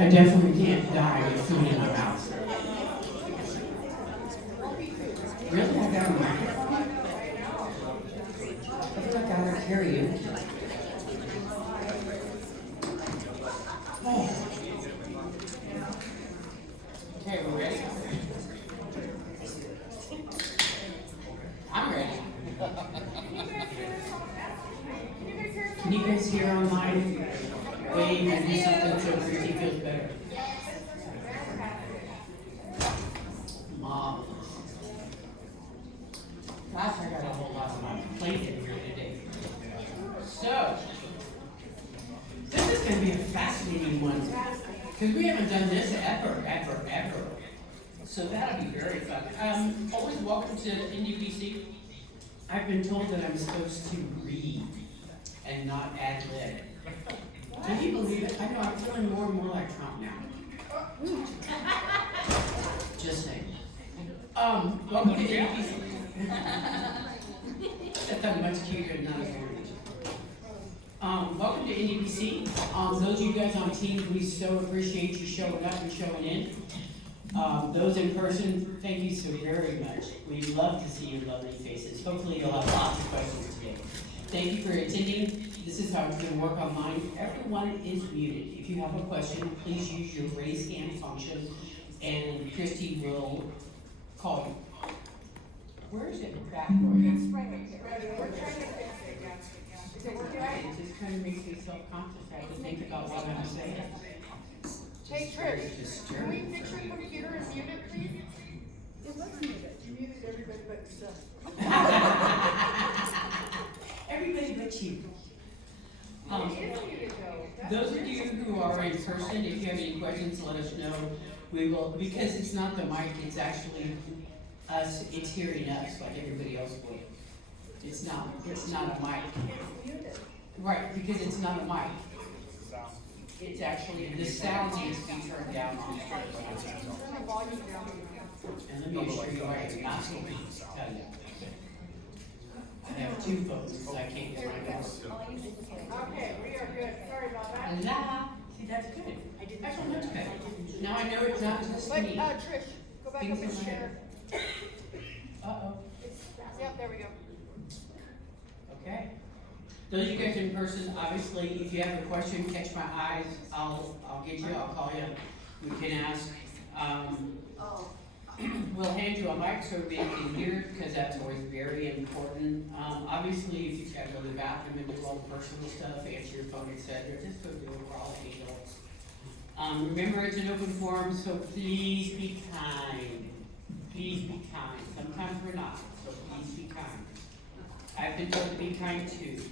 I definitely can't die with food in my mouth. Really? I got a microphone? I feel like I gotta carry you. Oh. Okay, we're ready? I'm ready. Can you guys hear online? Wave and do something so Christy feels better. Mom. Gosh, I got a whole lot on my plate in here today. So, this is going to be a fascinating one. Because we haven't done this ever. So that'll be very fun. Always welcome to NDPC. I've been told that I'm supposed to read and not ad lib. Can you believe it? I know, I'm feeling more and more like Trump now. Just saying. Welcome to NDPC. That's much cuter than not as orange. Welcome to NDPC. Those of you guys on Teams, we so appreciate you showing up and showing in. Those in person, thank you so very much. We love to see your lovely faces. Hopefully you'll have lots of questions today. Thank you for attending. This is how it's going to work online. Everyone is muted. If you have a question, please use your raise hand function and Christy will call you. Where is it back? It's right here. We're trying to fix it, yeah. It just kind of makes me self-conscious. I have to think about what I'm saying. Hey Trish, can we fix your computer and mute it, please? It was muted. You muted everybody but yourself. Everybody but you. It is muted though. Those of you who are in person, if you have any questions, let us know. We will, because it's not the mic, it's actually us, it's hearing us like everybody else will. It's not a mic. Right, because it's not a mic. It's actually, the sound needs to be turned down on the And let me assure you, I am not going to tell you. I have two phones because I can't get my best. Okay, we are good. Sorry about that. La, see, that's good. That's so much better. Now I know it's not just But, me. Trish, go back up and share. Uh-oh. Yep, there we go. Okay. Those of you guys in person, obviously, if you have a question, catch my eyes, I'll get you, I'll call you. We can ask. We'll hand you a mic so everybody can hear, because that's always very important. Obviously, if you've got to go to the bathroom and do all the personal stuff, answer your phone, etc., just go do it. We're all adults. Remember, it's an open forum, so please be kind. Please be kind. Sometimes we're not, so please be kind. I've been told to be kind too.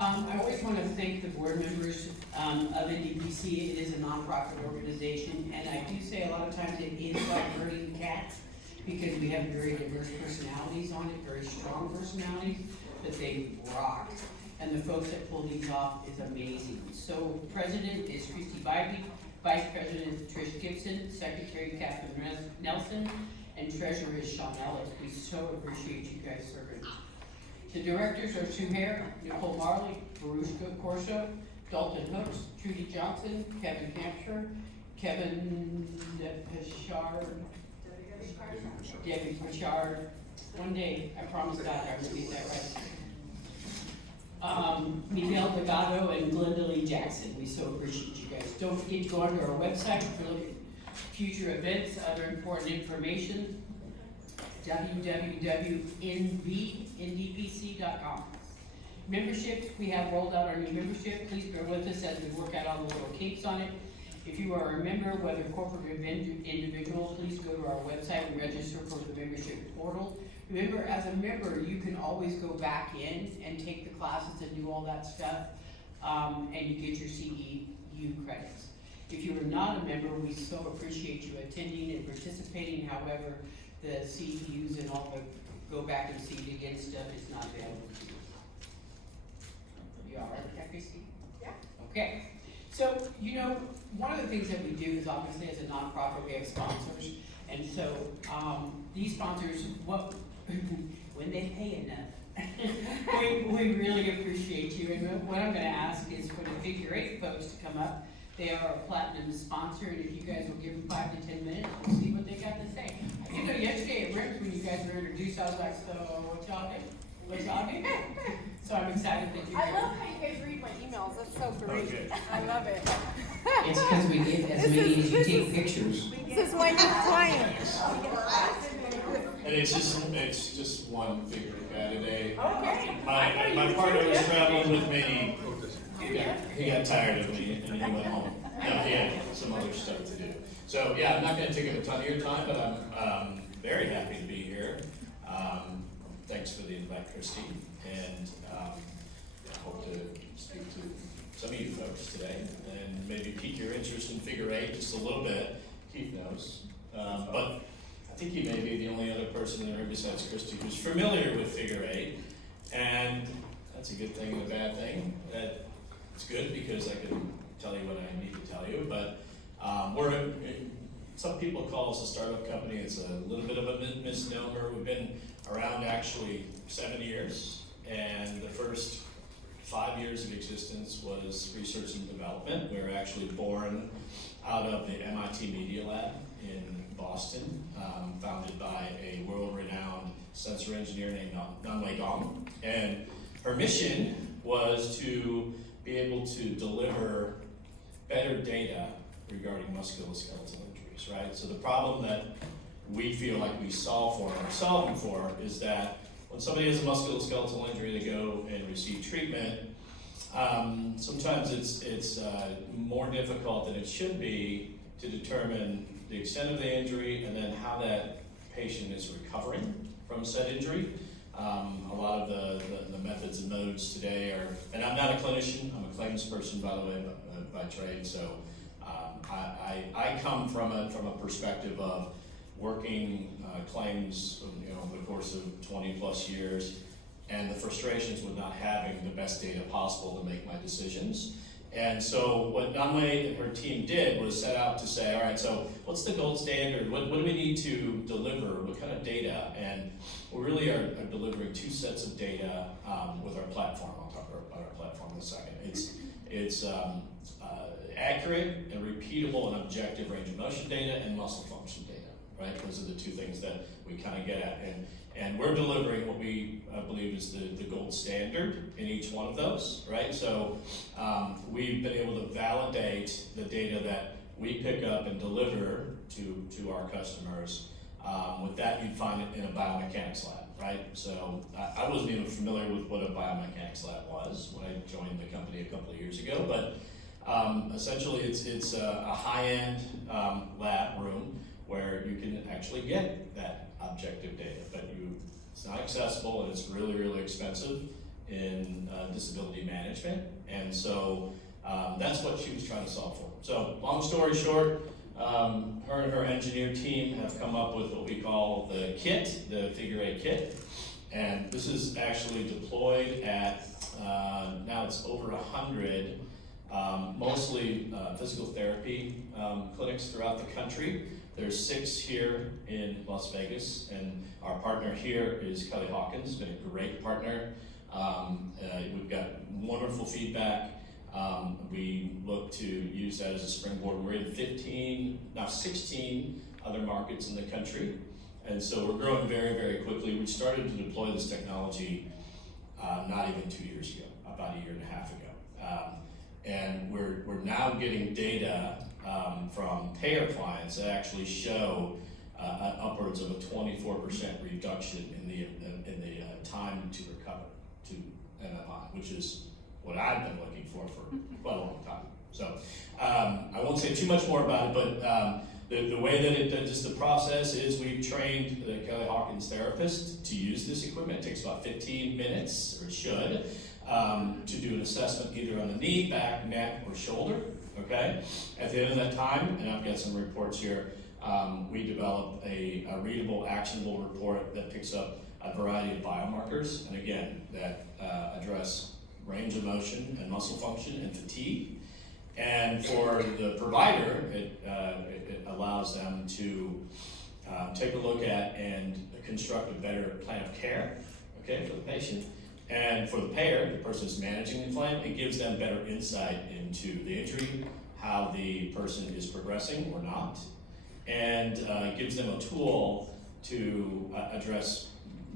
I always want to thank the board members of NDPC. It is a nonprofit organization, and I do say a lot of times it is like herding cats because we have very diverse personalities on it, very strong personalities, but they rock. And the folks that pull these off is amazing. So President is Christy Bybee, Vice President Trish Gibson, Secretary Catherine Nelson, and Treasurer is Sean Ellis. We so appreciate you guys serving. The directors are Sue Hare, Nicole Marley, Barushka Corso, Dalton Hooks, Trudy Johnson, Kevin Hampshire, Kevin Pichard, Debbie Pichard. One day, I promise God I will get that right. Miguel Pagado and Glenda Lee Jackson. We so appreciate you guys. Don't forget to go onto our website for future events, other important information. www.ndpc.com. Membership, we have rolled out our new membership. Please bear with us as we work out all the little kinks on it. If you are a member, whether corporate or individual, please go to our website and register for the membership portal. Remember, as a member, you can always go back in and take the classes and do all that stuff, and you get your CEU credits. If you are not a member, we so appreciate you attending and participating. However, the CEUs and all the go back and see it again stuff is not available to you. You all right with that, Christy? Yeah. Okay. So, one of the things that we do is obviously as a nonprofit, we have sponsors. And so, these sponsors, when they pay enough, we really appreciate you. And what I'm going to ask is for the figure 8 folks to come up They are a platinum sponsor, and if you guys will give them 5 to 10 minutes, we'll see what they got to say. You know, yesterday at RIMS, when you guys were introduced, I was like, so what y'all do? What y'all do? So I'm excited that you're I here. love how you guys read my emails, that's so great. Okay. I love it. It's because we get as many as you take pictures. This is my new client. And it's just one figure guy today. Okay. My partner was traveling with me. He got tired of me and he went home. No, he had some other stuff to do. So yeah, I'm not gonna take up a ton of your time, but I'm very happy to be here. Thanks for the invite, Christy, and I hope to speak to some of you folks today and maybe pique your interest in figure eight just a little bit. Keith knows, but I think he may be the only other person in the room besides Christy who's familiar with figure eight, and that's a good thing and a bad thing. That it's good because I can tell you what I need to tell you, but some people call us a startup company. It's a little bit of a misnomer. We've been around actually 7 years, and the first 5 years of existence was research and development. We were actually born out of the MIT Media Lab in Boston, founded by a world-renowned sensor engineer named Nanwei Dong. And her mission was to be able to deliver better data regarding musculoskeletal injuries, right? So the problem that we feel like we solve for and are solving for is that when somebody has a musculoskeletal injury, they go and receive treatment. Sometimes it's more difficult than it should be to determine the extent of the injury and then how that patient is recovering from said injury. A lot of the methods and modes today are, and I'm not a clinician, I'm a claims person by the way, by trade, so I come from a perspective of working claims, over the course of 20 plus years, and the frustrations with not having the best data possible to make my decisions. And so what Nanwei and her team did was set out to say, all right, so what's the gold standard? What do we need to deliver? What kind of data? And we really are delivering 2 sets of data with our platform. I'll talk about our platform in a second. It's accurate and repeatable and objective range of motion data and muscle function data, right? Those are the 2 things that we kind of get at. And we're delivering what we believe is the gold standard in each one of those, right? So we've been able to validate the data that we pick up and deliver to our customers. With that, you'd find it in a biomechanics lab, right? So I wasn't even familiar with what a biomechanics lab was when I joined the company a couple of years ago, but essentially it's a high-end lab room where you can actually get that objective data, but it's not accessible and it's really, really expensive in disability management. And so that's what she was trying to solve for. So long story short, her and her engineer team have come up with what we call the kit, the figure eight kit. And this is actually deployed at, now it's over 100, mostly physical therapy clinics throughout the country. There's 6 here in Las Vegas, and our partner here is Kelly Hawkins, been a great partner. We've got wonderful feedback. We look to use that as a springboard. We're in 16 other markets in the country, and so we're growing very, very quickly. We started to deploy this technology not even 2 years ago, about a year and a half ago. And we're now getting data from payer clients that actually show upwards of a 24% reduction in the time to recover to MMI, which is what I've been looking for quite a long time. So I won't say too much more about it, but the way that it does the process is we've trained the Kelly Hawkins therapist to use this equipment. It takes about 15 minutes, or it should, to do an assessment either on the knee, back, neck, or shoulder. Okay. At the end of that time, and I've got some reports here, we developed a readable, actionable report that picks up a variety of biomarkers, and again, that address range of motion and muscle function and fatigue. And for the provider, it allows them to take a look at and construct a better plan of care, okay, for the patient. And for the payer, the person who's managing the claim, it gives them better insight into the injury, how the person is progressing or not, and gives them a tool to address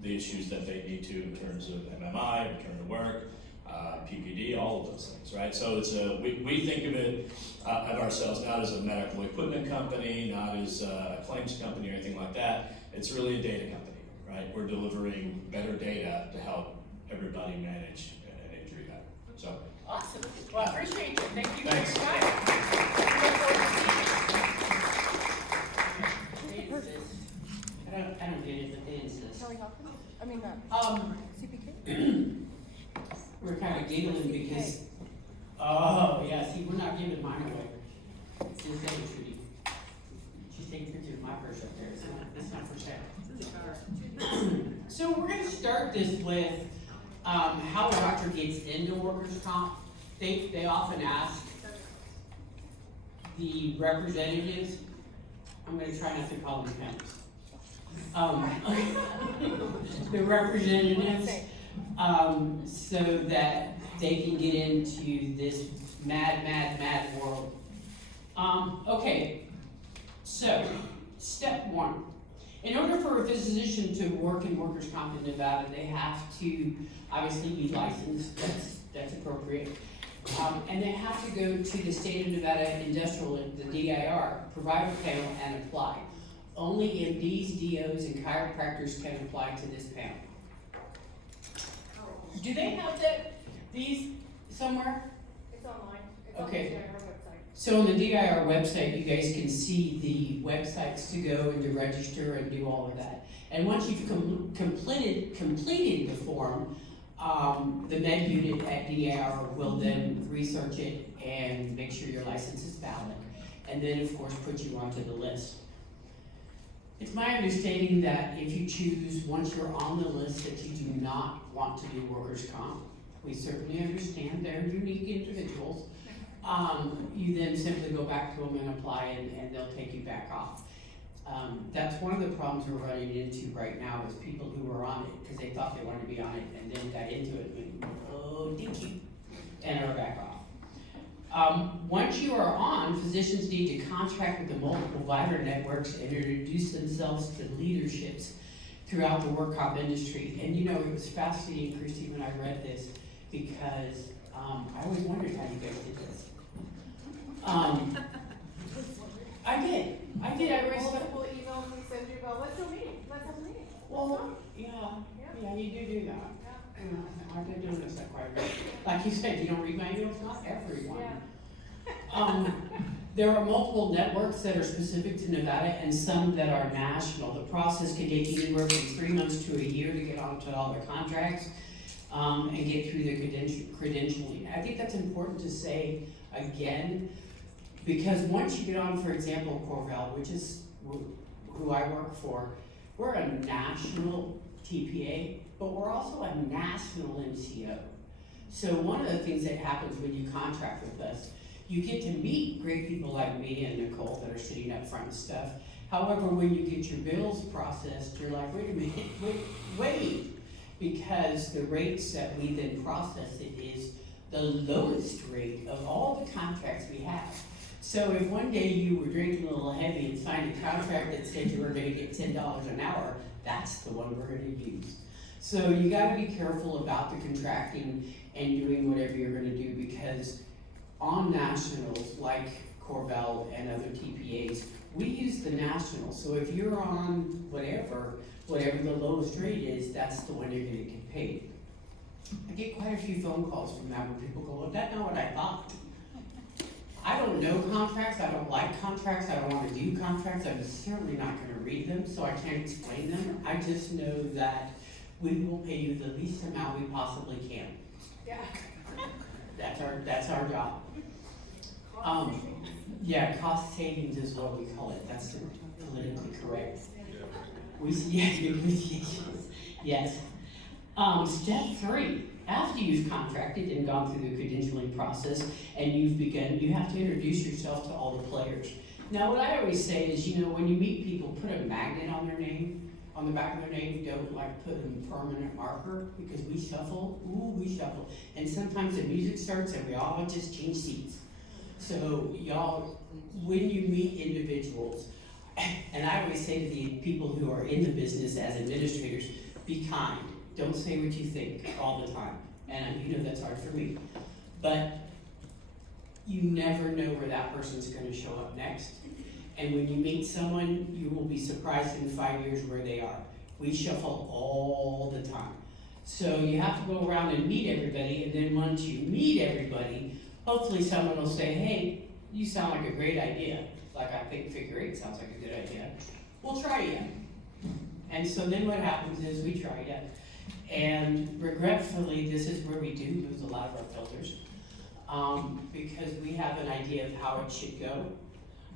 the issues that they need to in terms of MMI, return to work, PPD, all of those things, right? So it's we think of it, of ourselves not as a medical equipment company, not as a claims company or anything like that. It's really a data company, right? We're delivering better data to help everybody manage an injury better. So. Awesome. Well, I appreciate you. Thank you for Thanks. your time. Look forward to seeing you. I don't get it, but they insist. Kelly Hawkins? I mean, CPK? We're kind of giggling because, oh, yeah, see, we're not giving mine away. Just say it, Trudy. She's taking pictures of my purse up there. It's not for sale. So we're gonna start this with, how a doctor gets into workers' comp. They often ask the representatives, I'm gonna try not to call them parents. The representatives, so that they can get into this mad world. Okay, so, step one. In order for a physician to work in workers' comp in Nevada, they have to obviously be licensed, that's appropriate. And they have to go to the state of Nevada Industrial, the DIR, provider panel, and apply. Only MDs, DOs, and chiropractors can apply to this panel. Do they have these somewhere? It's online. It's Okay. on the DIR website. So on the DIR website, you guys can see the websites to go and to register and do all of that. And once you've completed the form, the med unit at DIR will then research it and make sure your license is valid. And then, of course, put you onto the list. It's my understanding that if you choose, once you're on the list, that you do not want to do workers' comp. We certainly understand they're unique individuals. You then simply go back to them and apply, and they'll take you back off. That's one of the problems we're running into right now is people who are on it because they thought they wanted to be on it and then got into it and oh, thank you, and are back off. Once you are on, physicians need to contract with the multiple provider networks and introduce themselves to leaderships throughout the work comp industry. And you know, it was fascinating, Christy, when I read this because I always wondered how you guys did this. I did. I read Multiple emails we send you about, let's have a meeting. Well, yeah, you do that. Yeah. I've been doing this quite a bit. Like you said, you don't read my emails, not everyone. Yeah. There are multiple networks that are specific to Nevada and some that are national. The process can take anywhere from 3 months to a year to get onto all their contracts and get through the credentialing. I think that's important to say again, because once you get on, for example, Corval, which is who I work for, we're a national TPA, but we're also a national MCO. So one of the things that happens when you contract with us, you get to meet great people like me and Nicole that are sitting up front and stuff. However, when you get your bills processed, you're like, wait a minute, wait, because the rates that we then process it is the lowest rate of all the contracts we have. So if one day you were drinking a little heavy and signed a contract that said you were gonna get $10 an hour, that's the one we're gonna use. So you gotta be careful about the contracting and doing whatever you're gonna do because on nationals like Corval and other TPAs, we use the national. So if you're on whatever the lowest rate is, that's the one you're gonna get paid. I get quite a few phone calls from that when people go, well, that's not what I thought. I don't know contracts, I don't like contracts, I don't wanna do contracts, I'm certainly not gonna read them, so I can't explain them. I just know that we will pay you the least amount we possibly can. Yeah. That's our job. Yeah, cost savings is what we call it, that's politically correct. Negotiations, yes. Step 3, after you've contracted and gone through the credentialing process and you've begun, you have to introduce yourself to all the players. Now, what I always say is, you know, when you meet people, put a magnet on their name, on the back of their name. Don't like put a permanent marker because we shuffle, and sometimes the music starts and we all just change seats. So y'all, when you meet individuals, and I always say to the people who are in the business as administrators, be kind. Don't say what you think all the time. And you know that's hard for me. But you never know where that person's gonna show up next. And when you meet someone, you will be surprised in 5 years where they are. We shuffle all the time. So you have to go around and meet everybody, and then once you meet everybody, hopefully someone will say, hey, you sound like a great idea. Like, I think figure 8 sounds like a good idea. We'll try you. And so then what happens is we try you. And regretfully, this is where we do lose a lot of our filters, because we have an idea of how it should go.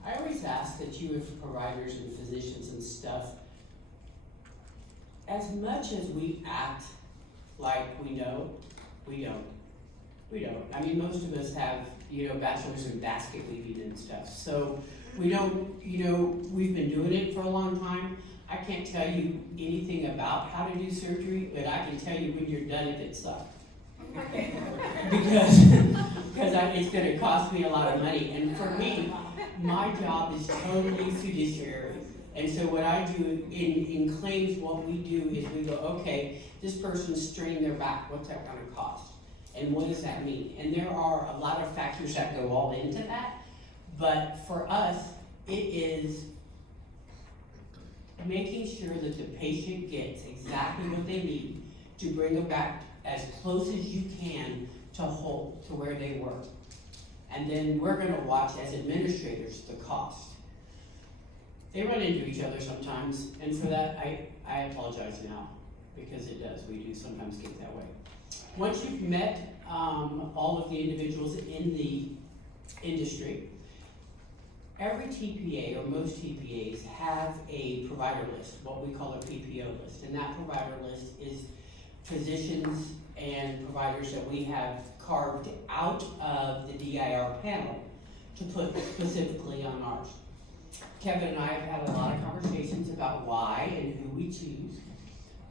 I always ask that you, as providers and physicians and stuff, as much as we act like we know, we don't. We don't. I mean, most of us have, bachelors in basket weaving and stuff. So we don't, we've been doing it for a long time. I can't tell you anything about how to do surgery, but I can tell you when you're done if it sucks. because it's going to cost me a lot of money. And for me, my job is totally fiduciary. And so what I do in claims, what we do is we go, okay, this person's straining their back, what's that going to cost? And what does that mean? And there are a lot of factors that go all into that. But for us, it is making sure that the patient gets exactly what they need to bring them back as close as you can to where they were. And then we're gonna watch as administrators the cost. They run into each other sometimes, and for that, I apologize now, because it does, we do sometimes get that way. Once you've met all of the individuals in the industry, every TPA, or most TPAs, have a provider list, what we call a PPO list. And that provider list is physicians and providers that we have carved out of the DIR panel to put specifically on ours. Kevin and I have had a lot of conversations about why and who we choose.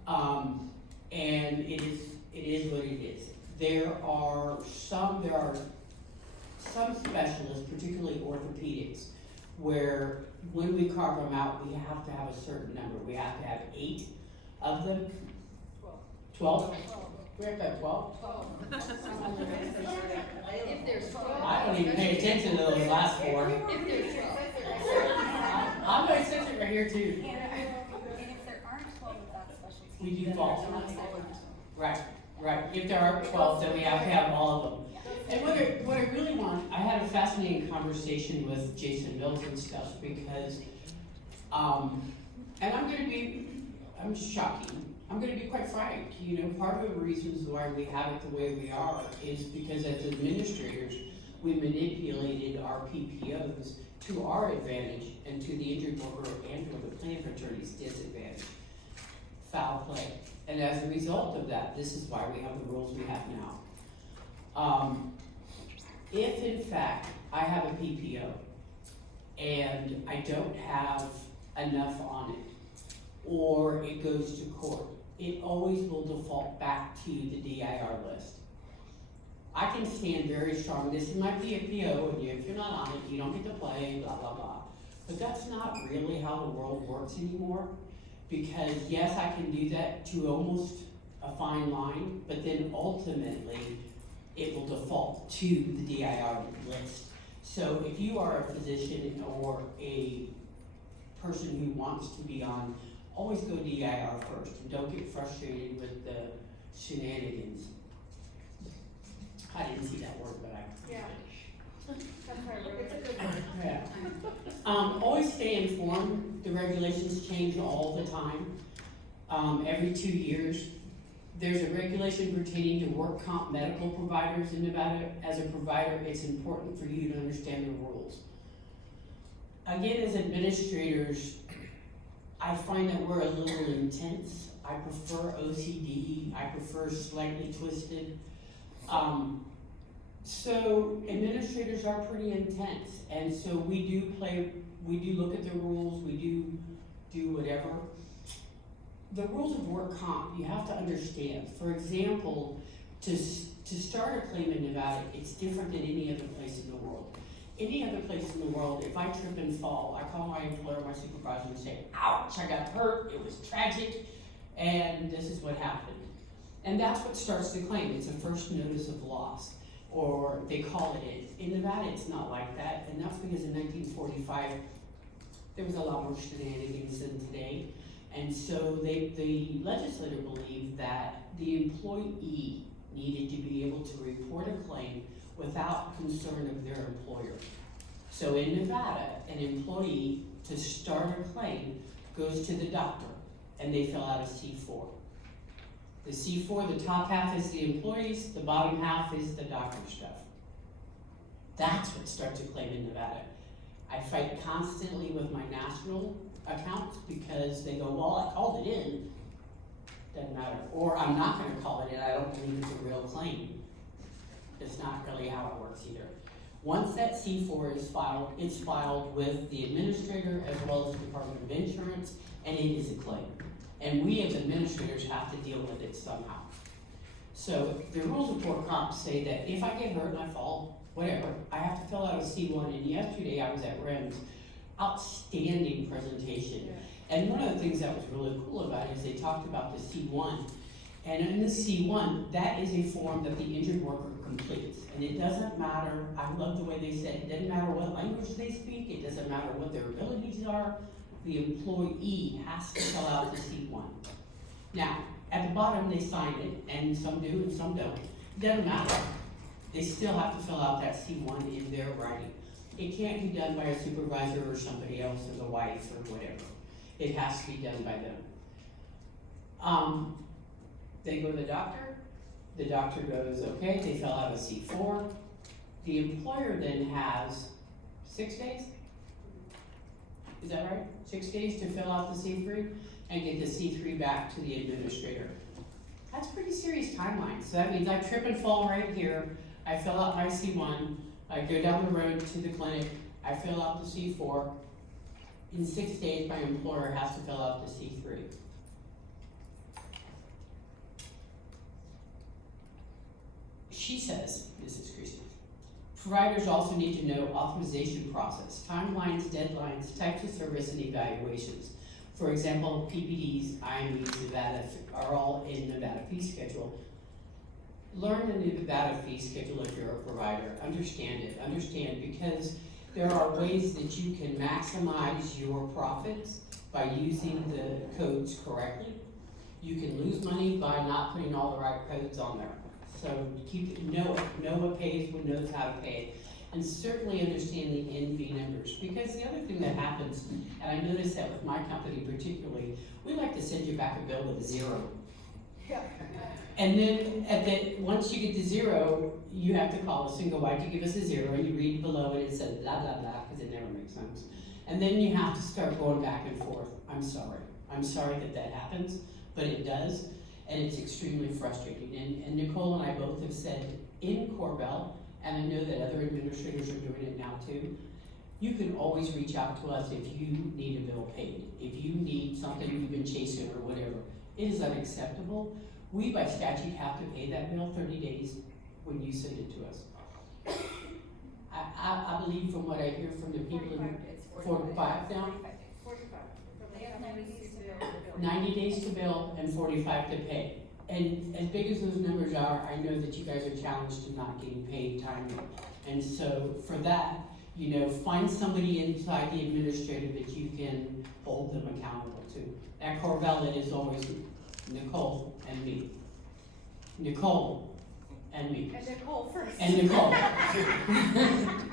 And it is what it is. There are some specialists, particularly orthopedics, where when we carve them out, we have to have a certain number. We have to have 8 of them. 12? We have to have 12? If there's 12. I don't even pay attention to those last 4. If there's 12. I'm going to sit it right here too. And if there aren't 12 of that specialty, We do then fall. there's not separate. Right. If there are 12, then we have to have all of them. And what I really want, I had a fascinating conversation with Jason Mills and stuff because, and I'm shocking. I'm gonna be quite frank. Part of the reasons why we have it the way we are is because as administrators, we manipulated our PPOs to our advantage and to the injured worker and or the plan fraternity's disadvantage. Foul play. And as a result of that, this is why we have the rules we have now. If in fact I have a PPO and I don't have enough on it, or it goes to court, it always will default back to the DIR list. I can stand very strong, this might be a PO, and if you're not on it, you don't get to play, blah, blah, blah. But that's not really how the world works anymore, because yes, I can do that to almost a fine line, but then ultimately, it will default to the DIR list. So if you are a physician or a person who wants to be on, always go DIR first, and don't get frustrated with the shenanigans. I didn't see that word, but Yeah. That's right, it's a good one. yeah. Always stay informed. The regulations change all the time. Every 2 years, there's a regulation pertaining to work comp medical providers in Nevada. As a provider, it's important for you to understand the rules. Again, as administrators, I find that we're a little intense. I prefer OCD. I prefer slightly twisted. So administrators are pretty intense, and so we do look at the rules, we do whatever. The rules of work comp, you have to understand. For example, to start a claim in Nevada, it's different than any other place in the world. Any other place in the world, if I trip and fall, I call my employer, my supervisor, and say, ouch, I got hurt, it was tragic, and this is what happened. And that's what starts the claim. It's a first notice of loss, or they call it in. In Nevada, it's not like that, and that's because in 1945, there was a lot more shenanigans than today. And so the legislator believed that the employee needed to be able to report a claim without concern of their employer. So in Nevada, an employee, to start a claim, goes to the doctor, and they fill out a C4. The C4, the top half is the employees, the bottom half is the doctor stuff. That's what starts a claim in Nevada. I fight constantly with my national accounts because they go, well, I called it in, doesn't matter. Or I'm not gonna call it in, I don't believe it's a real claim. It's not really how it works either. Once that C4 is filed, it's filed with the administrator as well as the Department of Insurance, and it is a claim. And we as administrators have to deal with it somehow. So the rules of work comp say that if I get hurt and I fall, whatever, I have to fill out a C1, and yesterday I was at REM's, outstanding presentation. Yeah. And one of the things that was really cool about it is they talked about the C1. And in the C1, that is a form that the injured worker completes. And it doesn't matter, I love the way they said, it doesn't matter what language they speak, it doesn't matter what their abilities are, the employee has to fill out the C1. Now, at the bottom, they sign it, and some do and some don't. It doesn't matter. They still have to fill out that C1 in their writing. It can't be done by a supervisor or somebody else or the wife or whatever. It has to be done by them. They go to the doctor goes, okay, they fill out a C4. The employer then has 6 days? Is that right? 6 days to fill out the C3 and get the C3 back to the administrator. That's a pretty serious timeline. So that means I trip and fall right here, I fill out my C1, I go down the road to the clinic, I fill out the C4. In 6 days, my employer has to fill out the C3. She says, Mrs. Creasy, providers also need to know authorization process, timelines, deadlines, types of service, and evaluations. For example, PPDs, IMEs, Nevada are all in Nevada fee schedule. Learn the Nevada fee schedule if you're a provider. Understand it. Understand because there are ways that you can maximize your profits by using the codes correctly. You can lose money by not putting all the right codes on there. So know what pays, what knows how to pay, and certainly understand the NV numbers. Because the other thing that happens, and I notice that with my company particularly, we like to send you back a bill with a 0. Yeah. And then once you get to 0, you have to call us and go, why'd you give us a 0? And you read below it, it says blah, blah, blah, because it never makes sense. And then you have to start going back and forth. I'm sorry. I'm sorry that happens, but it does. And it's extremely frustrating. And Nicole and I both have said in Corbell, and I know that other administrators are doing it now too, you can always reach out to us if you need a bill paid. If you need something you've been chasing or whatever. It is unacceptable. We by statute have to pay that bill 30 days when you send it to us. I believe from what I hear from the people in 45 now? 45. They have 90 days to bill. 90 days to bill and 45 to pay. And as big as those numbers are, I know that you guys are challenged to not getting paid timely. And so for that, find somebody inside the administrator that you can hold them accountable to. At Corbell, it is always Nicole and me. Nicole and me. And Nicole first. And Nicole.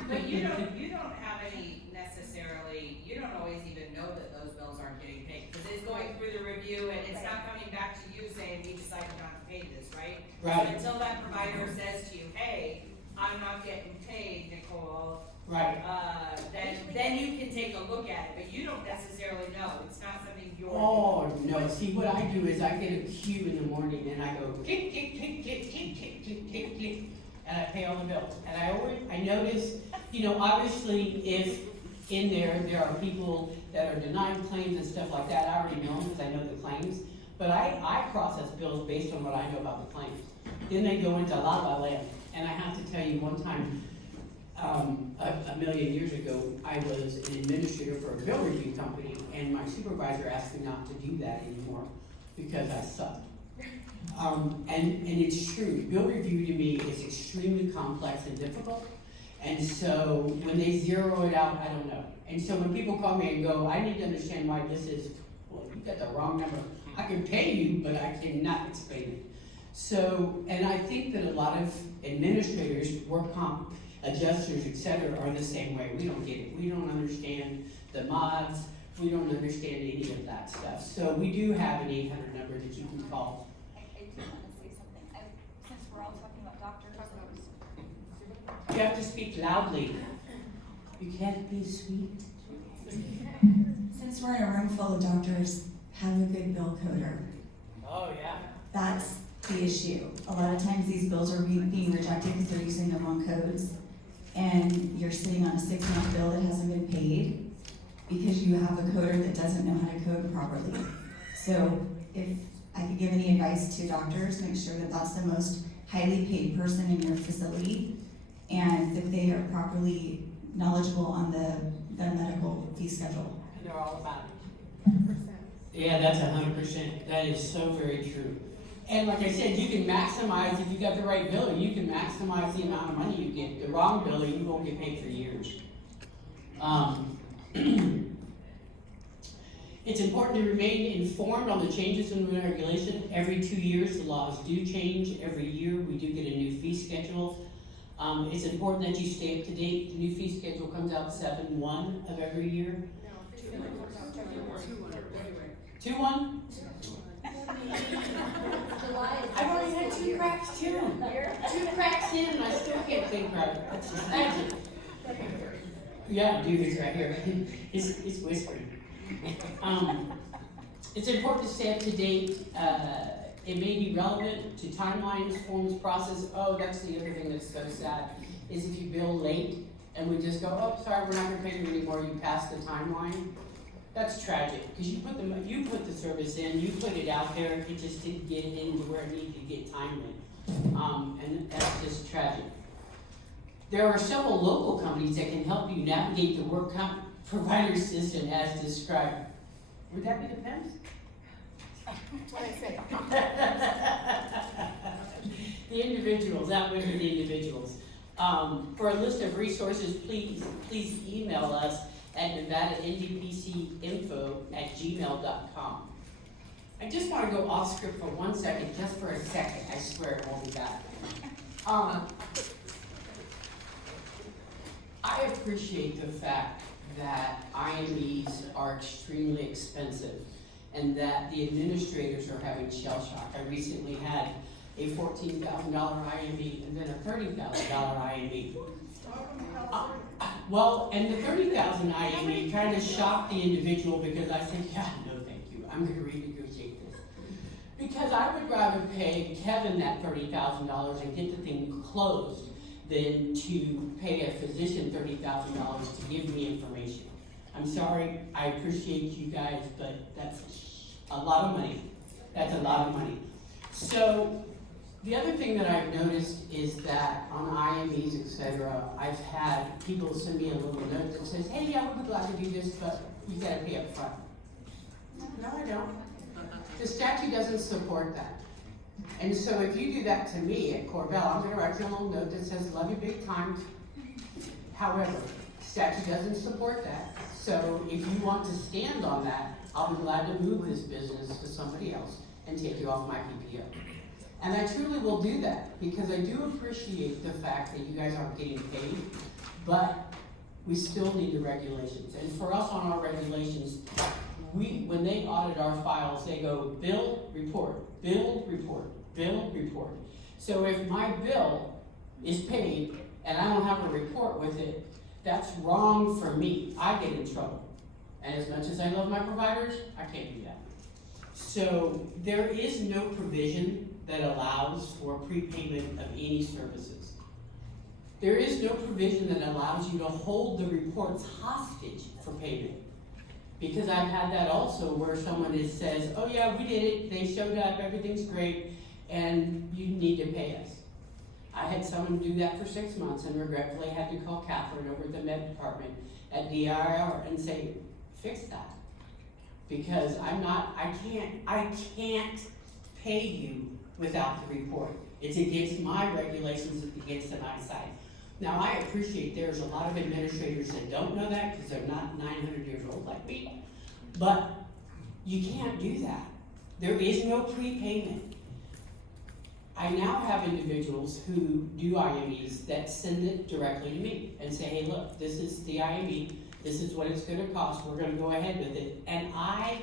But you don't have any necessarily, you don't always even know that those bills aren't getting paid, because it's going through the review and it's not coming back to you saying, we decided not to pay this, right? Right. Until that provider says to you, hey, I'm not getting paid, Nicole. Right. Then you can take a look at it, but you don't necessarily know, it's not something you're. Oh, no, see, what I do is I get a queue in the morning and I go click, click, click, click, click, click, click, click, click, and I pay all the bills. And I notice, obviously, if in there are people that are denying claims and stuff like that, I already know them because I know the claims, but I process bills based on what I know about the claims. Then they go into la la land, and I have to tell you, one time, a million years ago, I was an administrator for a bill review company, and my supervisor asked me not to do that anymore because I sucked. And it's true, bill review to me is extremely complex and difficult, and so when they zero it out, I don't know. And so when people call me and go, I need to understand why this is, well, you got the wrong number. I can pay you, but I cannot explain it. So, and I think that a lot of administrators, work comp adjusters, et cetera, are the same way. We don't get it. We don't understand the mods. We don't understand any of that stuff. So we do have an 800 number that you can call. I do want to say something. Since we're all talking about doctors. You have to speak loudly. You can't be sweet. Since we're in a room full of doctors, have a good bill coder. Oh, yeah. That's the issue. A lot of times these bills are being rejected because they're using the wrong codes. And you're sitting on a 6-month bill that hasn't been paid because you have a coder that doesn't know how to code properly. So if I could give any advice to doctors, make sure that that's the most highly paid person in your facility and that they are properly knowledgeable on the medical fee schedule. And they're all about it. 100%. Yeah, that's 100%. That is so very true. And like I said, you can maximize, if you got the right billing, you can maximize the amount of money you get. The wrong billing, you won't get paid for years. It's important to remain informed on the changes in the regulation. Every 2 years, the laws do change. Every year, we do get a new fee schedule. It's important that you stay up to date. The new fee schedule comes out 7/1 of every year. No, 2/1? July is. I've already had 2 cracks too. 2 cracks in and I still can't think right. That's just magic. Yeah, dude, it's right here. It's whispering. It's important to stay up to date. It may be relevant to timelines, forms, process. Oh, that's the other thing that's so sad, is if you bill late and we just go, oh, sorry, we're not gonna pay you anymore, you passed the timeline. That's tragic, because you put the service in, you put it out there, it just didn't get into where it needed to get timely. And that's just tragic. There are several local companies that can help you navigate the work comp provider system as described. Would that be the PEMS? That's what I said. The individuals, that would be the individuals. For a list of resources, please email us at nevadaNDPCinfo@gmail.com. I just want to go off script for 1 second, just for a second. I swear it won't be bad. I appreciate the fact that IMEs are extremely expensive and that the administrators are having shell shock. I recently had a $14,000 IME and then a $30,000 IME. Well, and the $30,000 IME kind of shocked the individual because I said, yeah, no thank you, I'm gonna renegotiate this. Because I would rather pay Kevin that $30,000 and get the thing closed than to pay a physician $30,000 to give me information. I'm sorry, I appreciate you guys, but that's a lot of money. That's a lot of money. So, the other thing that I've noticed is that on IMEs, et cetera, I've had people send me a little note that says, hey, yeah, we'll be glad to do this, but you gotta pay up front. No, I don't. The statute doesn't support that. And so if you do that to me at Corbell, I'm gonna write you a little note that says, love you big time. However, statute doesn't support that. So if you want to stand on that, I'll be glad to move this business to somebody else and take you off my PPO. And I truly will do that because I do appreciate the fact that you guys aren't getting paid, but we still need the regulations. And for us on our regulations, when they audit our files, they go bill, report, bill, report, bill, report. So if my bill is paid and I don't have a report with it, that's wrong for me. I get in trouble. And as much as I love my providers, I can't do that. So there is no provision that allows for prepayment of any services. There is no provision that allows you to hold the reports hostage for payment. Because I've had that also where someone says, oh yeah, we did it, they showed up, everything's great, and you need to pay us. I had someone do that for 6 months and regretfully had to call Catherine over at the Med Department at DIR and say, fix that. Because I can't pay you without the report. It's against my regulations, it's against the eyesight. Now, I appreciate there's a lot of administrators that don't know that because they're not 900 years old like me. But you can't do that. There is no prepayment. I now have individuals who do IMEs that send it directly to me and say, hey, look, this is the IME, this is what it's gonna cost, we're gonna go ahead with it. And I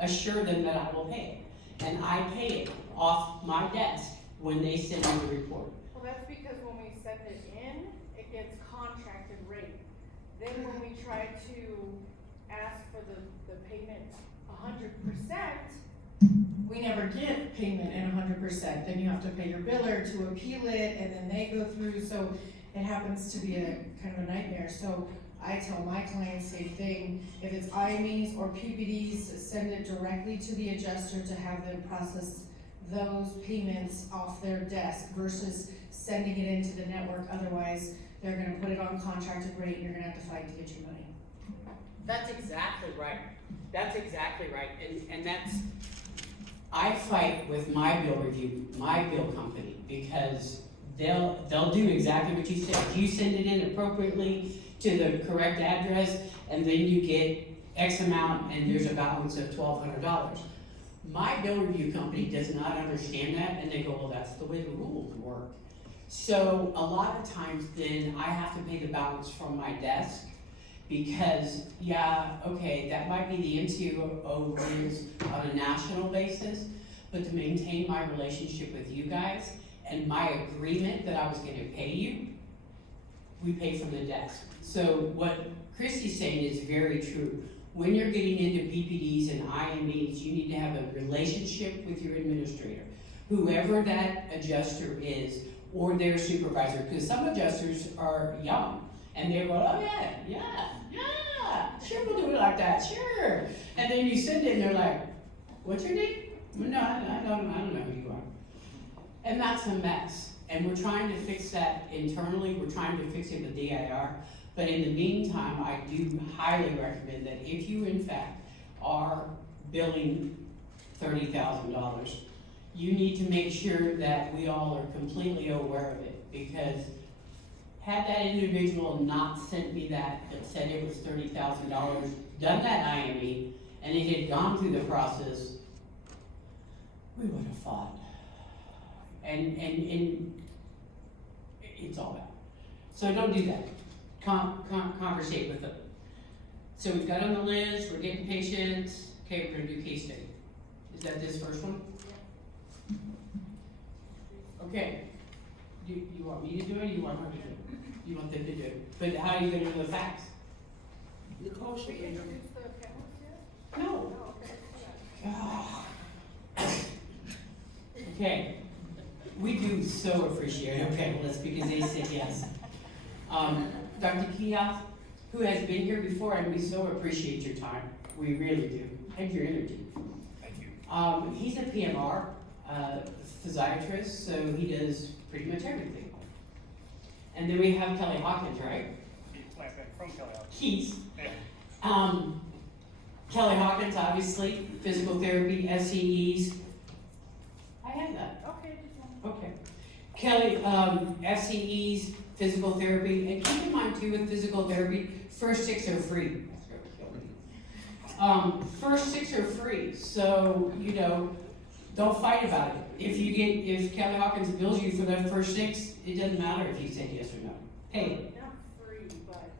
assure them that I will pay it. And I pay it off my desk when they send me the report. Well, that's because when we send it in, it gets contracted rate. Then when we try to ask for the payment 100%, we never get payment in 100%. Then you have to pay your biller to appeal it, and then they go through, so it happens to be a kind of a nightmare. So I tell my clients same thing, if it's IMEs or PPDs, send it directly to the adjuster to have them process those payments off their desk versus sending it into the network. Otherwise, they're gonna put it on contracted rate and you're gonna have to fight to get your money. That's exactly right. That's exactly right. And that's, I fight with my bill review, my bill company, because they'll do exactly what you said. You send it in appropriately to the correct address, and then you get X amount, and there's a balance of $1,200. My bill review company does not understand that, and they go, well, that's the way the rules work. So a lot of times then I have to pay the balance from my desk, because, yeah, okay, that might be the MCO rules on a national basis, but to maintain my relationship with you guys and my agreement that I was gonna pay you, we pay from the desk. So what Christy's saying is very true. When you're getting into PPDs and IMEs, you need to have a relationship with your administrator, whoever that adjuster is, or their supervisor, because some adjusters are young, and they go, oh yeah, sure, we'll do it like that, sure. And then you send it and they're like, what's your name? No, I don't know who you are. And that's a mess. And we're trying to fix that internally, we're trying to fix it with DIR. But in the meantime, I do highly recommend that if you in fact are billing $30,000, you need to make sure that we all are completely aware of it, because had that individual not sent me that said it was $30,000, done that IME, and it had gone through the process, we would have fought. And it's all bad. So don't do that. Conversate with them. So we've got on the list, we're getting patients. Okay, we're gonna do case study. Is that this first one? Okay. Do you want me to do it, or you want her to do it? You want them to do it. But how are you gonna do the facts? Nicole, should we introduce the panelists yet? No. Oh, okay. Okay. We do so appreciate it. Okay, well, that's because they said yes. Dr. Kioff, who has been here before, and we so appreciate your time. We really do. And your energy. Thank you. He's a PMR, physiatrist, so he does pretty much everything. And then we have Kelly Hawkins, right? From Kelly Hawkins. Keys. Yeah. Kelly Hawkins, obviously, physical therapy, FCEs. I had that. Okay, just one. Okay. Kelly, FCEs, physical therapy, and keep in mind too with physical therapy, first 6 are free. First 6 are free, so, you know, don't fight about it. If Kelly Hawkins bills you for that first 6, it doesn't matter if you say yes or no. Hey, Not free, but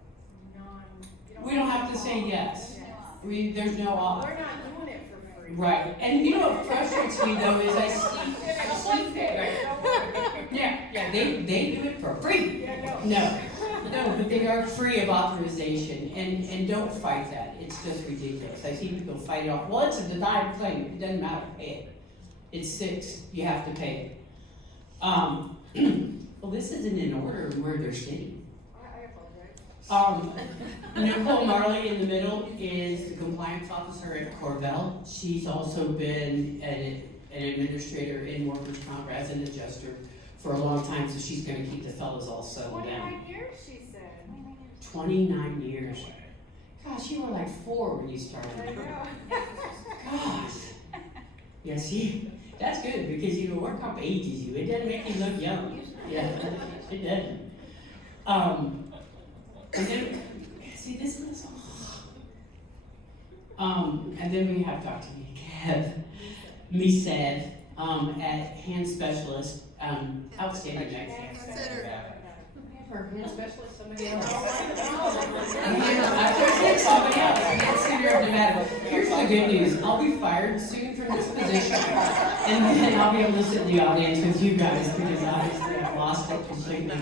we don't have to say yes. There's no off. We're not doing it for free. Right, and you know what frustrates me though is I see yeah, they do it for free. No, but they are free of authorization, and don't fight that. It's just ridiculous. I see people fight it off. Well, it's a denied claim. It doesn't matter. Pay it. It's 6. You have to pay it. Well, this isn't in order where they're sitting. I apologize. Nicole Marley in the middle is the compliance officer at Corvell. She's also been an administrator in workers' comp as an adjuster for a long time, so she's gonna keep the fellas all settled down. 29 years, she said. 29 years. Gosh, you were like 4 when you started. I know. Gosh. Yes, that's good, because you know, work up ages you. It doesn't make you look young. Yeah, it doesn't. And then, see, this is, and then we have Dr. Lisad, at hand specialist, outstanding next. Her hand specialist, somebody else. Hand center of Nevada. Here's the good news, I'll be fired soon from this position, and then I'll be able to sit in the audience with you guys, because obviously I've lost it completely.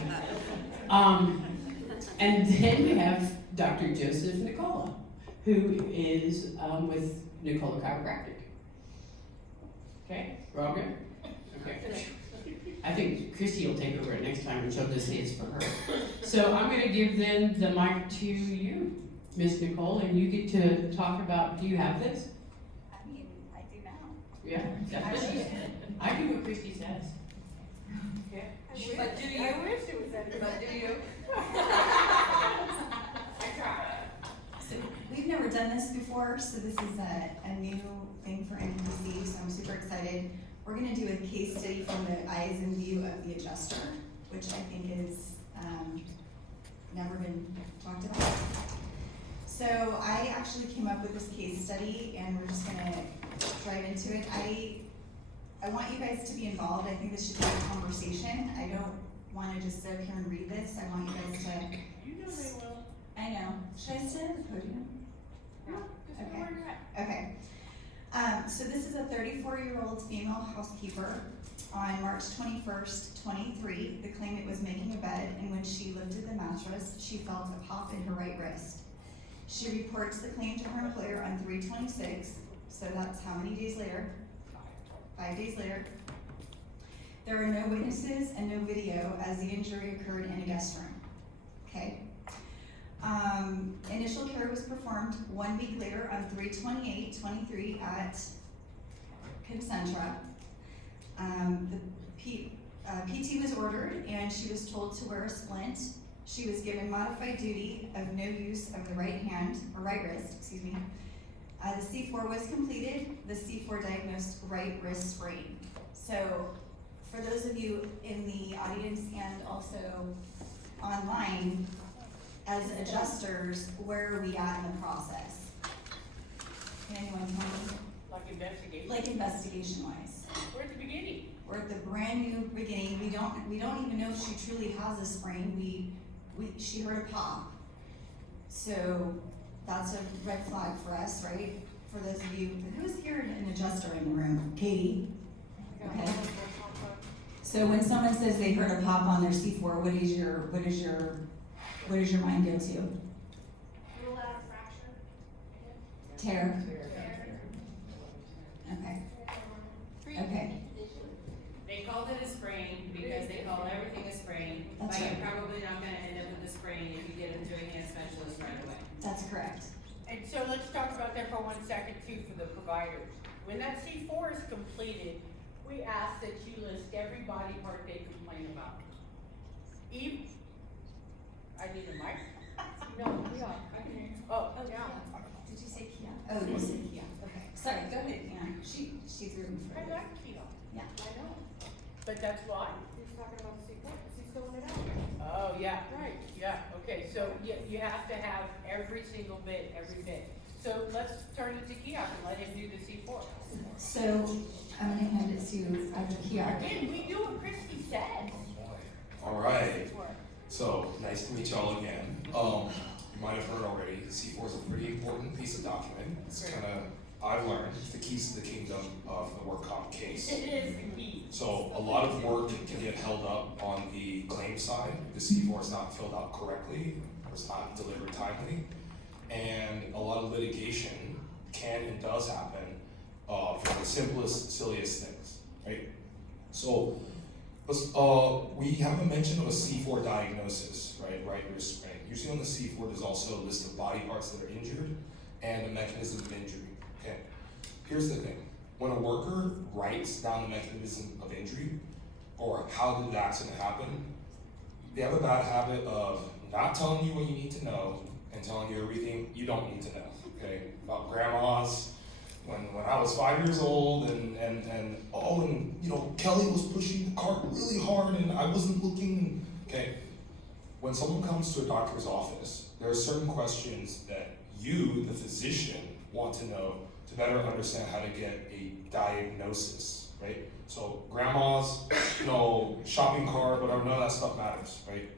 And then we have Dr. Joseph Nicola, who is, with Nicola Chiropractic. Okay, we're all good? Okay. I think Christy will take over it next time and she'll just say it's for her. So I'm gonna give then the mic to you, Miss Nicole, and you get to talk about, do you have this? I mean, I do now. Yeah, definitely. I do what Christy says. Okay. But do you? I wish it was that. But do you? So we've never done this before, so this is a new thing for NBC, so I'm super excited. We're gonna do a case study from the eyes and view of the adjuster, which I think is never been talked about. So I actually came up with this case study, and we're just gonna dive into it. I want you guys to be involved. I think this should be a conversation. I don't wanna just sit up here and read this. I want you guys to. You know they will. I know. Should I sit at the podium? No, just Okay. go where you're at. Okay. So this is a 34-year-old female housekeeper. On March 21st, 23, the claimant was making a bed, and when she lifted the mattress, she felt a pop in her right wrist. She reports the claim to her employer on 3/26, so that's how many days later? 5 days later. There are no witnesses and no video as the injury occurred in a guest room. Okay. Initial care was performed 1 week later on 3/28/23 at Concentra. The PT was ordered, and she was told to wear a splint. She was given modified duty of no use of the right hand, or right wrist, excuse me. The C4 was completed. The C4 diagnosed right wrist sprain. So, for those of you in the audience and also online, as adjusters, where are we at in the process? Can anyone tell me? Like investigation. Like investigation wise? We're at the beginning. We're at the brand new beginning. We don't even know if she truly has a sprain. She heard a pop. So that's a red flag for us, right? For those of you, who's here an adjuster in the room? Katie? Okay. So when someone says they heard a pop on their C4, what does your mind go to? Rule out fracture. Tear? Okay. Okay. They called it a sprain because they call everything a sprain, but That's you're right. probably not gonna end up with a sprain if you get into a hand specialist right away. That's correct. And so let's talk about that for 1 second too for the providers. When that C4 is completed, we ask that you list every body part they complain about. I need a mic? No, yeah, I can hear you. Oh, Yeah. Did you say Kia? Oh, you said Kia. Okay. Sorry, go ahead, Kia. She threw me for I it. like Kia. Yeah. I know. But that's why? He's talking about the C4, because he's filling it out. Oh, yeah, right, yeah, okay, so you have to have every single bit, every bit. So let's turn it to Kia and let him do the C4. So I'm gonna hand it to Kia. Again, we do what Christy said. All right, so nice to meet y'all again. You might have heard already, C4 is a pretty important piece of document. It's I've learned, it's the keys to the kingdom of the work comp case. It is the key. So a lot of work can get held up on the claim side. The C4 is not filled out correctly, or it's not delivered timely. And a lot of litigation can and does happen for the simplest, silliest things, right? So we have a mention of a C4 diagnosis, right wrist sprain. Usually on the C4 there's also a list of body parts that are injured and the mechanism of injury. Okay, here's the thing. When a worker writes down the mechanism of injury, or how did the accident happen, they have a bad habit of not telling you what you need to know and telling you everything you don't need to know, okay? About grandmas, when I was 5 years old and you know, Kelly was pushing the cart really hard and I wasn't looking, okay? When someone comes to a doctor's office, there are certain questions that you, the physician, want to know to better understand how to get a diagnosis, right? So grandma's, you know, shopping cart, whatever, none of that stuff matters, right?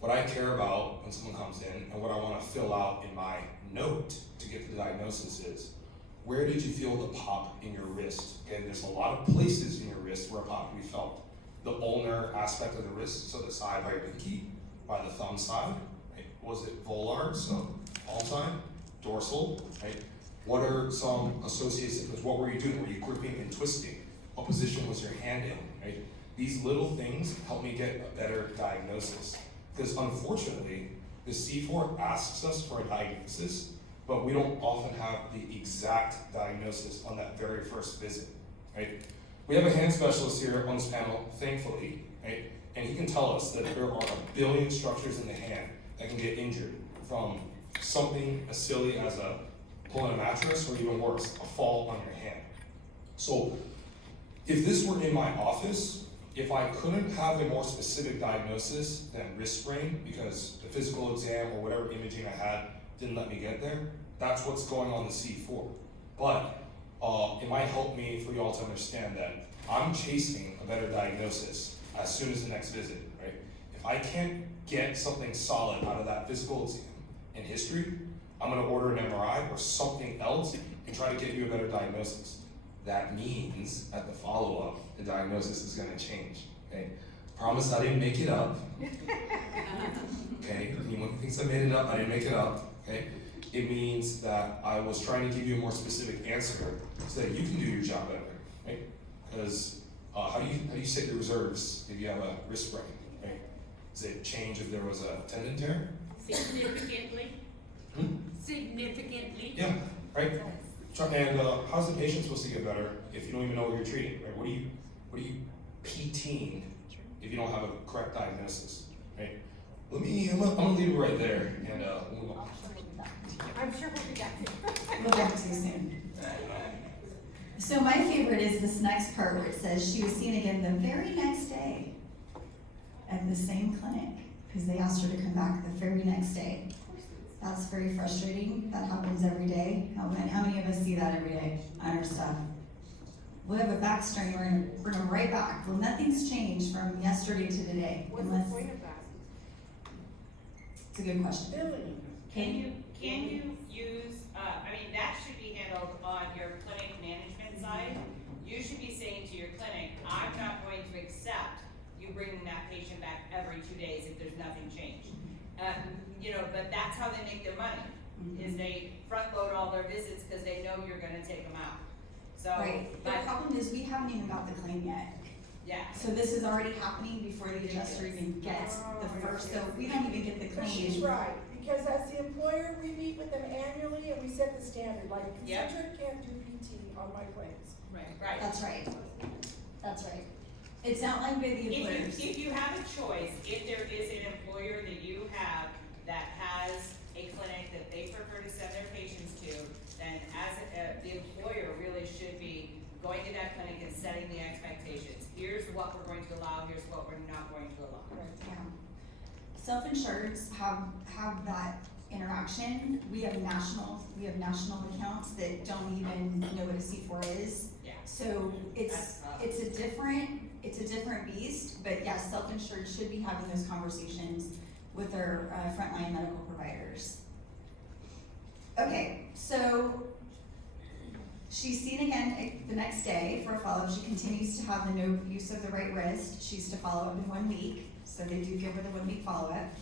What I care about when someone comes in and what I want to fill out in my note to get the diagnosis is, where did you feel the pop in your wrist? Okay, there's a lot of places in your wrist where a pop can be felt. The ulnar aspect of the wrist, so the side by your pinky, by the thumb side, right? Was it volar, so palm side, dorsal, right? What are some associated symptoms? What were you doing? Were you gripping and twisting? What position was your hand in, right? These little things help me get a better diagnosis. Because unfortunately, the C4 asks us for a diagnosis, but we don't often have the exact diagnosis on that very first visit, right? We have a hand specialist here on this panel, thankfully, right? And he can tell us that there are 1 billion structures in the hand that can get injured from something as silly as pulling a mattress, or even worse, a fall on your hand. So if this were in my office, if I couldn't have a more specific diagnosis than wrist sprain, because the physical exam or whatever imaging I had didn't let me get there, that's what's going on the C4. But it might help me for y'all to understand that I'm chasing a better diagnosis as soon as the next visit, right? If I can't get something solid out of that physical exam and history, I'm gonna order an MRI or something else and try to get you a better diagnosis. That means at the follow-up, the diagnosis is gonna change, okay? Promise I didn't make it up. Okay, anyone who thinks I made it up, I didn't make it up, okay? It means that I was trying to give you a more specific answer so that you can do your job better, right? Because how do you set your reserves if you have a wrist sprain, right? Does it change if there was a tendon tear? Significantly. Significantly. Yeah, right? And how's the patient supposed to get better if you don't even know what you're treating, right? What are you PTing if you don't have a correct diagnosis, right? I'm gonna leave it right there and we'll move on. I'm sure we'll be back to We'll get to you soon. So my favorite is this next part where it says she was seen again the very next day at the same clinic, because they asked her to come back the very next day. That's very frustrating. That happens every day. How many of us see that every day on our stuff? We have a back strain, we're gonna right back. Well, nothing's changed from yesterday to today. What's the Unless, point of that? it's a good question. Billing. Can you use, that should be handled on your clinic management side. You should be saying to your clinic, I'm not going to accept you bringing that patient back every 2 days if there's nothing changed. But that's how they make their money, is they front load all their visits because they know you're gonna take them out. So, Right, the problem is we haven't even got the claim yet. yeah. So this is already happening before the adjuster even gets the first, so we don't even get the But claim. she's right, because as the employer, we meet with them annually and we set the standard, like Yep. Concentric can't do PT on my claims. Right. That's right. That's right. It's outlined by the employers. If you have a choice, if there is an employer that you have that has a clinic that they prefer to send their patients to, then the employer really should be going to that clinic and setting the expectations. Here's what we're going to allow, here's what we're not going to allow. Yeah. Self-insureds have that interaction. We have national accounts that don't even know what a C4 is. Yeah. So That's tough. it's a different beast, but yes, self-insured should be having those conversations with their frontline medical providers. Okay, so she's seen again the next day for a follow-up. She continues to have the no use of the right wrist. She's to follow up in 1 week, so they do give her the 1 week follow-up.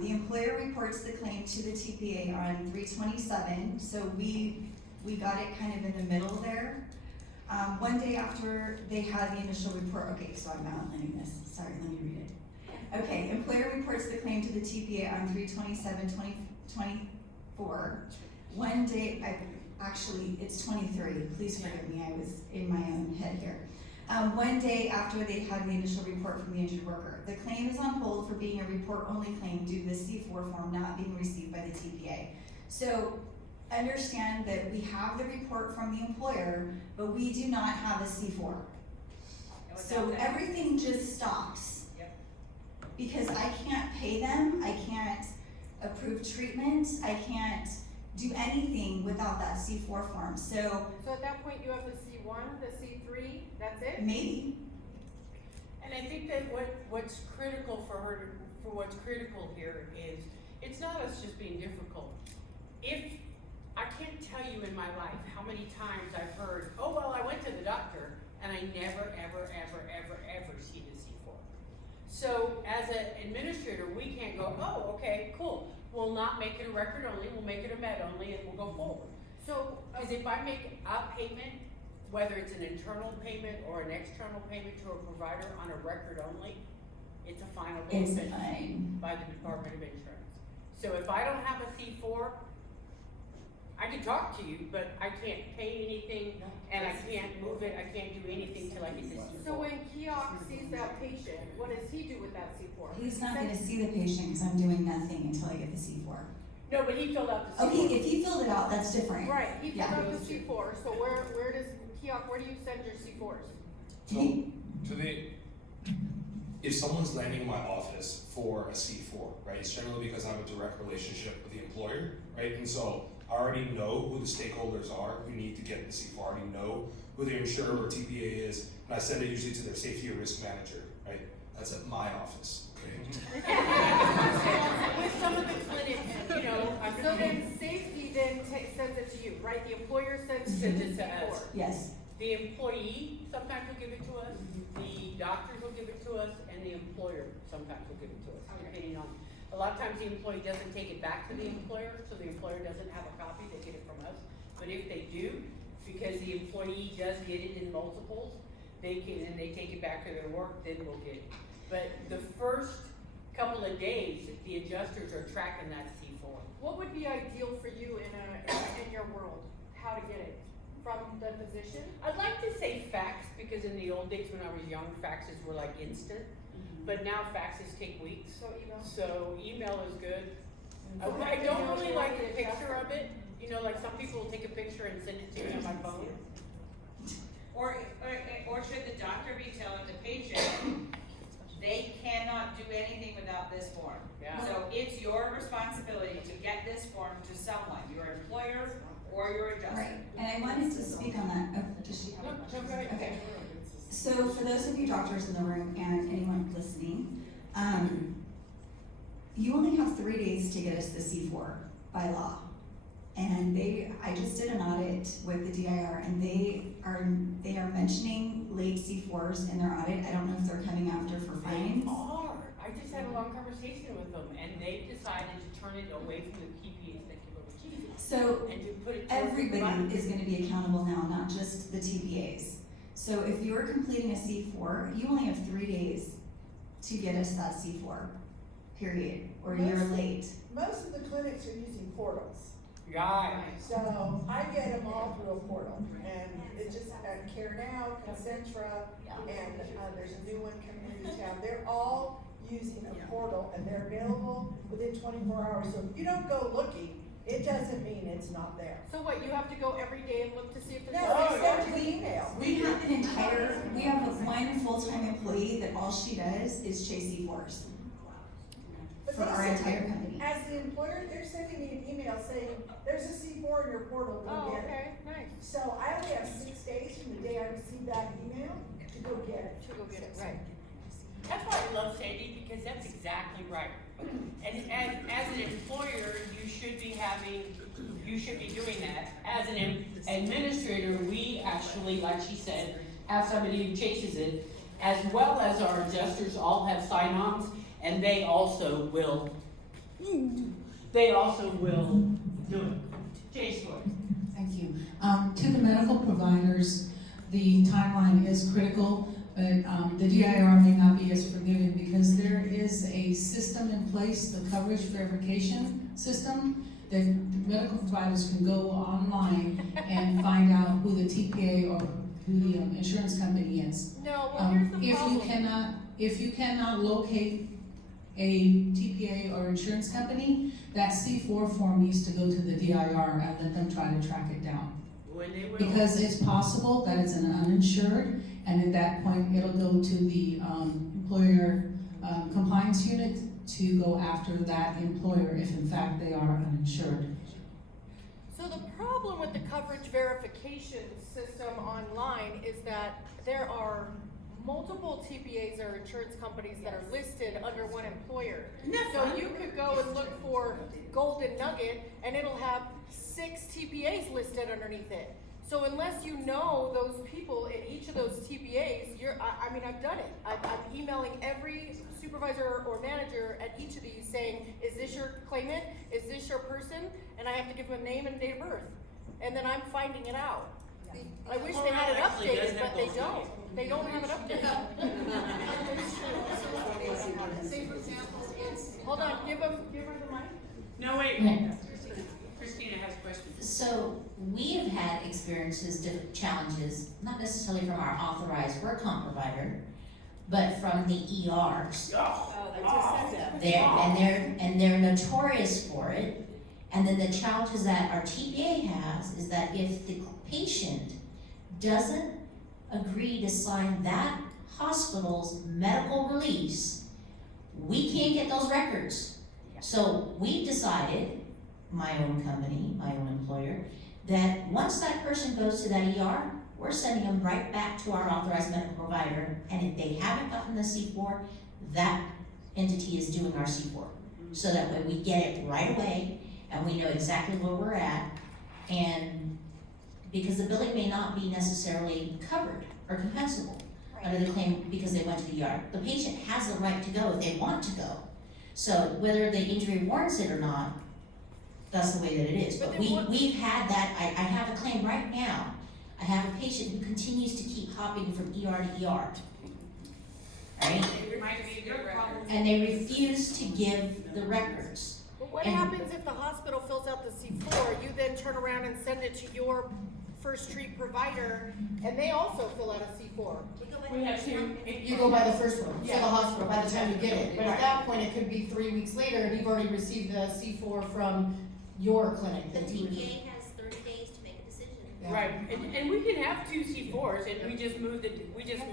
The employer reports the claim to the TPA on 3/27, so we got it kind of in the middle there. 1 day after they had the initial report, okay, so I'm outlining this, sorry, let me read it. Okay, employer reports the claim to the TPA on 3/27/2024. 1 day, actually, it's 23, please forgive me, I was in my own head here. one day after they had the initial report from the injured worker. The claim is on hold for being a report-only claim due to the C4 form not being received by the TPA. So understand that we have the report from the employer, but we do not have a C4. So without that- everything just stops. Yep. Because I can't pay them, I can't approve treatment, I can't do anything without that C4 form. So So at that point, you have the C1, the C3, that's it? maybe, And I think that what's critical for her, for what's critical here is, it's not us just being difficult. If, I can't tell you in my life how many times I've heard, oh, well, I went to the doctor and I never, ever see the C4. So as an administrator, we can't go, oh, okay, cool. We'll not make it a record only, we'll make it a med only, and we'll go forward. So, Because if I make a payment, whether it's an internal payment or an external payment to a provider on a record only, it's a final it's payment fine. by the Department of Insurance. So if I don't have a C4, I can talk to you, but I can't pay anything, and I can't move it, I can't do anything till I get the C4. so when Keok sees that patient, what does he do with that C4? He's not gonna see the patient because I'm doing nothing until I get the C4. No, but he filled out the Oh, C4. if he filled it out, that's different. Right, he filled Yeah. out the C4, so where does, Keok, where do you send your C4s? So, if someone's landing in my office for a C4, right, it's generally because I have a direct relationship with the employer, right? And so I already know who the stakeholders are who need to get the C4. I already know who their insurer or TPA is, and I send it usually to their safety or risk manager, right? That's at my office, okay? With some of the clinics, you know, I'm So then safety then sends it to you, right? The employer sends you Sends the it to us. C4. Yes, The employee sometimes will give it to us, the doctors will give it to us, and the employer sometimes will give it to us, depending on. A lot of times the employee doesn't take it back to the employer, so the employer doesn't have a copy, they get it from us. But if they do, because the employee does get it in multiples, they can, and they take it back to their work, then we'll get it. But the first couple of days, the adjusters are tracking that C4. What would be ideal for you in your world? How to get it? From the physician? I'd like to say fax, because in the old days when I was young, faxes were like instant, but now faxes take weeks. So email? So email is good. So I don't email really is like the the picture adjuster? of it, you know, like some people will take a picture and send it to me on my phone. Or should the doctor be telling the patient, they cannot do anything without this form? Yeah. So it's your responsibility to get this form to someone, your employer or your adjuster. right. And I wanted to speak on that. Oh, does she have a No, question? go ahead. Okay. So for those of you doctors in the room and anyone listening, you only have 3 days to get us the C4 by law. And I just did an audit with the DIR and they are mentioning late C4s in their audit. I don't know if they're coming after for fines. They are. I just had a long conversation with them, and they've decided to turn it away from the PPAs that give over cheese So and to put it towards the everybody provider. is gonna be accountable now, not just the TPAs. So if you're completing a C4, you only have 3 days to get us that C4, period, or you're late. Most of the clinics are using portals. Right. So I get them all through a portal, and it's just, Care Now, Concentra, and, there's a new one coming into town. They're all using a portal, and they're available within 24 hours. So if you don't go looking, it doesn't mean it's not there. So what, you have to go every day and look to see if there's. No, they send you an email. We have one full-time employee that all she does is chase C4s But for they our send entire me- company. As the employer, they're sending me an email saying, there's a C4 in your portal, go Oh, get it. okay, nice. So I only have 6 days from the day I received that email to go get it. To go get it, right. That's why I love Sandy, because that's exactly right. And as an employer, you should be doing that. As an administrator, we actually, like she said, have somebody who chases it, as well as our adjusters all have sign-ons, and they also will do it. Chase for it. Thank you. To the medical providers, the timeline is critical, but the DIR may not be as forgiving because there is a system in place, the coverage verification system, that medical providers can go online and find out who the TPA or who the insurance company is. No, well, here's the problem. If you cannot locate a TPA or insurance company, that C4 form needs to go to the DIR and let them try to track it down. When they will. Because it's possible that it's an uninsured, and at that point, it'll go to the employer compliance unit to go after that employer if in fact they are uninsured. So the problem with the coverage verification system online is that there are multiple TPAs or insurance companies that are listed under one employer. So you could go and look for Golden Nugget and it'll have 6 TPAs listed underneath it. So unless you know those people in each of those TPAs, I mean, I've done it. I'm emailing every supervisor or manager at each of these saying, is this your claimant? Is this your person? And I have to give them a name and date of birth. And then I'm finding it out. I wish they had it updated, but they don't. They don't have it updated. Say for example, it's. Hold on, give her the mic. No, wait. Christina has a question. So we have had experiences, challenges, not necessarily from our authorized work comp provider, but from the ERs. They're notorious for it. And then the challenges that our TPA has is that if the patient doesn't agree to sign that hospital's medical release, we can't get those records. So we decided, my own company, my own employer, that once that person goes to that ER, we're sending them right back to our authorized medical provider, and if they haven't gotten the C4, that entity is doing our C4. So that way we get it right away, and we know exactly where we're at, and because the billing may not be necessarily covered or compensable under the claim because they went to the ER. The patient has the right to go if they want to go. So whether the injury warrants it or not, that's the way that it is. But we've had that, I have a claim right now. I have a patient who continues to keep hopping from ER to ER. Right? And they refuse to give the records. But what happens if the hospital fills out the C4, you then turn around and send it to your first treat provider, and they also fill out a C4? We have to. You go by the first one, so the hospital, by the time you get it. But at that point, it could be 3 weeks later, and you've already received the C4 from your clinic. The TPA has 30 days to make a decision. Yeah. Right, and we can have 2 C4s, and we just move it. We just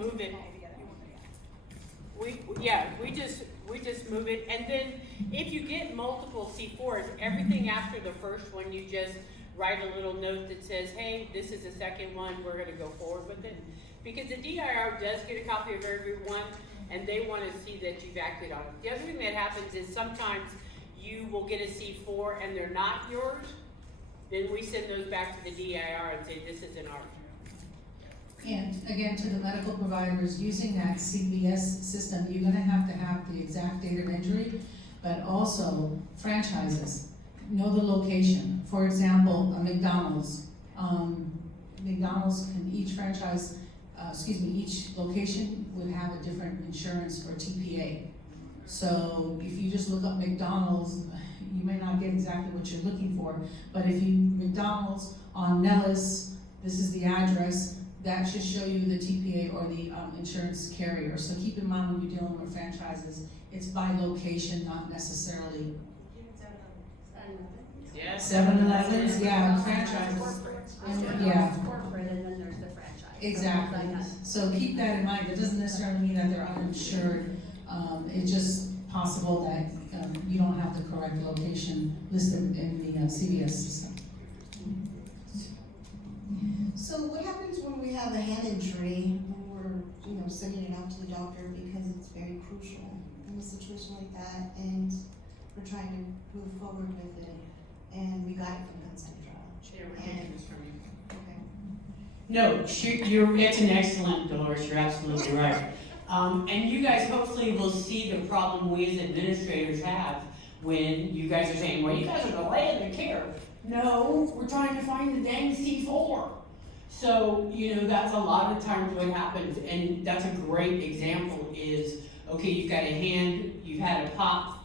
move it, and then if you get multiple C4s, everything after the first one, you just write a little note that says, hey, this is the second one, we're gonna go forward with it. Because the DIR does get a copy of every one, and they wanna see that you've acted on it. The other thing that happens is sometimes you will get a C4 and they're not yours, then we send those back to the DIR and say, this isn't ours. And again, to the medical providers using that CVS system, you're gonna have the exact date of injury, but also franchises. Know the location. For example, a McDonald's. McDonald's can each franchise, each location would have a different insurance or TPA. So if you just look up McDonald's, you may not get exactly what you're looking for, but if McDonald's on Nellis, this is the address, that should show you the TPA or the insurance carrier. So keep in mind when you're dealing with franchises, it's by location, not necessarily. 7-Elevens, yeah, franchises. Yeah. Corporate, and then there's the franchise. Exactly. So keep that in mind. It doesn't necessarily mean that they're uninsured. It's just possible that you don't have the correct location listed in the CVS system. So what happens when we have a hand injury, when we're, sending it out to the doctor because it's very crucial in a situation like that, and we're trying to move forward with it, and we got it from Concentra. No, it's an excellent, Dolores, you're absolutely right. And you guys hopefully will see the problem we as administrators have when you guys are saying, well, you guys are delaying the care. No, we're trying to find the dang C4. So, that's a lot of times what happens, and that's a great example is, okay, you've got a hand, you've had a pop,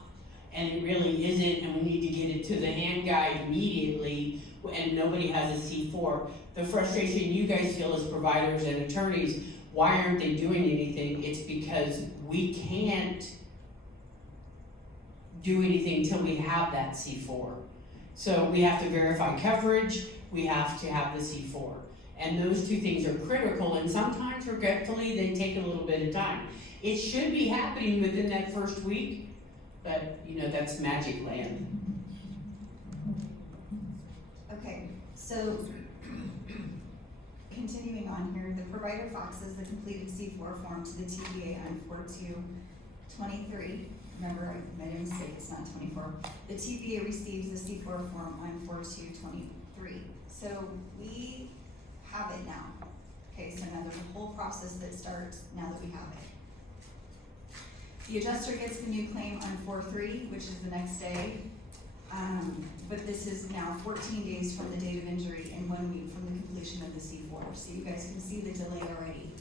and it really isn't, and we need to get it to the hand guy immediately, and nobody has a C4. The frustration you guys feel as providers and attorneys, why aren't they doing anything? It's because we can't do anything until we have that C4. So we have to verify coverage, we have to have the C4. And those two things are critical, and sometimes regretfully, they take a little bit of time. It should be happening within that first week, but you know, that's magic land. Okay, so continuing on here, the provider faxes the completed C4 form to the TPA on 4/2/23. Remember, I made a mistake, it's not 24. The TPA receives the C4 form on 4/2/23. So we have it now. Okay, so now there's a whole process that starts now that we have it. The adjuster gets the new claim on 4/3, which is the next day. But this is now 14 days from the date of injury and 1 week from the completion of the C4. So you guys can see the delay already.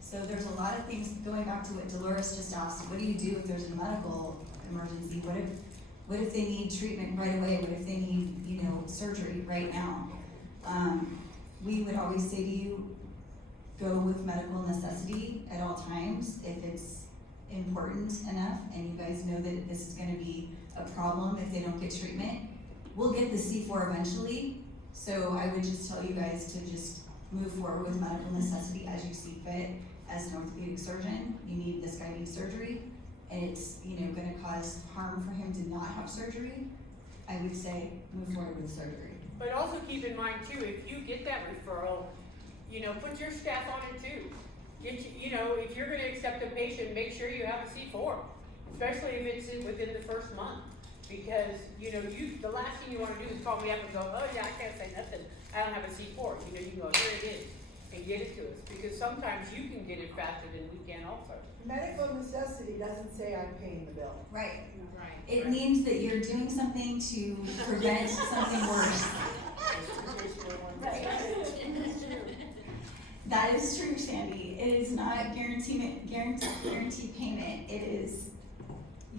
So there's a lot of things, going back to what Dolores just asked, what do you do if there's a medical emergency? What if they need treatment right away? What if they need, surgery right now? We would always say to you, go with medical necessity at all times if it's important enough and you guys know that this is gonna be a problem if they don't get treatment. We'll get the C4 eventually, so I would just tell you guys to just move forward with medical necessity as you see fit. As an orthopedic surgeon, this guy needs surgery, and it's, gonna cause harm for him to not have surgery. I would say move forward with surgery. But also keep in mind too, if you get that referral, put your staff on it too. If you're gonna accept a patient, make sure you have a C4, especially if it's within the first month. Because, the last thing you wanna do is call me up and go, oh yeah, I can't say nothing, I don't have a C4. You can go, here it is, and get it to us. Because sometimes you can get it faster than we can also. Medical necessity doesn't say I'm paying the bill. Right. Right. It means that you're doing something to prevent something worse. That is true, Sandy. It is not guaranteed payment. It is,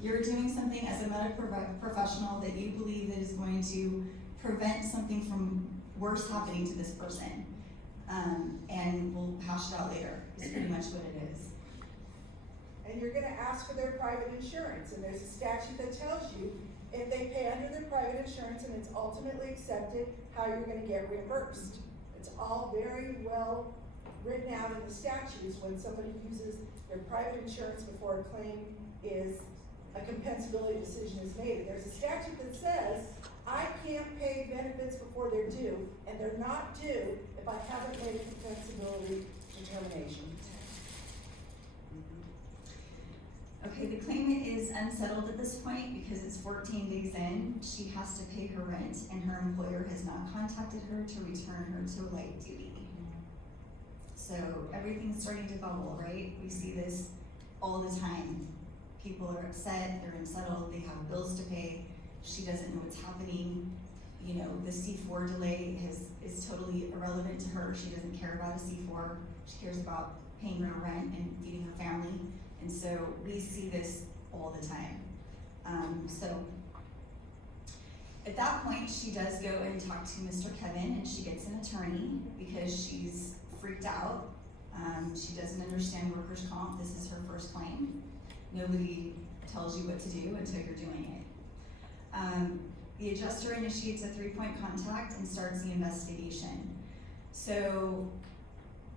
you're doing something as a medical professional that you believe that is going to prevent something from worse happening to this person. And we'll hash it out later, is pretty much what it is. And you're gonna ask for their private insurance, and there's a statute that tells you if they pay under their private insurance and it's ultimately accepted, how you're gonna get reimbursed. It's all very well written out in the statutes when somebody uses their private insurance before a claim is, a compensability decision is made. There's a statute that says, I can't pay benefits before they're due, and they're not due if I haven't made a compensability determination. Okay, the claimant is unsettled at this point because it's 14 days in. She has to pay her rent, and her employer has not contacted her to return her to light duty. So everything's starting to bubble, right? We see this all the time. People are upset, they're unsettled, they have bills to pay. She doesn't know what's happening. The C4 delay is totally irrelevant to her. She doesn't care about a C4. She cares about paying her rent and feeding her family. And so we see this all the time. So at that point, she does go and talk to Mr. Kevin, and she gets an attorney because she's freaked out. She doesn't understand workers' comp. This is her first claim. Nobody tells you what to do until you're doing it. The adjuster initiates a 3-point contact and starts the investigation. So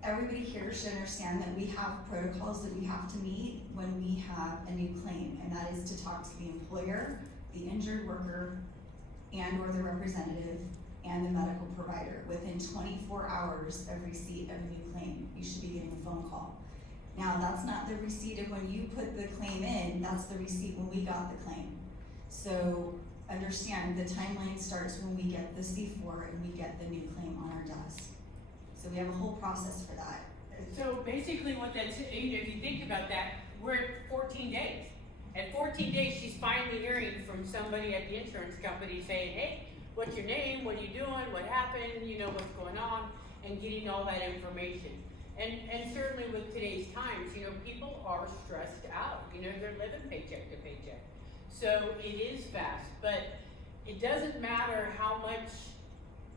everybody here should understand that we have protocols that we have to meet when we have a new claim, and that is to talk to the employer, the injured worker, and or the representative, and the medical provider. Within 24 hours of receipt of a new claim, you should be getting a phone call. Now, that's not the receipt of when you put the claim in, that's the receipt when we got the claim. So understand the timeline starts when we get the C4 and we get the new claim on our desk. So we have a whole process for that. So basically what that's, if you think about that, we're at 14 days. At 14 days, she's finally hearing from somebody at the insurance company saying, hey, what's your name, what are you doing, what happened, what's going on, and getting all that information. And certainly with today's times, people are stressed out, they're living paycheck to paycheck. So it is fast, but it doesn't matter how much,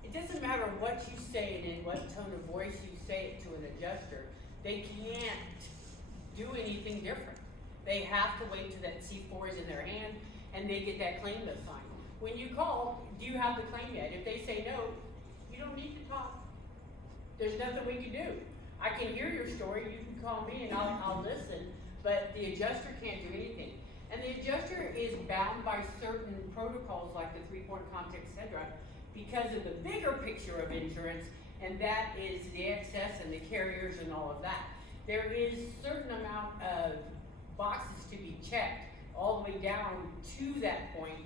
it doesn't matter what you say and in what tone of voice you say it to an adjuster. They can't do anything different. They have to wait till that C4 is in their hand and they get that claim assigned. When you call, do you have the claim yet? If they say no, you don't need to talk. There's nothing we can do. I can hear your story, you can call me and I'll listen, but the adjuster can't do anything. And the adjuster is bound by certain protocols like the 3-point context, etc., because of the bigger picture of insurance, and that is the excess and the carriers and all of that. There is certain amount of boxes to be checked all the way down to that point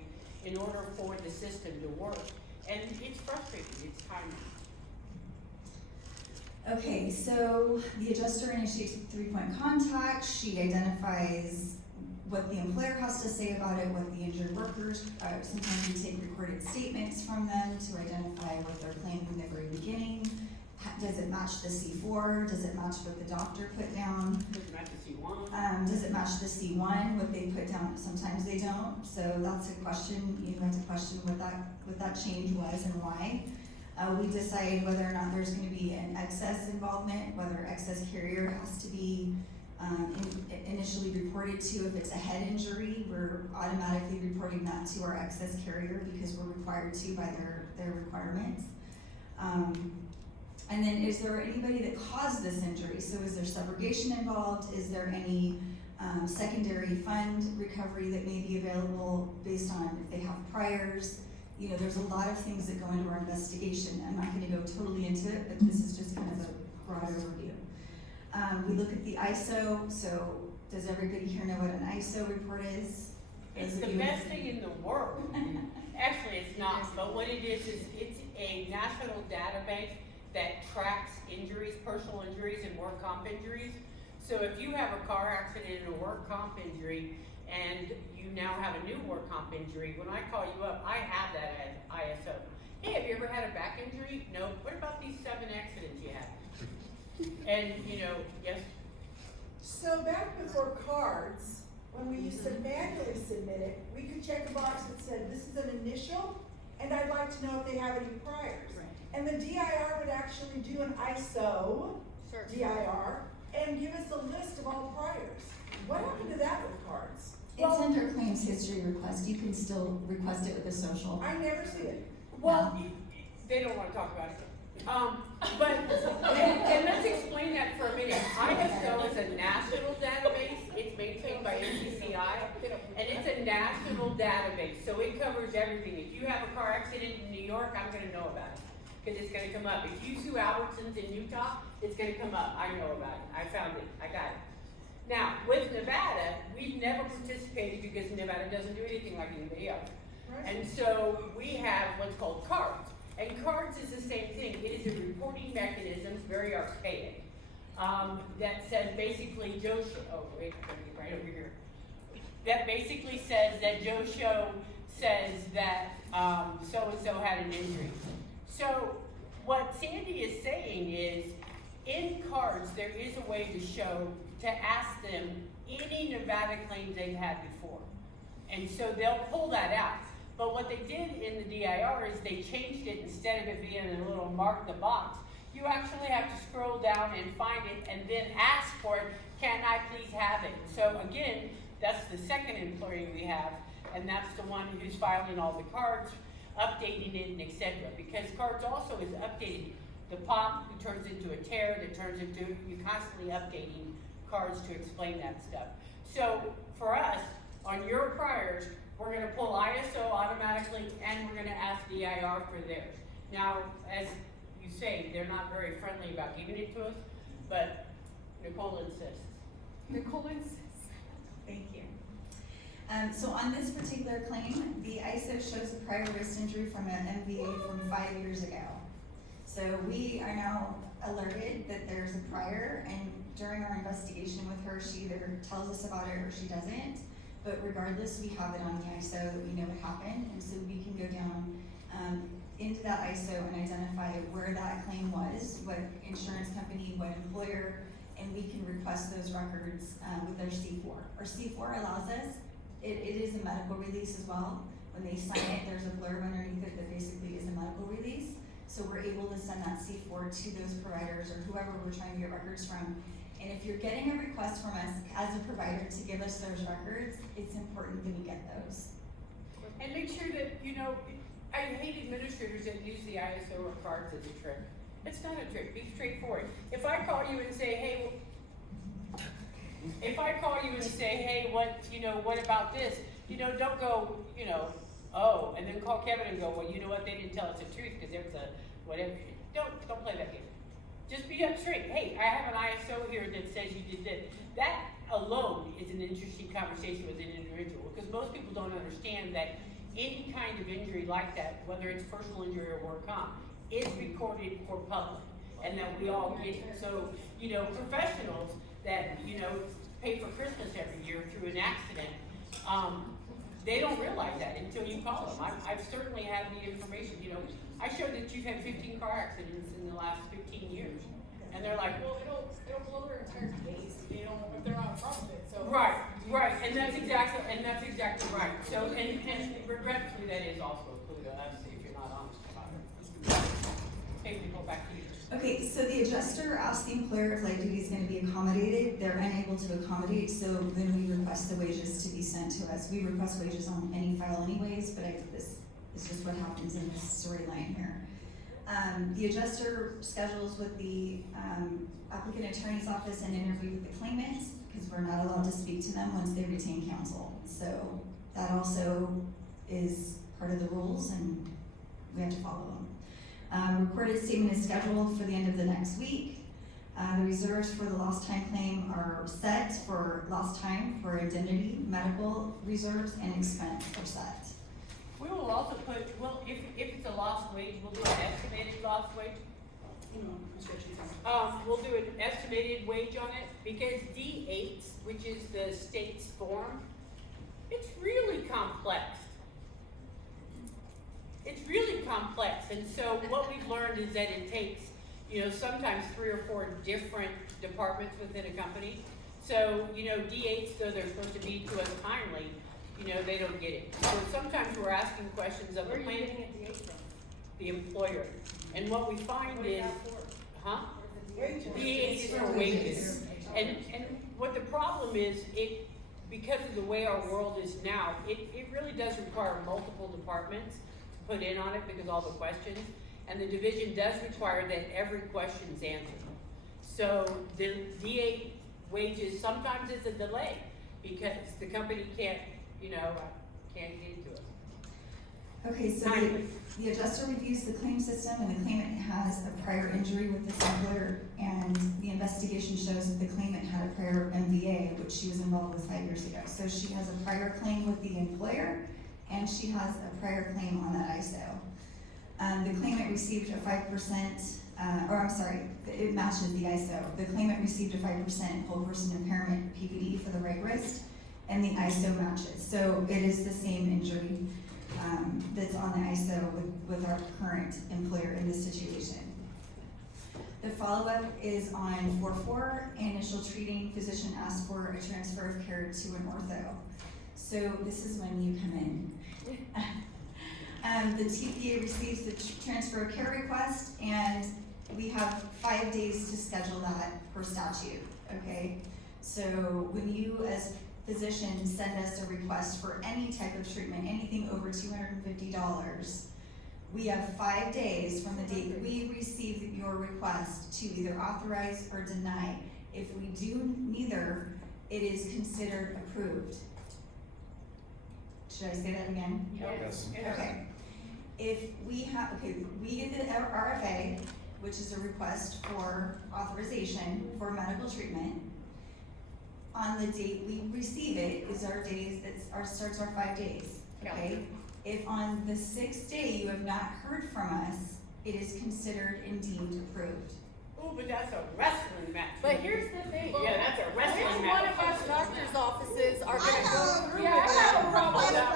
in order for the system to work. And it's frustrating, it's timely. Okay, so the adjuster initiates 3-point contact. She identifies what the employer has to say about it, what the injured workers, sometimes we take recorded statements from them to identify what they're claiming in the very beginning. Does it match the C4? Does it match what the doctor put down? Does it match the C1? Does it match the C1, what they put down? Sometimes they don't, so that's a question. You have to question what that change was and why. We decide whether or not there's going to be an excess involvement, whether excess carrier has to be initially reported to. If it's a head injury, we're automatically reporting that to our excess carrier because we're required to by their requirements. And then is there anybody that caused this injury? So is there subrogation involved? Is there any secondary fund recovery that may be available based on if they have priors? You know, there's a lot of things that go into our investigation. I'm not gonna go totally into it, but this is just kind of a broad overview. We look at the ISO, so does everybody here know what an ISO report is? It's the best thing in the world. Actually, it's not, but what it is it's a national database that tracks injuries, personal injuries and work comp injuries. So if you have a car accident and a work comp injury, and you now have a new work comp injury, when I call you up, I have that as ISO. Hey, have you ever had a back injury? No. What about these 7 accidents you had? And, you know, yes? So back before cards, when we used to manually submit it, we could check a box that said, this is an initial, and I'd like to know if they have any priors. Right. And the DIR would actually do an ISO DIR and give us a list of all priors. What happened to that with cards? It's under claims history request. You can still request it with a social. I never see it. Well, they don't wanna talk about it. But, and let's explain that for a minute. ISO is a national database. It's maintained by NCCI, and it's a national database, so it covers everything. If you have a car accident in New York, I'm gonna know about it, because it's gonna come up. If you sue Albertsons in Utah, it's gonna come up. I know about it. I found it. I got it. Now, with Nevada, we've never participated because Nevada doesn't do anything like anybody else. Right. And so we have what's called cards. And cards is the same thing. It is a reporting mechanism, very archaic, that says basically Joe Show, oh wait, I'm gonna get right over here. That basically says that Joe Show says that so-and-so had an injury. So what Sandy is saying is, in cards, there is a way to show, to ask them any Nevada claims they've had before. And so they'll pull that out. But what they did in the DIR is they changed it. Instead of it being a little mark the box, you actually have to scroll down and find it and then ask for it, can I please have it? So again, that's the second employee we have, and that's the one who's filing all the cards, updating it, and etc. Because cards also is updating. The pop turns into a tear, that turns into, you're constantly updating cards to explain that stuff. So for us, on your priors, we're gonna pull ISO automatically, and we're gonna ask DIR for theirs. Now, as you say, they're not very friendly about giving it to us, but Nicole insists. Nicole insists. Thank you. So on this particular claim, the ISO shows a prior wrist injury from an MVA from 5 years ago. So we are now alerted that there's a prior, and during our investigation with her, she either tells us about it or she doesn't. But regardless, we have it on the ISO that we know what happened, and so we can go down into that ISO and identify where that claim was, what insurance company, what employer, and we can request those records with our C4. Our C4 allows us it is a medical release as well. When they sign it, there's a blurb underneath it that basically is a medical release. So we're able to send that C4 to those providers or whoever we're trying to get records from. And if you're getting a request from us as a provider to give us those records, it's important that we get those. And make sure that, you know, I hate administrators that use the ISO or cards as a trick. It's not a trick, be straightforward. If I call you and say, hey, what, you know, what about this? You know, don't go, you know, oh, and then call Kevin and go, well, you know what, they didn't tell us the truth because there was a, whatever. Don't play that game. Just be up straight. Hey, I have an ISO here that says you did this. That alone is an interesting conversation with an individual because most people don't understand that any kind of injury like that, whether it's personal injury or work comp, is recorded for public and that we all get it. So, you know, professionals that, you know, pay for Christmas every year through an accident, they don't realize that until you call them. I've certainly had the information, you know, I showed that you've had 15 car accidents in the last 15 years. And they're like, well, it'll blow their entire case if they don't, if they're not in front of it, so. right, and that's exactly right. So, and regretfully, that is also included, obviously, if you're not honest about it. Okay, we go back to you. Okay, so the adjuster asks the employer if light duty is going to be accommodated. They're unable to accommodate, so then we request the wages to be sent to us. We request wages on any file anyways, but this is just what happens in this storyline here. The adjuster schedules with the applicant attorney's office an interview with the claimant because we're not allowed to speak to them once they retain counsel. So that also is part of the rules and we have to follow them. Recorded statement is scheduled for the end of the next week. The reserves for the lost time claim are set for lost time for indemnity, medical reserves, and expense are set. We will also put, well, if it's a lost wage, we'll do an estimated lost wage. We'll do an estimated wage on it because D8, which is the state's form, it's really complex. It's really complex, and so what we've learned is that it takes, you know, sometimes 3 or 4 different departments within a company. So, you know, D8s, though they're supposed to be to us timely, you know, they don't get it. So sometimes we're asking questions of the Where are you plaintiff, getting a D8 from? the employer. And what we find What is is, that for? huh? Wages. D8 is for wages. And what the problem is, because of the way our world is now, it really does require multiple departments to put in on it because of all the questions. And the division does require that every question is answered. So the D8 wages, sometimes it's a delay because the company can't get into it. Okay, so the adjuster reviews the claim system and the claimant has a prior injury with this employer and the investigation shows that the claimant had a prior MVA, which she was involved with 5 years ago. So she has a prior claim with the employer and she has a prior claim on that ISO. The claimant received a 5%, it matches the ISO. The claimant received a 5% whole person impairment PPD for the right wrist and the ISO matches. So it is the same injury that's on the ISO with our current employer in this situation. The follow-up is on 4.4, initial treating physician asked for a transfer of care to an ortho. So this is when you come in. The TPA receives the transfer of care request and we have 5 days to schedule that per statute, okay? So when you as physicians send us a request for any type of treatment, anything over $250, we have 5 days from the date that we receive your request to either authorize or deny. If we do neither, it is considered approved. Should I say that again? Yes. Okay. If we get the RFA, which is a request for authorization for medical treatment. On the date we receive it is our days, starts our 5 days, okay? If on the 6th day you have not heard from us, it is considered and deemed approved. Oh, but that's a wrestling match. But here's the thing. Yeah, that's a wrestling Which match. one of us doctor's offices are gonna go through? Yeah, I have a problem with that.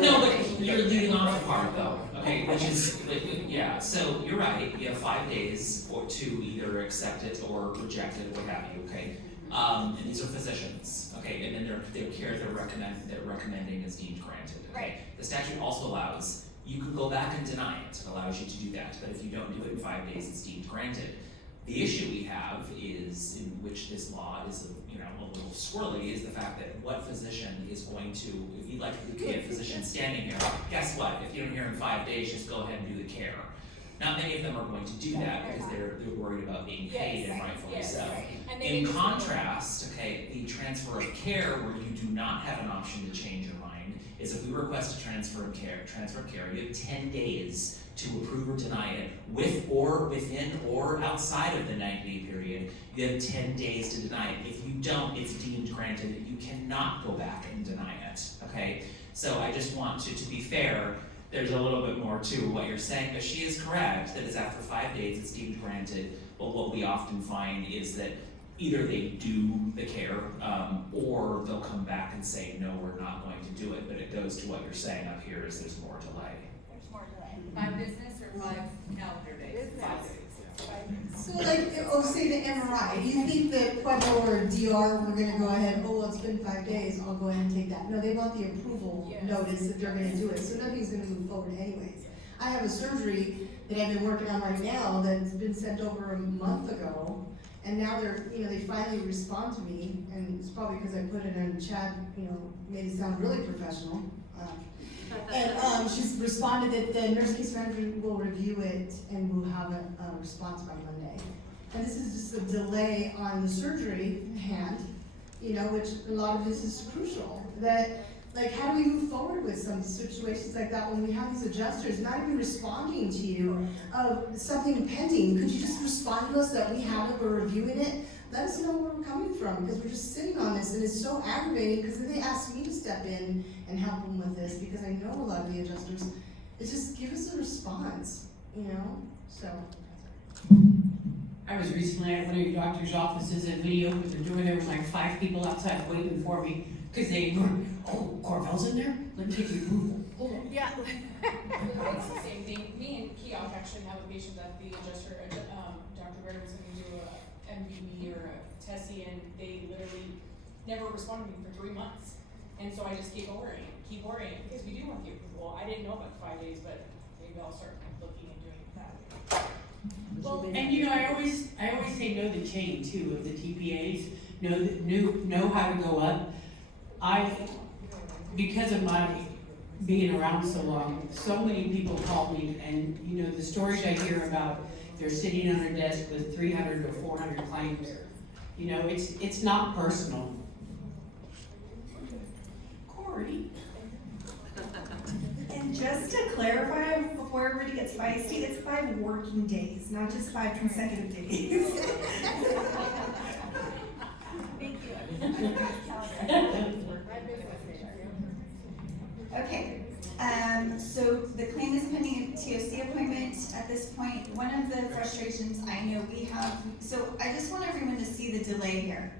No, but you're leaving off the part though, Okay, which is, yeah, so you're right, you have 5 days or to either accept it or reject it, what have you, okay? And these are physicians, okay, and then their care they're recommending is deemed granted, okay? The statute also allows, you can go back and deny it, it allows you to do that, but if you don't do it in 5 days, it's deemed granted. The issue we have is, in which this law is, a little squirrely, is the fact that what physician is going to, if you'd like to be a physician standing here, guess what? If you don't hear in 5 days, just go ahead and do the care. Not many of them are going to do that because they're worried about being paid, and rightfully so. In contrast, okay, the transfer of care where you do not have an option to change your mind is if we request a transfer of care, you have 10 days to approve or deny it, with or within or outside of the 90-day period. You have 10 days to deny it. If you don't, it's deemed granted. You cannot go back and deny it, okay? So I just want to be fair, there's a little bit more to what you're saying, but she is correct that it's after 5 days it's deemed granted, but what we often find is that either they do the care, or they'll come back and say, no, we're not going to do it, but it goes to what you're saying up here is there's more delay. There's more delay. 5 business or 5 calendar days? 5 days. So like, say the MRI, you think that Pueblo or DR, we're gonna go ahead, oh, well, it's been 5 days, I'll go ahead and take that. No, they want the approval notice that they're gonna do it, so nothing's gonna move forward anyways. I have a surgery that I've been working on right now that's been sent over a month ago, and now they finally respond to me, and it's probably because I put it in chat, made it sound really professional. And she's responded that the nurse case manager will review it and we'll have a response by Monday. And this is just a delay on the surgery hand, which a lot of this is crucial. That, like, how do we move forward with some situations like that when we have these adjusters not even responding to you of something pending? Could you just respond to us that we have it, we're reviewing it? Let us know where we're coming from, because we're just sitting on this, and it's so aggravating, because then they ask me to step in and help them with this, because I know a lot of the adjusters. It's just, give us a response, so. I was recently at one of your doctor's offices, and when he opened the door, there was like 5 people outside waiting for me, because they were, oh, Corvell's in there? Let me get the approval. Hold on. Yeah. It's the same thing. Me and Keok actually have a patient that the adjuster, Dr. Berger was going to do a MVB or a Tessie, and they literally never responded to me for 3 months. And so I just keep worrying, because we do want the approval. I didn't know about the 5 days, but maybe I'll start looking and doing that. Well, and I always say know the chain too of the TPAs, know how to go up. Because of my being around so long, so many people call me, and the stories I hear about, they're sitting on their desk with 300 or 400 claims. It's not personal. Corey. And just to clarify, before everybody gets feisty, it's 5 working days, not just 5 consecutive days. Thank you. Okay, so the claim is pending a TOC appointment at this point. One of the frustrations I know we have, so I just want everyone to see the delay here.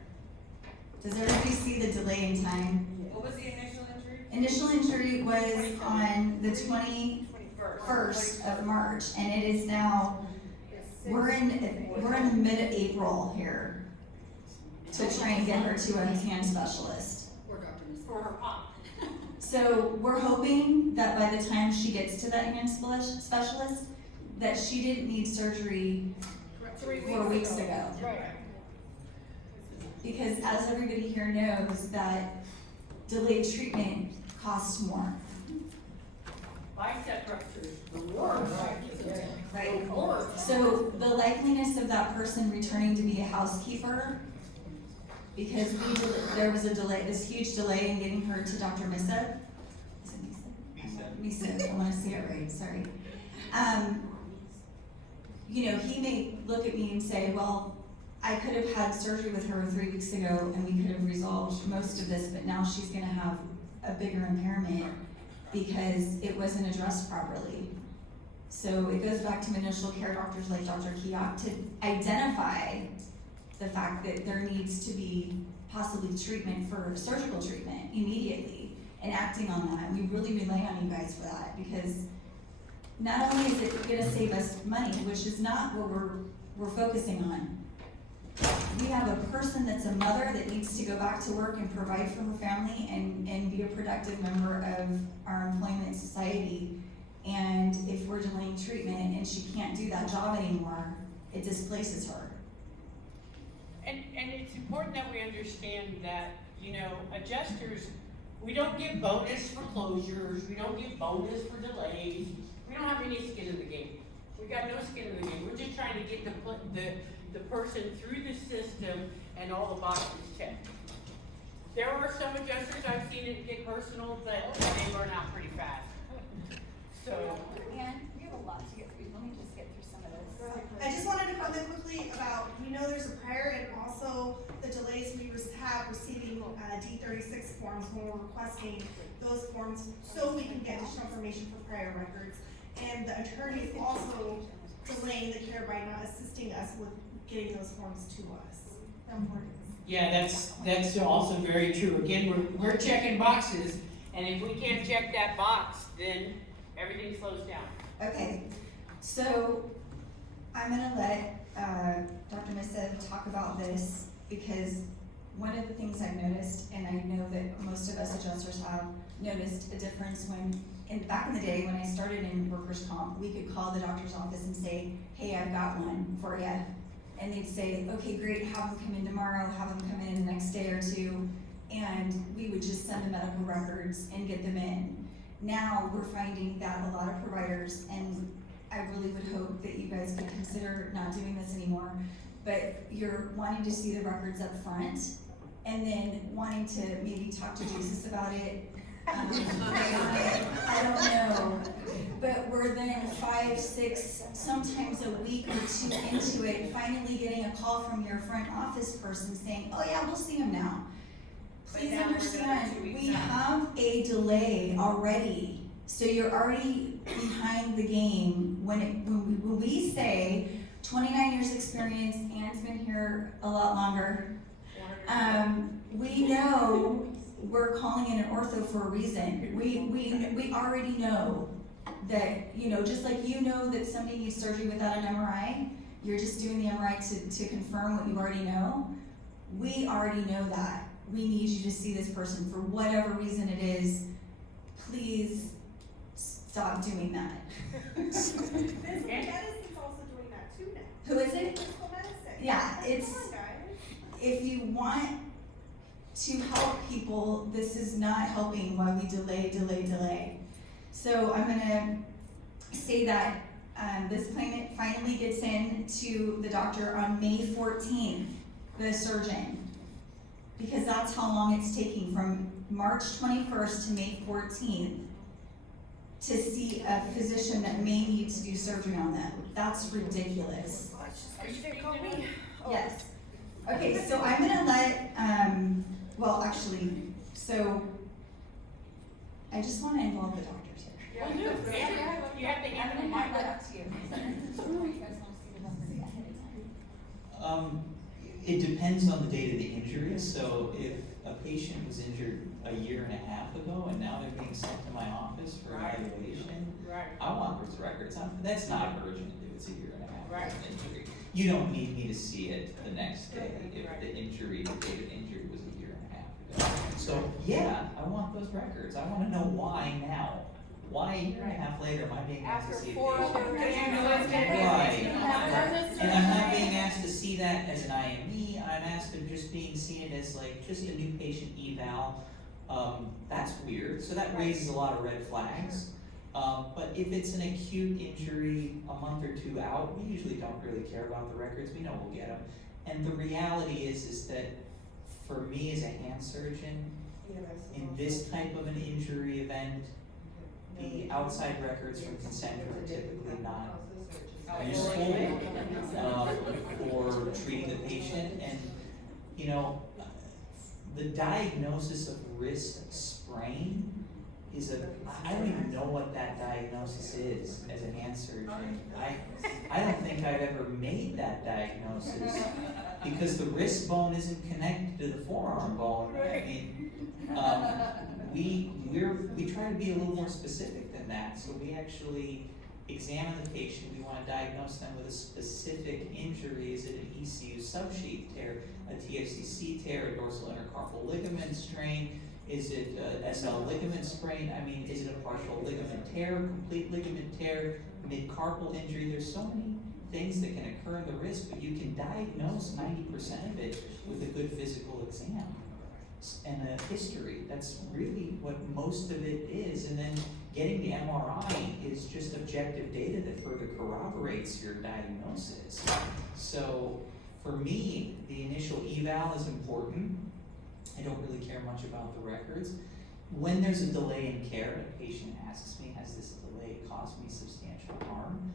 Does everybody see the delay in time? What was the initial injury? Initial injury was on the 21st of March, and it is now, we're in the mid-April here to try and get her to a hand specialist. For her pop. So we're hoping that by the time she gets to that hand specialist, that she didn't need surgery 4 weeks ago. Right. Because as everybody here knows, that delayed treatment costs more. Bicep ruptures, the worst. Right. So the likeliness of that person returning to be a housekeeper, because there was a delay, this huge delay in getting her to Dr. Misa. Is it Misa? Misa, I want to say it right, sorry. He may look at me and say, well, I could have had surgery with her 3 weeks ago and we could have resolved most of this, but now she's gonna have a bigger impairment because it wasn't addressed properly. So it goes back to initial care doctors like Dr. Keok to identify the fact that there needs to be possibly treatment for surgical treatment immediately and acting on that. We really rely on you guys for that because not only is it gonna save us money, which is not what we're focusing on. We have a person that's a mother that needs to go back to work and provide for her family and be a productive member of our employment society. And if we're delaying treatment and she can't do that job anymore, it displaces her. And it's important that we understand that, you know, adjusters, we don't get bonus for closures, we don't get bonus for delays, we don't have any skin in the game. We got no skin in the game, we're just trying to get the person through the system and all the boxes checked. There are some adjusters, I've seen it get personal, but they burn out pretty fast. So. And we have a lot to get through, let me just get through some of this. I just wanted to comment quickly about, we know there's a prior and also the delays we have receiving D36 forms when we're requesting those forms so we can get additional information for prior records. And the attorney is also delaying the care by not assisting us with getting those forms to us. Yeah, that's also very true. Again, we're checking boxes, and if we can't check that box, then everything slows down. Okay, so I'm gonna let Dr. Missa talk about this because one of the things I've noticed, and I know that most of us adjusters have noticed a difference when, back in the day when I started in workers' comp, we could call the doctor's office and say, hey, I've got one for you. And they'd say, okay, great, have them come in tomorrow, have them come in the next day or two, and we would just send the medical records and get them in. Now we're finding that a lot of providers, and I really would hope that you guys could consider not doing this anymore, but you're wanting to see the records up front and then wanting to maybe talk to Jesus about it. I don't know, but we're then 5, 6, sometimes a week or 2 into it, finally getting a call from your front office person saying, oh yeah, we'll see him now. Please understand, we have a delay already, so you're already behind the game. When we say 29 years experience, Anne's been here a lot longer, we know we're calling in an ortho for a reason. We already know that, you know, just like you know that somebody needs surgery without an MRI, you're just doing the MRI to confirm what you already know. We already know that. We need you to see this person for whatever reason it is. Please stop doing that. Physical medicine's also doing that too now. Who is it? Physical medicine. Yeah, it's, come on, guys. if you want to help people, this is not helping while we delay. So I'm gonna say that this claimant finally gets in to the doctor on May 14th, the surgeon, because that's how long it's taking from March 21st to May 14th to see a physician that may need to do surgery on them. That's ridiculous. Are you gonna call me? Yes. Okay, so I'm gonna let, well, actually, so I just wanna involve the doctors here. Yeah, You have to hand them the mic. Up to you. You guys want to see the numbers ahead of time? It depends on the date of the injury, so if a patient was injured a year and a half ago and now they're being sent to my office for evaluation, I want those records. That's not urgent if it's a year and a half of injury. You don't need me to see it the next day if the injury, the date of injury was a year and a half ago. So yeah, I want those records. I wanna know why now. Why a year and a half later am I being asked to see a patient? Right. And I'm not being asked to see that as an IME, I'm asked to just being seen as like, just a new patient eval. That's weird, so that raises a lot of red flags. But if it's an acute injury a month or 2 out, we usually don't really care about the records, we know we'll get them. And the reality is that for me as a hand surgeon, in this type of an injury event, the outside records from Concentra are typically not useful for treating the patient. And, you know, the diagnosis of wrist sprain is I don't even know what that diagnosis is as a hand surgeon. I don't think I've ever made that diagnosis because the wrist bone isn't connected to the forearm bone. I mean, we try to be a little more specific than that. So we actually examine the patient, we wanna diagnose them with a specific injury. Is it an ECU subsheath tear, a TFCC tear, a dorsal intercarpal ligament strain? Is it a SL ligament sprain? I mean, is it a partial ligament tear, complete ligament tear, mid-carpal injury? There's so many things that can occur in the wrist, but you can diagnose 90% of it with a good physical exam and a history. That's really what most of it is. And then getting the MRI is just objective data that further corroborates your diagnosis. So for me, the initial eval is important. I don't really care much about the records. When there's a delay in care, a patient asks me, has this delay caused me substantial harm?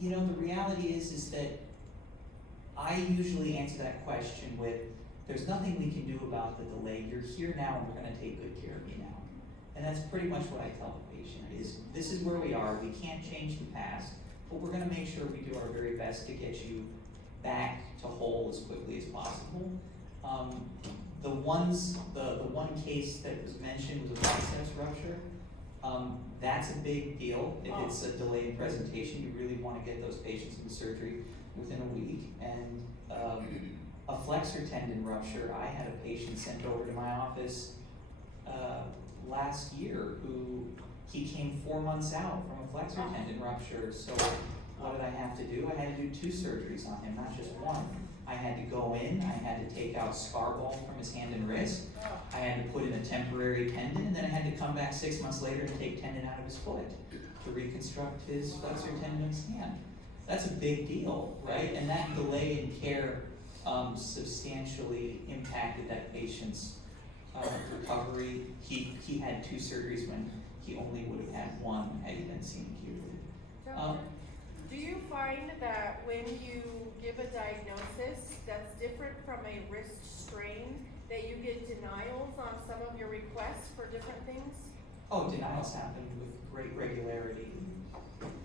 The reality is that I usually answer that question with, there's nothing we can do about the delay. You're here now and we're gonna take good care of you now. And that's pretty much what I tell the patient is, this is where we are, we can't change the past, but we're gonna make sure we do our very best to get you back to whole as quickly as possible. The one case that was mentioned was a biceps rupture. That's a big deal. If it's a delay in presentation, you really wanna get those patients into surgery within a week. And a flexor tendon rupture, I had a patient sent over to my office last year who he came 4 months out from a flexor tendon rupture. So what did I have to do? I had to do 2 surgeries on him, not just one. I had to go in, I had to take out scar ball from his hand and wrist, I had to put in a temporary tendon, and then I had to come back 6 months later and take tendon out of his foot to reconstruct his flexor tendon in his hand. That's a big deal, right? And that delay in care substantially impacted that patient's recovery. He had 2 surgeries when he only would have had 1 had he been seen cured. Do you find that when you give a diagnosis that's different from a wrist strain, that you get denials on some of your requests for different things? Oh, denials happen with great regularity.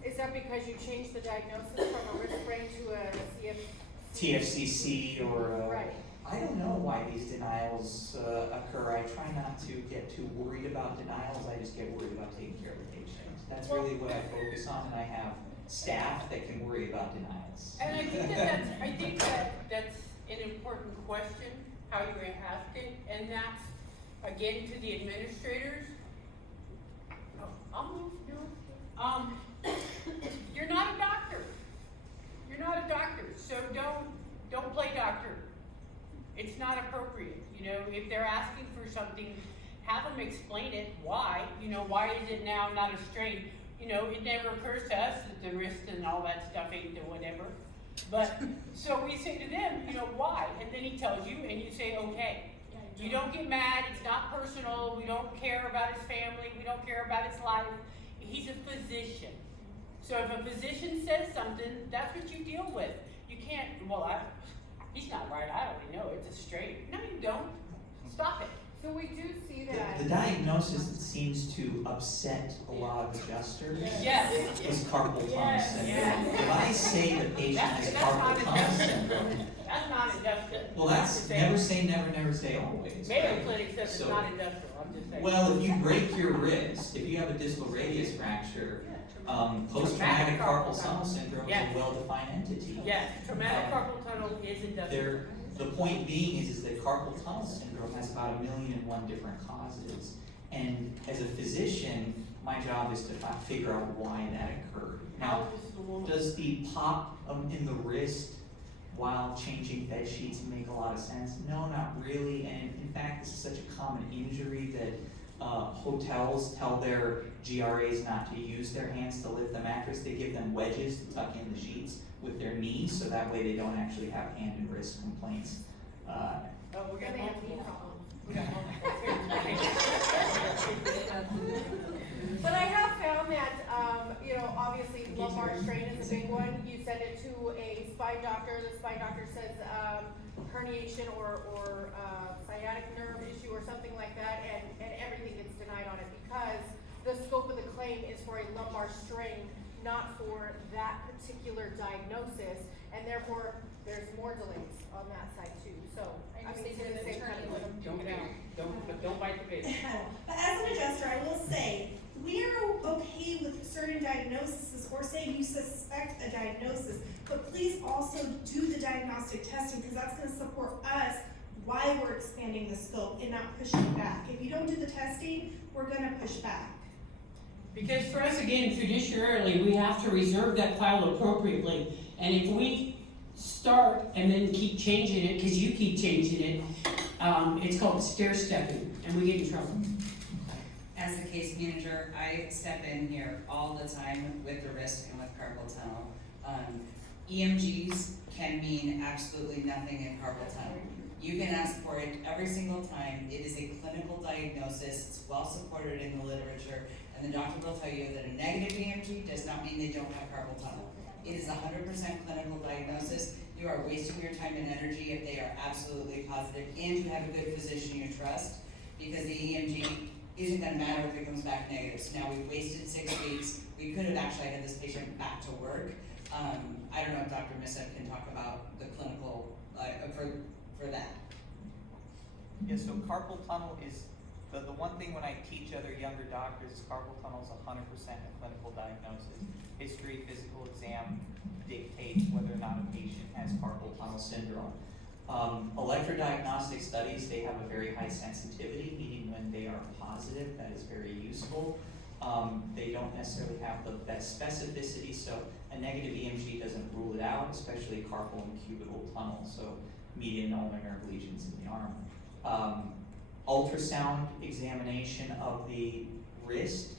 Is that because you changed the diagnosis from a wrist sprain to a TFCC or Right. I don't know why these denials occur. I try not to get too worried about denials. I just get worried about taking care of the patient. That's really what I focus on, and I have staff that can worry about denials. And I think that's an important question, how you ask it, and that's, again, to the administrators. Oh, I'll move, you're not a doctor. You're not a doctor, so don't play doctor. It's not appropriate, if they're asking for something, have them explain it, why, why is it now not a strain? It never occurs to us that the wrist and all that stuff ain't the whatever. But, so we say to them, why? And then he tells you, and you say, okay. You don't get mad, it's not personal, we don't care about his family, we don't care about his life. He's a physician. So if a physician says something, that's what you deal with. You can't, he's not right, I already know, it's a strain. No, you don't. Stop it. So we do see that. The diagnosis that seems to upset a lot of adjusters Yes. is carpal tunnel syndrome. Yes. If I say the patient has carpal tunnel syndrome, That's not industrial. well, that's never say never, never say always. Mayo right? Clinic says it's So- not industrial, I'm just saying. Well, if you break your wrist, if you have a distal radius fracture, post-traumatic carpal tunnel syndrome is Yes. a well-defined entity. Yes, traumatic carpal tunnel is industrial. The point being is that carpal tunnel syndrome has about 1,000,001 different causes. And as a physician, my job is to figure out why that occurred. Now, does the pop in the wrist while changing bed sheets make a lot of sense? No, not really. And in fact, this is such a common injury that hotels tell their GRAs not to use their hands to lift the mattress. They give them wedges to tuck in the sheets with their knees, so that way they don't actually have hand and wrist complaints. We got multiple. But I have found that, obviously lumbar strain is a big one. You send it to a spine doctor, the spine doctor says, herniation or sciatic nerve issue or something like that, and everything gets denied on it because the scope of the claim is for a lumbar strain, not for that particular diagnosis, and therefore there's more delays on that side too. So I mean, Say to the attorney, let them Don't do it out. don't bite the bait. But as an adjuster, I will say, we are okay with certain diagnoses, or say you suspect a diagnosis, but please also do the diagnostic testing, because that's gonna support us why we're expanding the scope and not pushing back. If you don't do the testing, we're gonna push back. Because for us, again, fiduciarily, we have to reserve that file appropriately. And if we start and then keep changing it, because you keep changing it, it's called stair stepping, and we get in trouble. As a case manager, I step in here all the time with the risk and with carpal tunnel. EMGs can mean absolutely nothing in carpal tunnel. You can ask for it every single time. It is a clinical diagnosis. It's well supported in the literature, and the doctor will tell you that a negative EMG does not mean they don't have carpal tunnel. It is 100% clinical diagnosis. You are wasting your time and energy if they are absolutely positive, and you have a good physician you trust, because the EMG isn't gonna matter if it comes back negative. So now we've wasted 6 weeks. We could have actually had this patient back to work. I don't know if Dr. Missett can talk about the clinical, for that. Yeah, so carpal tunnel is, the one thing when I teach other younger doctors is carpal tunnel is 100% a clinical diagnosis. History, physical exam dictates whether or not a patient has carpal tunnel syndrome. Electrodiagnostic studies, they have a very high sensitivity, meaning when they are positive, that is very useful. They don't necessarily have the best specificity, so a negative EMG doesn't rule it out, especially carpal and cubital tunnel, so median ulnar nerve lesions in the arm. Ultrasound examination of the wrist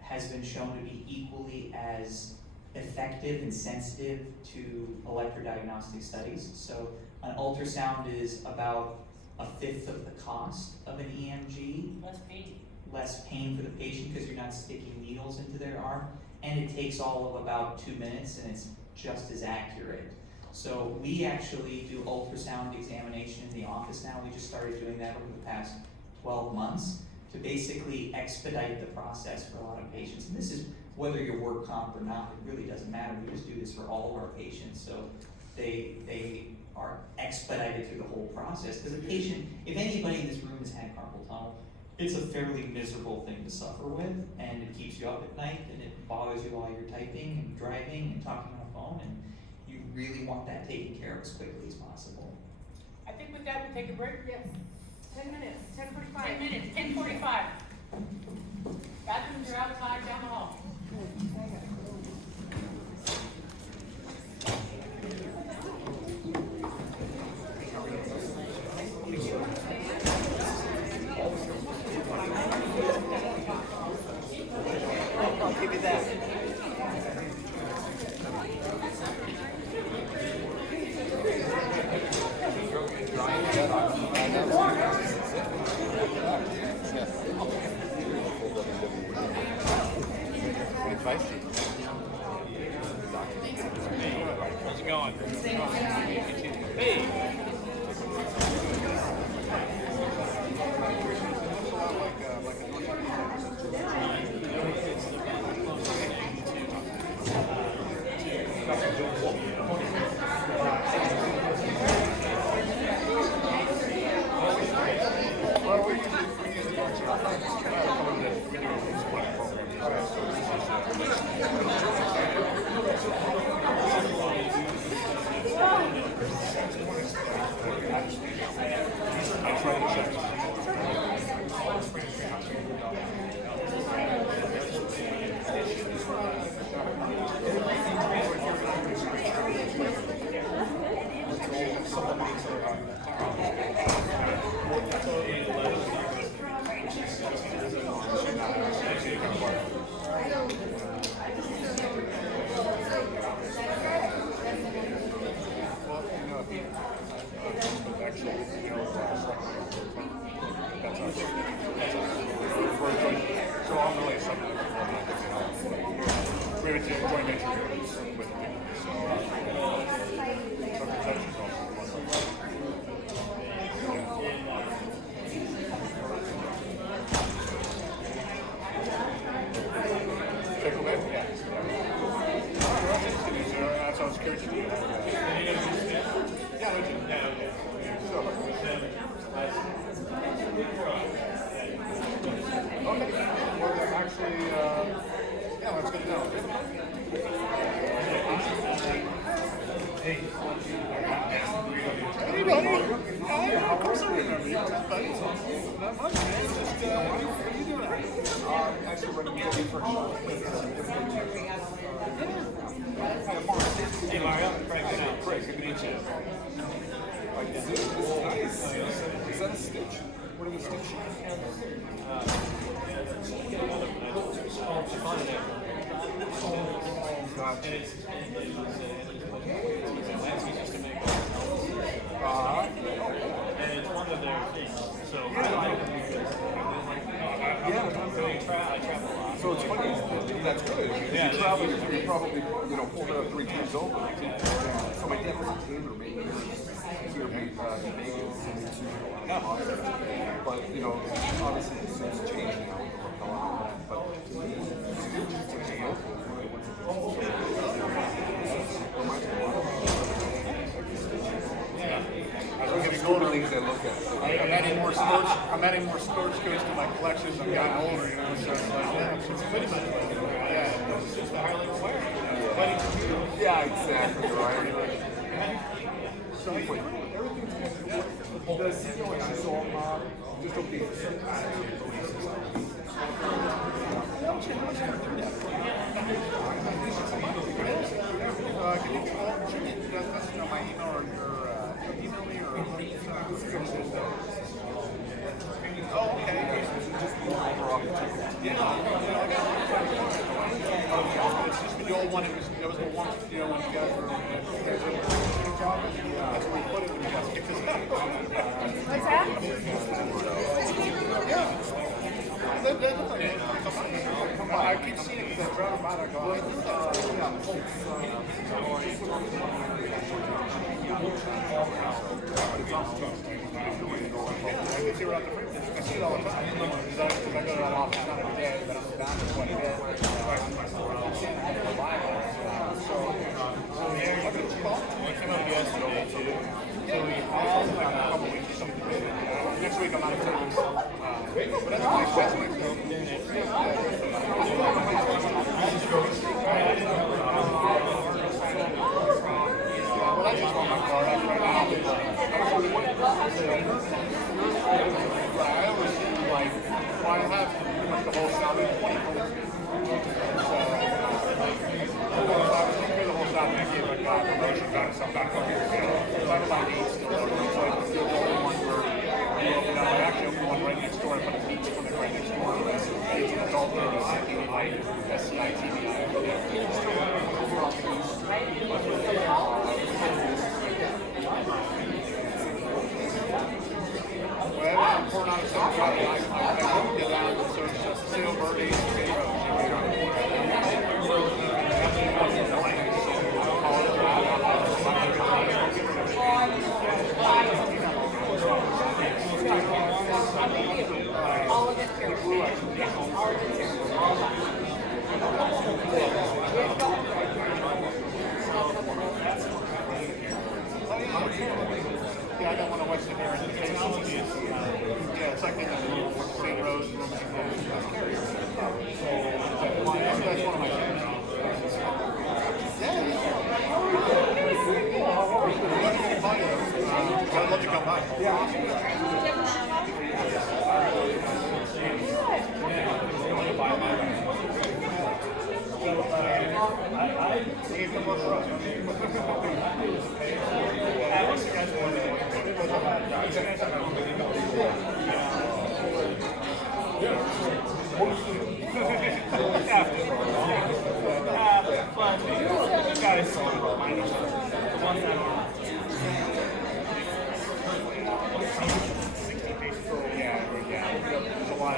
has been shown to be equally as effective and sensitive to electrodiagnostic studies. So an ultrasound is about 1/5 of the cost of an EMG. Less pain. Less pain for the patient because you're not sticking needles into their arm, and it takes all of about 2 minutes, and it's just as accurate. So we actually do ultrasound examination in the office now. We just started doing that over the past 12 months to basically expedite the process for a lot of patients. And this is whether you're work comp or not, it really doesn't matter. We just do this for all of our patients, so they are expedited through the whole process. Because a patient, if anybody in this room has had carpal tunnel, it's a fairly miserable thing to suffer with, and it keeps you up at night, and it bothers you while you're typing and driving and talking on the phone, and you really want that taken care of as quickly as possible. I think with that, we take a break. Yes, 10 minutes, 10:45. 10 minutes, 10:45. Bathrooms are outside down the hall. I'll give you that. How's it going? Hey. Actually running for Hey Mario, Craig, good now. Craig, good to meet you. Like, this is nice. Is that a stitch? What are the stitch? Gotcha. And it's one of their things. So I travel a lot. So it's funny. That's good. Yeah, you travel. You probably pulled it up 3 times over. So my dad was a tailor, maybe here in Vegas, but obviously the suits change now. But it's a deal. Things I look at. I'm adding more storage codes to my collection as I'm getting older, so it's like, it's pretty much it's just a highly aware. Yeah, exactly, right? So everything's the CEO and she's all just okay. Can you that's my email or your email me or oh, okay. Just it's just the old one. It was the one, when you guys were job. That's where we put it when you guys kicked us out. What's that? Yeah. I keep seeing it because I drive by there going, I see around the free. I see it all the time. Because I go to that office not every day, but I'm down there quite a bit. I came up yesterday too. So we have a couple weeks or something. Next week I'm out of town. But that's nice. That's nice. Well, I just want my car right now. I always like, well, I have pretty much the whole South in 20 minutes. I was through the whole South and I gave a promotion back, so I'm back up here. So I have my needs still. So I can do the one where I actually opened one right next door. I put a beach clinic right next door. It's an adult SCI-TBI. Well, I'm pouring on some trouble. I couldn't get out, so it's just silver, all of it here. All of it here. Yeah, I don't want to waste it here. Yeah, it's like they're in St. Rose. That's one of my favorites. I'd love to come by. I need some more for us.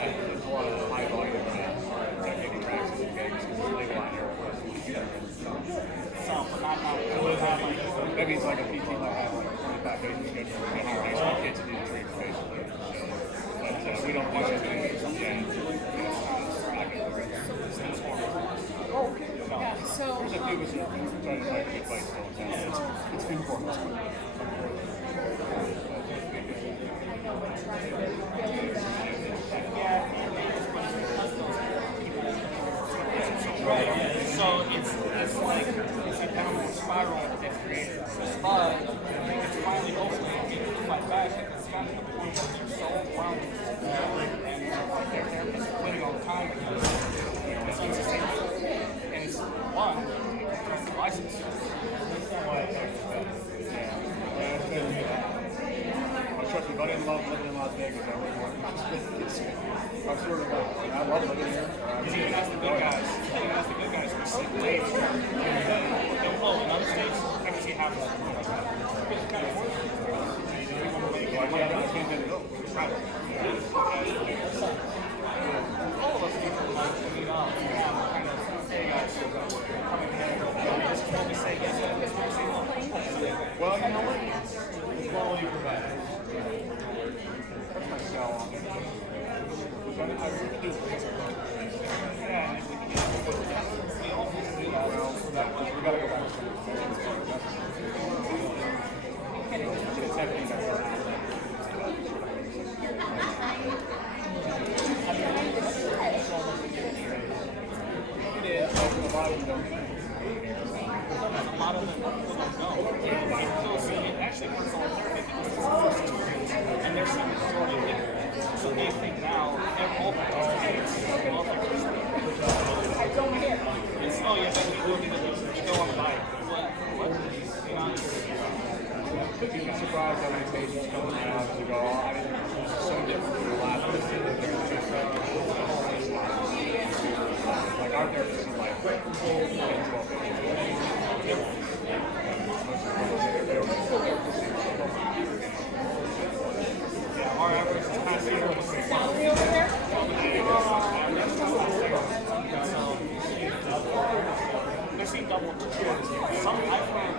There's a lot of high volume taking practice in Vegas because it's legal out here. Maybe it's like a PT that have like 25 days schedule for high school kids to do the treatment basically. But we don't do anything. Oh, okay. Yeah, so there's a few of us that try to find a good place to go in town. It's informal. So it's like it's a downward spiral that they've created. But I think it's finally hopefully able to fight back and it's gotten to the point where didn't love living in Las Vegas. I wouldn't want I'm sort of, I love living here. Because even as the good guys, we sleep late. Oh, in other states, I can see half of them. It's kind of worse. I can't get it over. All of us people meet up and have kind of, hey guys, coming here. This is what we say yes, this is what we say no. Well, you know what? Quality provider. That's my sell on it. I really do. Yeah, and if we can get we all need to do that. Well, we gotta go back to it's everything that's it is, a lot of them don't. A lot of them don't know. And actually, personal therapy, because it's the first experience, and they're seeing the majority of it. So they think now, all the I don't care. It's, oh yeah, you go on the bike. What? You know, could be surprised how many patients come in my office and go, oh, I mean, it's so different from the last visit. Like our therapist is like, yeah, our average is past year was 6 months. They're seeing double to triple. Some I find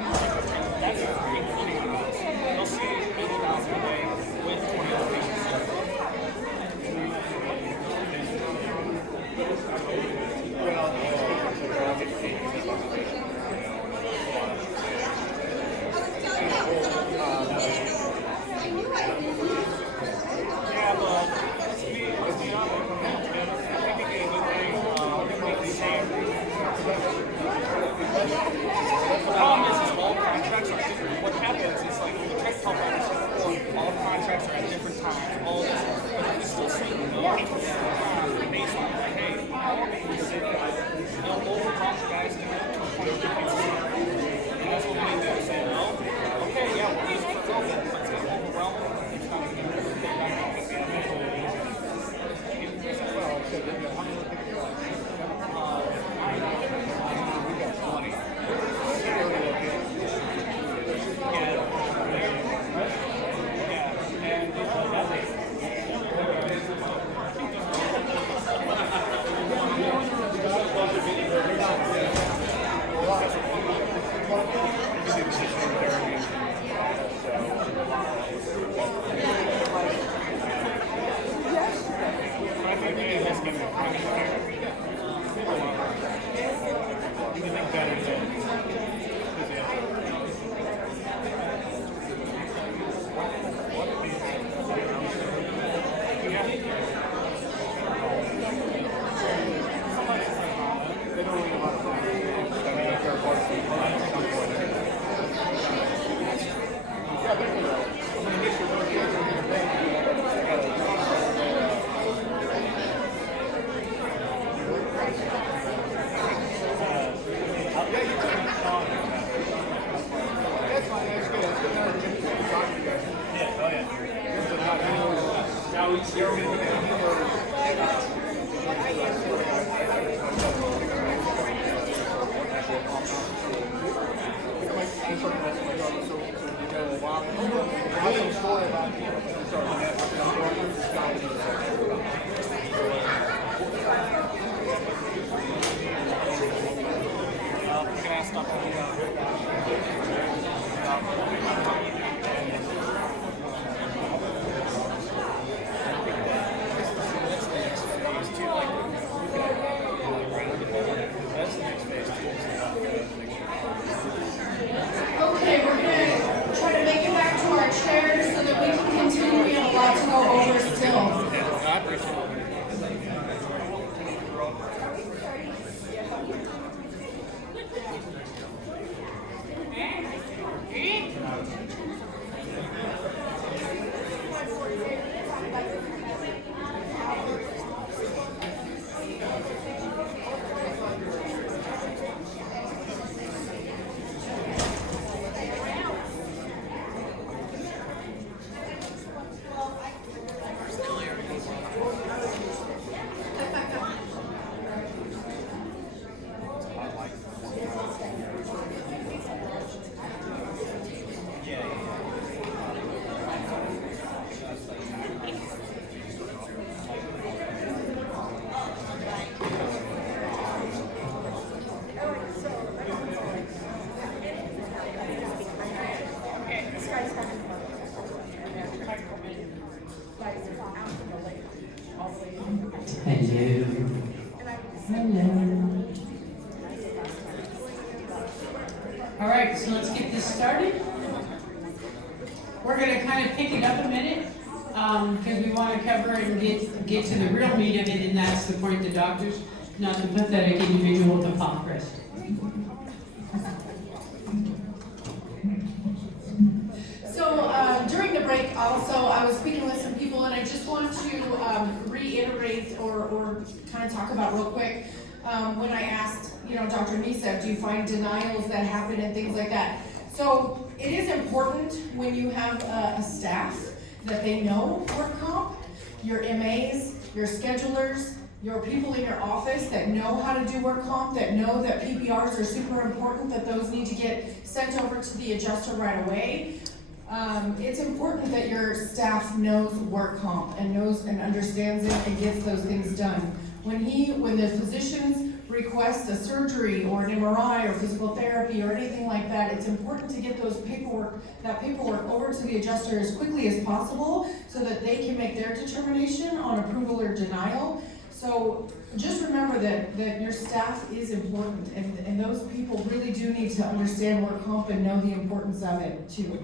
that's including the guys. They'll see 80,000 a day with 20 other patients. Yeah, but let's be honest. I think it'd be a good thing to make the same. The problem is all contracts are different. What happens is like when the check pump out is before, all contracts are at different times, all this. But it's still saying no based on like, hey, how long are you sitting? They'll overwhelm the guys to get to a point where they can see. And that's what we do. Say no. Okay, yeah, we'll use it for COVID, but it's going to overwhelm them. It's not going to be able to get back on the All right, so let's get this started. We're gonna kind of pick it up a minute, because we want to cover it and get to the real meat of it, and that's the point the doctor's not the pathetic individual with a pop crest. So during the break also, I was speaking with some people, and I just want to reiterate or kind of talk about real quick when I asked, Dr. Nisa, do you find denials that happen and things like that? So it is important when you have a staff that they know work comp, your MAs, your schedulers, your people in your office that know how to do work comp, that know that PPRs are super important, that those need to get sent over to the adjuster right away. It's important that your staff knows work comp and knows and understands it and gets those things done. When the physicians request a surgery or an MRI or physical therapy or anything like that, it's important to get that paperwork over to the adjuster as quickly as possible so that they can make their determination on approval or denial. So just remember that your staff is important, and those people really do need to understand work comp and know the importance of it too.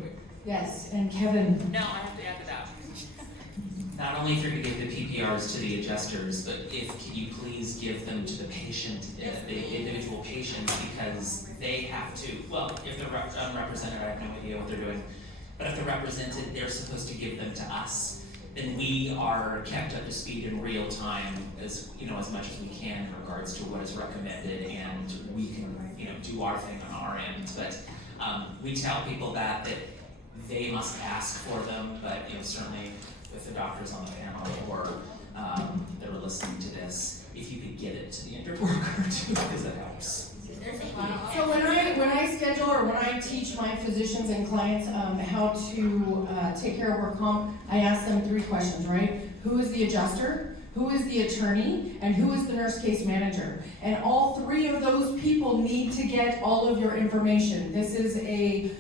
Yes, and Kevin. No, I have to add to that. Not only if you're going to give the PPRs to the adjusters, but can you please give them to the patient, the individual patient, because they have to, well, if they're unrepresented, I have no idea what they're doing, but if they're represented, they're supposed to give them to us. Then we are kept up to speed in real time as much as we can in regards to what is recommended, and we can do our thing on our end. But we tell people that they must ask for them, but certainly if the doctor's on the panel or that are listening to this, if you could get it to the injured worker too, because it helps. So when I schedule or when I teach my physicians and clients how to take care of work comp, I ask them 3 questions, right? Who is the adjuster? Who is the attorney? And who is the nurse case manager? And all 3 of those people need to get all of your information. This is a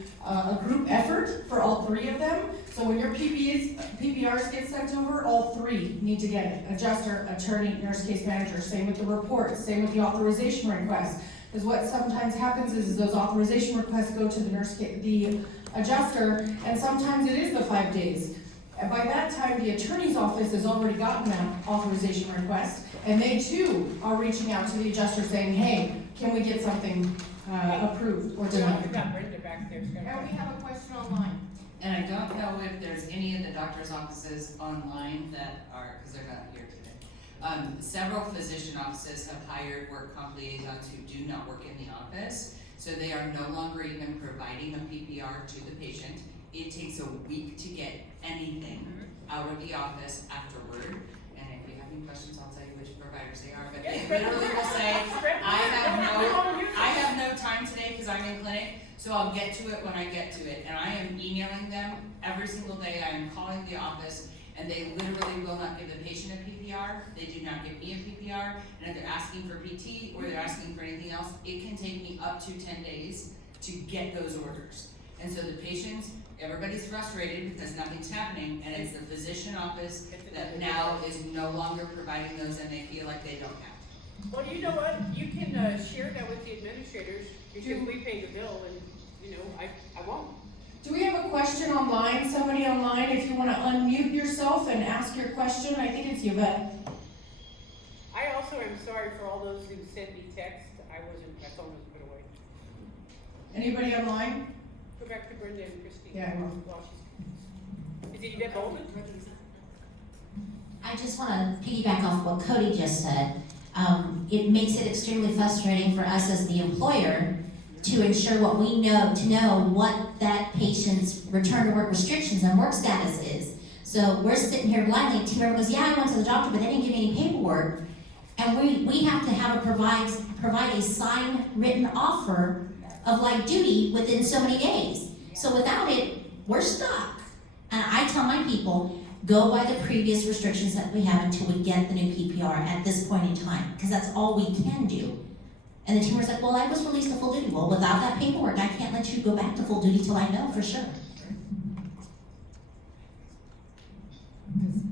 group effort for all 3 of them. So when your PPRs get sent over, all 3 need to get it. Adjuster, attorney, nurse case manager. Same with the reports, same with the authorization request. Because what sometimes happens is those authorization requests go to the adjuster, and sometimes it is the 5 days. And by that time, the attorney's office has already gotten that authorization request, and they too are reaching out to the adjuster saying, hey, can we get something approved or denied? We got Brenda back there. And we have a question online. And I don't know if there's any of the doctor's offices online that are, because they're not here today. Several physician offices have hired work comp liaisons who do not work in the office, so they are no longer even providing a PPR to the patient. It takes a week to get anything out of the office afterward. And if you have any questions, I'll tell you which providers they are. But they literally will say, I have no time today because I'm in clinic, so I'll get to it when I get to it. And I am emailing them every single day. I am calling the office, and they literally will not give the patient a PPR. They do not give me a PPR. And if they're asking for PT or they're asking for anything else, it can take me up to 10 days to get those orders. And so the patients, everybody's frustrated because nothing's happening, and it's the physician office that now is no longer providing those, and they feel like they don't have to. Well, you know what? You can share that with the administrators because we pay the bill, and I won't. Do we have a question online? Somebody online, if you want to unmute yourself and ask your question, I think it's Yvette. I also am sorry for all those who sent me texts. My phone was put away. Anybody online? Go back to Brenda and Christine. Yeah, I will. Is it Yvette Bolden? I just want to piggyback off what Cody just said. It makes it extremely frustrating for us as the employer to ensure what we know, to know what that patient's return to work restrictions and work status is. So we're sitting here blindly, team member goes, yeah, I went to the doctor, but they didn't give me any paperwork. And we have to have provide a signed written offer of light duty within so many days. So without it, we're stuck. And I tell my people, go by the previous restrictions that we have until we get the new PPR at this point in time, because that's all we can do. And the team was like, well, I was released to full duty. Well, without that paperwork, I can't let you go back to full duty till I know for sure.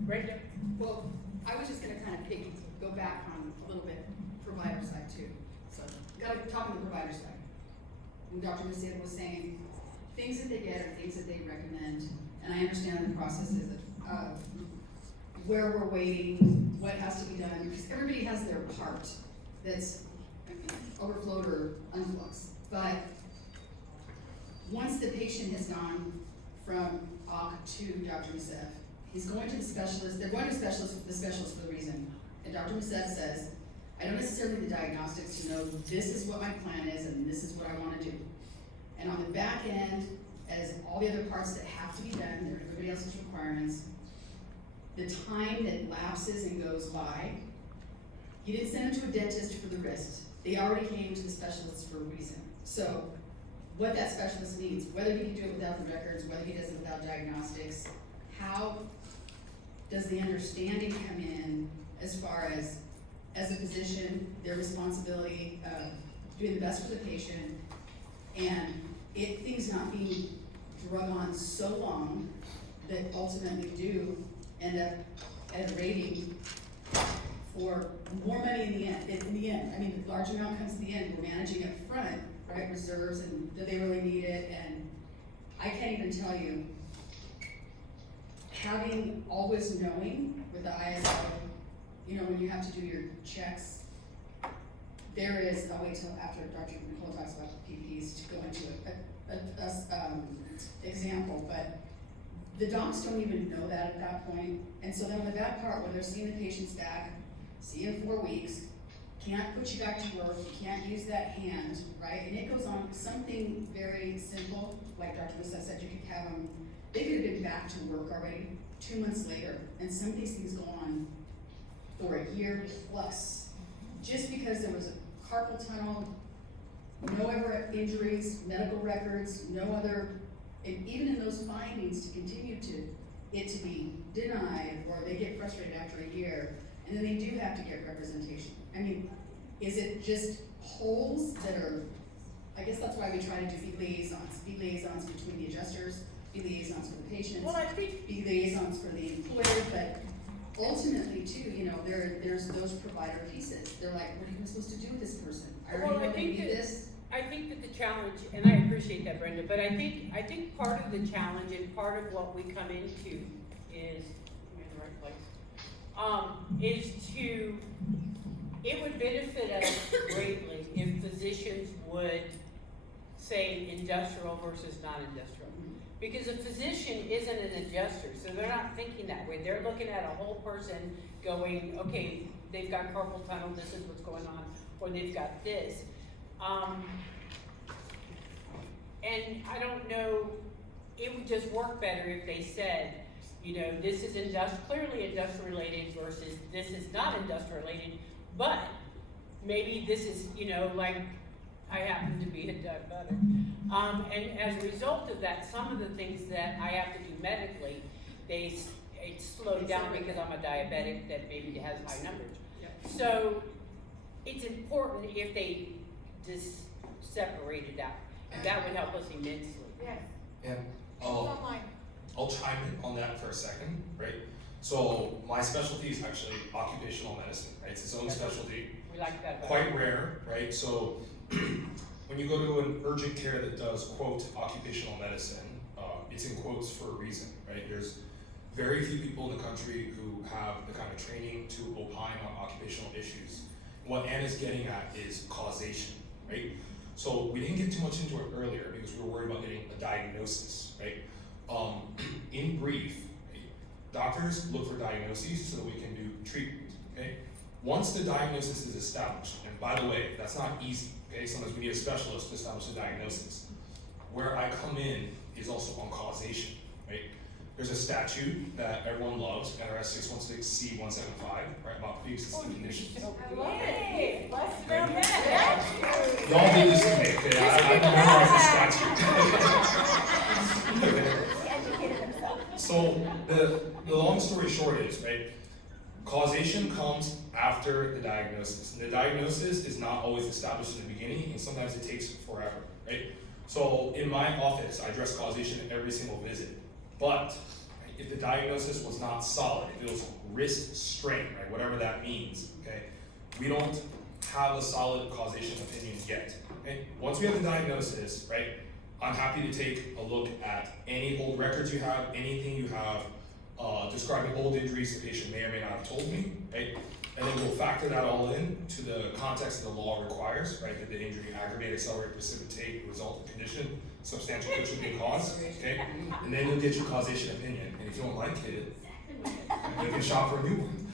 Right there. Well, I was just gonna kind of go back on a little bit provider side too. So, gotta talk on the provider side. When Dr. Maciel was saying, things that they get are things that they recommend, and I understand the processes of where we're waiting, what has to be done, because everybody has their part that's overflowed or unflux. But once the patient has gone from OC to Dr. Maciel, he's going to the specialist, they're going to the specialist for the reason. And Dr. Maciel says, I don't necessarily need the diagnostics to know this is what my plan is and this is what I wanna do. And on the back end, as all the other parts that have to be done, there are everybody else's requirements, the time that lapses and goes by, he didn't send him to a dentist for the wrist. They already came to the specialist for a reason. So what that specialist needs, whether he can do it without the records, whether he does it without diagnostics, how does the understanding come in as far as a physician, their responsibility of doing the best for the patient, and things not being drug on so long that ultimately do end up at a rating for more money in the end. I mean, the large amount comes at the end. We're managing up front, right, reserves, and do they really need it? And I can't even tell you, having always knowing with the ISO, you know, when you have to do your checks, there is, I'll wait till after Dr. Nicole talks about the PPs to go into example, but the docs don't even know that at that point. And so then with that part, when they're seeing the patients back, see you in 4 weeks, can't put you back to work, you can't use that hand, right? And it goes on something very simple, like Dr. Musa said, you could have them, they could have been back to work already 2 months later, and some of these things go on for a year plus, just because there was a carpal tunnel, no other injuries, medical records, no other, and even in those findings to continue it to be denied, or they get frustrated after a year, and then they do have to get representation. I mean, is it just holes that are, I guess that's why we try to do be liaisons between the adjusters, be liaisons for the patients, Well, I think be liaisons for the employer, but ultimately too, you know, there's those provider pieces. They're like, what are you supposed to do with this person? I already know they need this. I think that the challenge, and I appreciate that, Brenda, but I think part of the challenge and part of what we come into is, am I in the right place? It would benefit us greatly if physicians would say industrial versus non-industrial. Because a physician isn't an adjuster, so they're not thinking that way. They're looking at a whole person going, okay, they've got carpal tunnel, this is what's going on, or they've got this. And I don't know, it would just work better if they said, you know, this is clearly industrial related versus this is not industrial related, but maybe this is, you know, like I happen to be a diabetic. And as a result of that, some of the things that I have to do medically, it's slowed down because I'm a diabetic that maybe has high numbers. So it's important if they just separate it out. That would help us immensely. Yes. And I'll chime in on that for a second, right? So my specialty is actually occupational medicine, right? It's its own specialty. We like that. Quite rare, right? So when you go to an urgent care that does, quote, occupational medicine, it's in quotes for a reason, right? There's very few people in the country who have the kind of training to opine on occupational issues. What Anna's getting at is causation, right? So we didn't get too much into it earlier because we were worried about getting a diagnosis, right? In brief, right, doctors look for diagnoses so that we can do treatment, okay? Once the diagnosis is established, and by the way, that's not easy, okay? Sometimes we need a specialist to establish the diagnosis. Where I come in is also on causation, right? There's a statute that everyone loves, NRS 616C175, right, about pre-existing conditions. I love it. Let's go Yeah. Y'all did this to me, okay? I memorized the statute. So the long story short is, right, causation comes after the diagnosis. And the diagnosis is not always established in the beginning, and sometimes it takes forever, right? So in my office, I address causation at every single visit. But if the diagnosis was not solid, if it was wrist strain, right, whatever that means, okay, we don't have a solid causation opinion yet. Okay? Once we have the diagnosis, right, I'm happy to take a look at any old records you have, anything you have describing old injuries the patient may or may not have told me, right? And then we'll factor that all in to the context that the law requires, right? Did the injury aggravate, accelerate, precipitate, result in condition, substantial contributing cause, okay? And then you'll get your causation opinion. And if you don't like it, you can shop for a new one.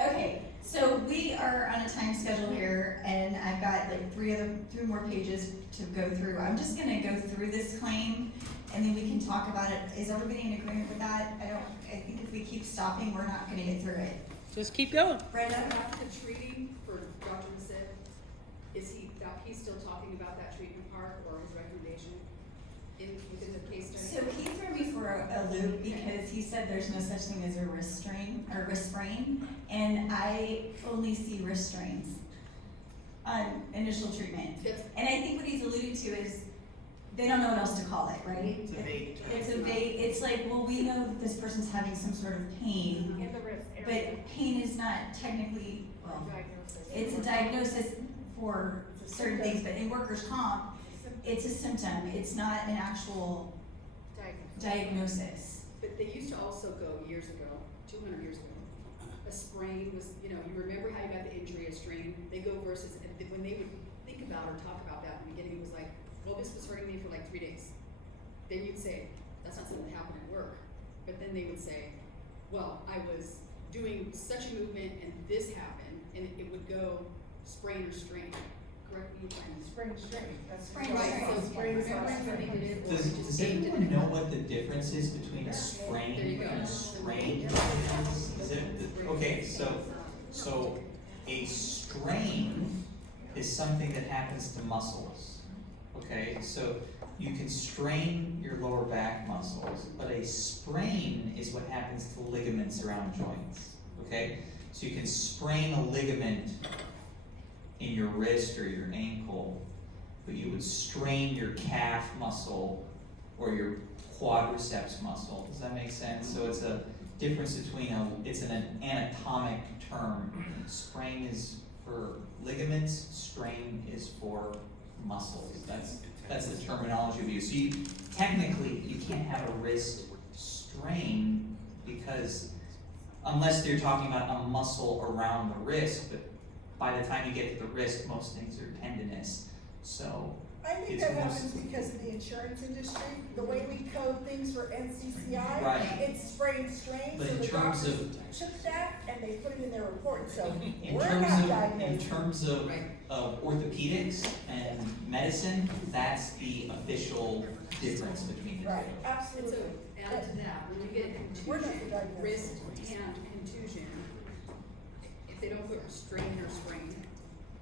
Okay, so we are on a time schedule here, and I've got like three more pages to go through. I'm just gonna go through this claim, and then we can talk about it. Is everybody in agreement with that? I think if we keep stopping, we're not gonna get through it. Just keep going. Brenda? About the treating for Dr. Massett, he's still talking about that treatment part or his recommendation within the case study? So he threw me for a loop because he said there's no such thing as a wrist sprain, and I only see wrist strains on initial treatment. And I think what he's alluding to is they don't know what else to call it, right? It's a vague term. It's a vague, it's like, well, we know that this person's having some sort of pain, In the wrist area. but pain is not technically, well, Diagnosis. it's a diagnosis for certain things, but in workers' comp, it's a symptom, it's not an actual diagnosis. But they used to also go years ago, 200 years ago, a sprain was, you remember how you got the injury, a strain? They go versus, and when they would think about or talk about that in the beginning, it was like, well, this was hurting me for like 3 days. Then you'd say, that's not something that happened at work. But then they would say, well, I was doing such a movement and this happened, and it would go sprain or strain. Correct me if I'm Strain. That's Sprain, right. strain. So sprain is Remember not when they strain. did it? Does anyone know what the difference is between a sprain and a strain? Okay, so a strain is something that happens to muscles. Okay, so you can strain your lower back muscles, but a sprain is what happens to ligaments around joints. Okay, so you can sprain a ligament in your wrist or your ankle, but you would strain your calf muscle or your quadriceps muscle. Does that make sense? So it's a difference between it's an anatomic term. Sprain is for ligaments, strain is for muscles. That's the terminology we use. So technically you can't have a wrist strain because unless you're talking about a muscle around the wrist, but by the time you get to the wrist, most things are tendinous. So I think it's that most- happens because of the insurance industry, the way we code things for NCCI, Right. it's sprain strain, But so in the terms doctors of- took that and they put it in their report, so In we're terms not of, diagnosing. in terms of orthopedics and medicine, that's the official difference between the two. Right, And absolutely. so, add to that, when you get a We're not contusion, diagnosing. wrist, hand contusion, if they don't put strain or sprain,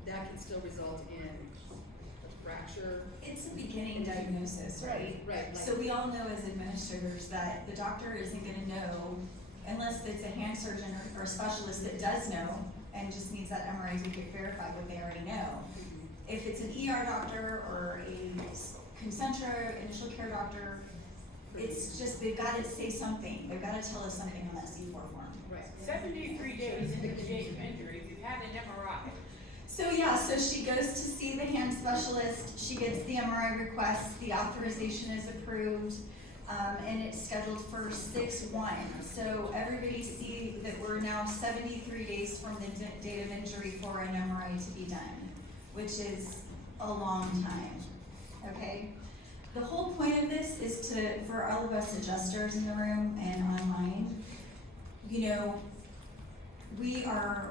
that can still result in a fracture. It's a beginning diagnosis, right? Right, like- So we all know as administrators that the doctor isn't gonna know unless it's a hand surgeon or a specialist that does know and just needs that MRI to get verified what they already know. If it's an ER doctor or a Concentra initial care doctor, it's just, they've gotta say something, they've gotta tell us something on that C4 form. Right. 73 days into the injury, you've had an MRI. So yeah, so she goes to see the hand specialist, she gets the MRI request, the authorization is approved, and it's scheduled for 6/1. So everybody see that we're now 73 days from the date of injury for an MRI to be done, which is a long time, okay? The whole point of this is for all of us adjusters in the room and online, we are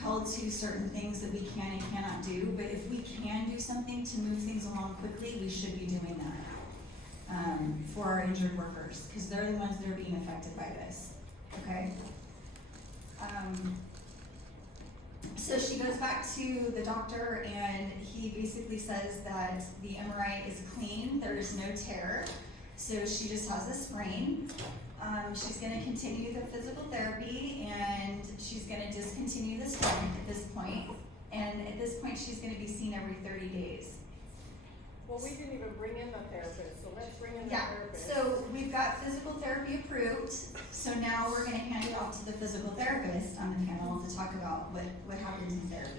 held to certain things that we can and cannot do, but if we can do something to move things along quickly, we should be doing that for our injured workers, because they're the ones that are being affected by this, okay? So she goes back to the doctor and he basically says that the MRI is clean, there is no tear, so she just has a sprain. She's gonna continue the physical therapy and she's gonna discontinue the stent at this point. And at this point, she's gonna be seen every 30 days. Well, we didn't even bring in the therapist, so let's bring in the Yeah, therapist. so we've got physical therapy approved, so now we're gonna hand it off off to the physical therapist on the panel to talk about what happens in therapy.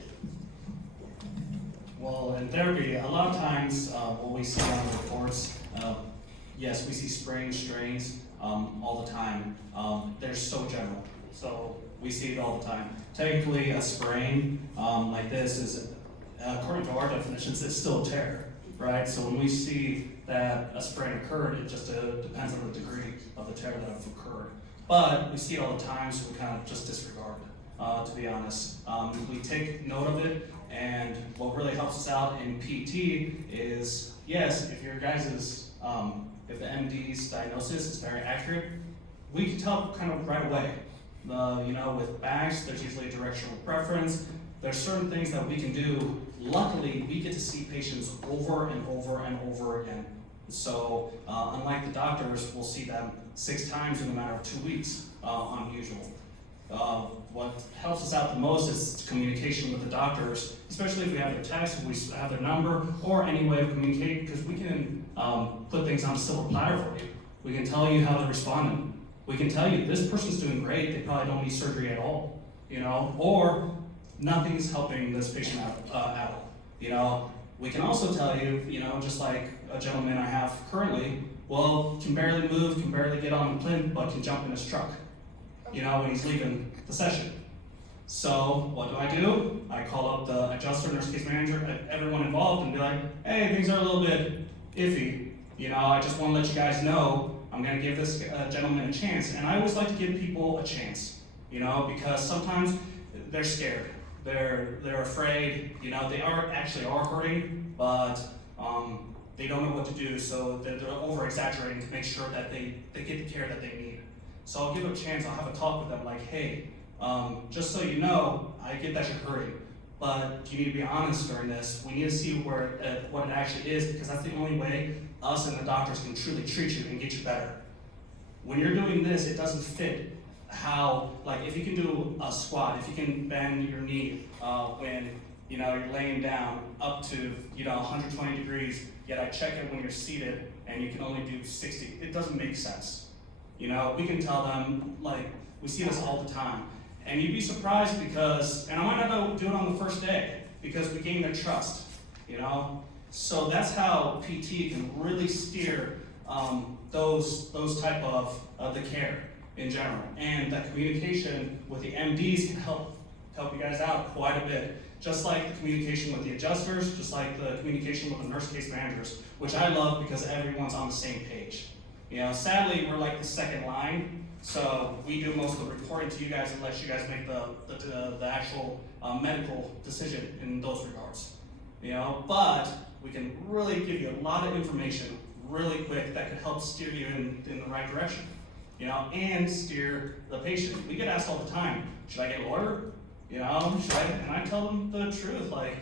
Well, in therapy, a lot of times what we see on the reports, yes, we see sprains, strains all the time. They're so general, so we see it all the time. Technically, a sprain like this is, according to our definitions, it's still a tear, right? So when we see that a sprain occurred, it just depends on the degree of the tear that have occurred. But we see it all the time, so we kind of just disregard it, to be honest. We take note of it, and what really helps us out in PT is, yes, if your guys's, if the MD's diagnosis is very accurate, we can tell kind of right away. You know, with bags, there's usually a directional preference. There's certain things that we can do. Luckily, we get to see patients over and over and over again. So, unlike the doctors, we'll see them 6 times in a matter of 2 weeks, unusual. What helps us out the most is communication with the doctors, especially if we have their text, if we have their number, or any way of communicating, because we can put things on a silver platter for you. We can tell you how they're responding. We can tell you this person's doing great, they probably don't need surgery at all, you know, or nothing's helping this patient out at all. You know, we can also tell you, you know, just like a gentleman I have currently, well, can barely move, can barely get on the plinth, but can jump in his truck, you know, when he's leaving the session. So what do? I call up the adjuster, nurse case manager, everyone involved, and be like, hey, things are a little bit iffy. You know, I just want to let you guys know I'm going to give this gentleman a chance. And I always like to give people a chance, you know, because sometimes they're scared. They're afraid, you know, they are hurting, but they don't know what to do, so they're over-exaggerating to make sure that they get the care that they need. So I'll give them a chance, I'll have a talk with them like, hey, just so you know, I get that you're hurting, but you need to be honest during this. We need to see what it actually is, because that's the only way us and the doctors can truly treat you and get you better. When you're doing this, it doesn't fit how, like if you can do a squat, if you can bend your knee when you know you're laying down up to 120 degrees, yet I check it when you're seated and you can only do 60. It doesn't make sense. You know, we can tell them, like, we see this all the time. And you'd be surprised because, and I might not do it on the first day, because we gain their trust, you know? So that's how PT can really steer those type of the care in general. And that communication with the MDs can help you guys out quite a bit. Just like the communication with the adjusters, just like the communication with the nurse case managers, which I love because everyone's on the same page. You know, sadly, we're like the second line, so we do most of the reporting to you guys and let you guys make the actual medical decision in those regards. You know, but we can really give you a lot of information really quick that could help steer you in the right direction. You know, and steer the patient. We get asked all the time, should I get a lawyer? You know, should I? And I tell them the truth, like,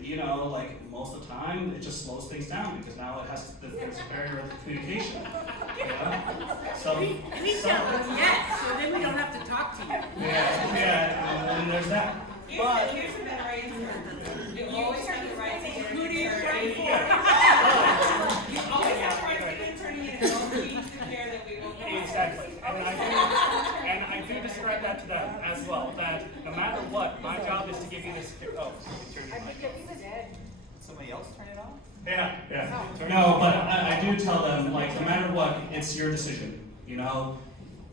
you know, like most of the time it just slows things down because now there's a barrier of communication. You know? So we tell them yes, so then we don't have to talk to you. Yeah, and there's that. Here's a better answer. You always have the right to get an attorney. You always have the right to get an attorney and don't keep the care that we will provide. Exactly. And I do describe that to them as well, that no matter what, my job is to give you this, Somebody else turn it off? Yeah. No, but I do tell them, like, no matter what, it's your decision, you know?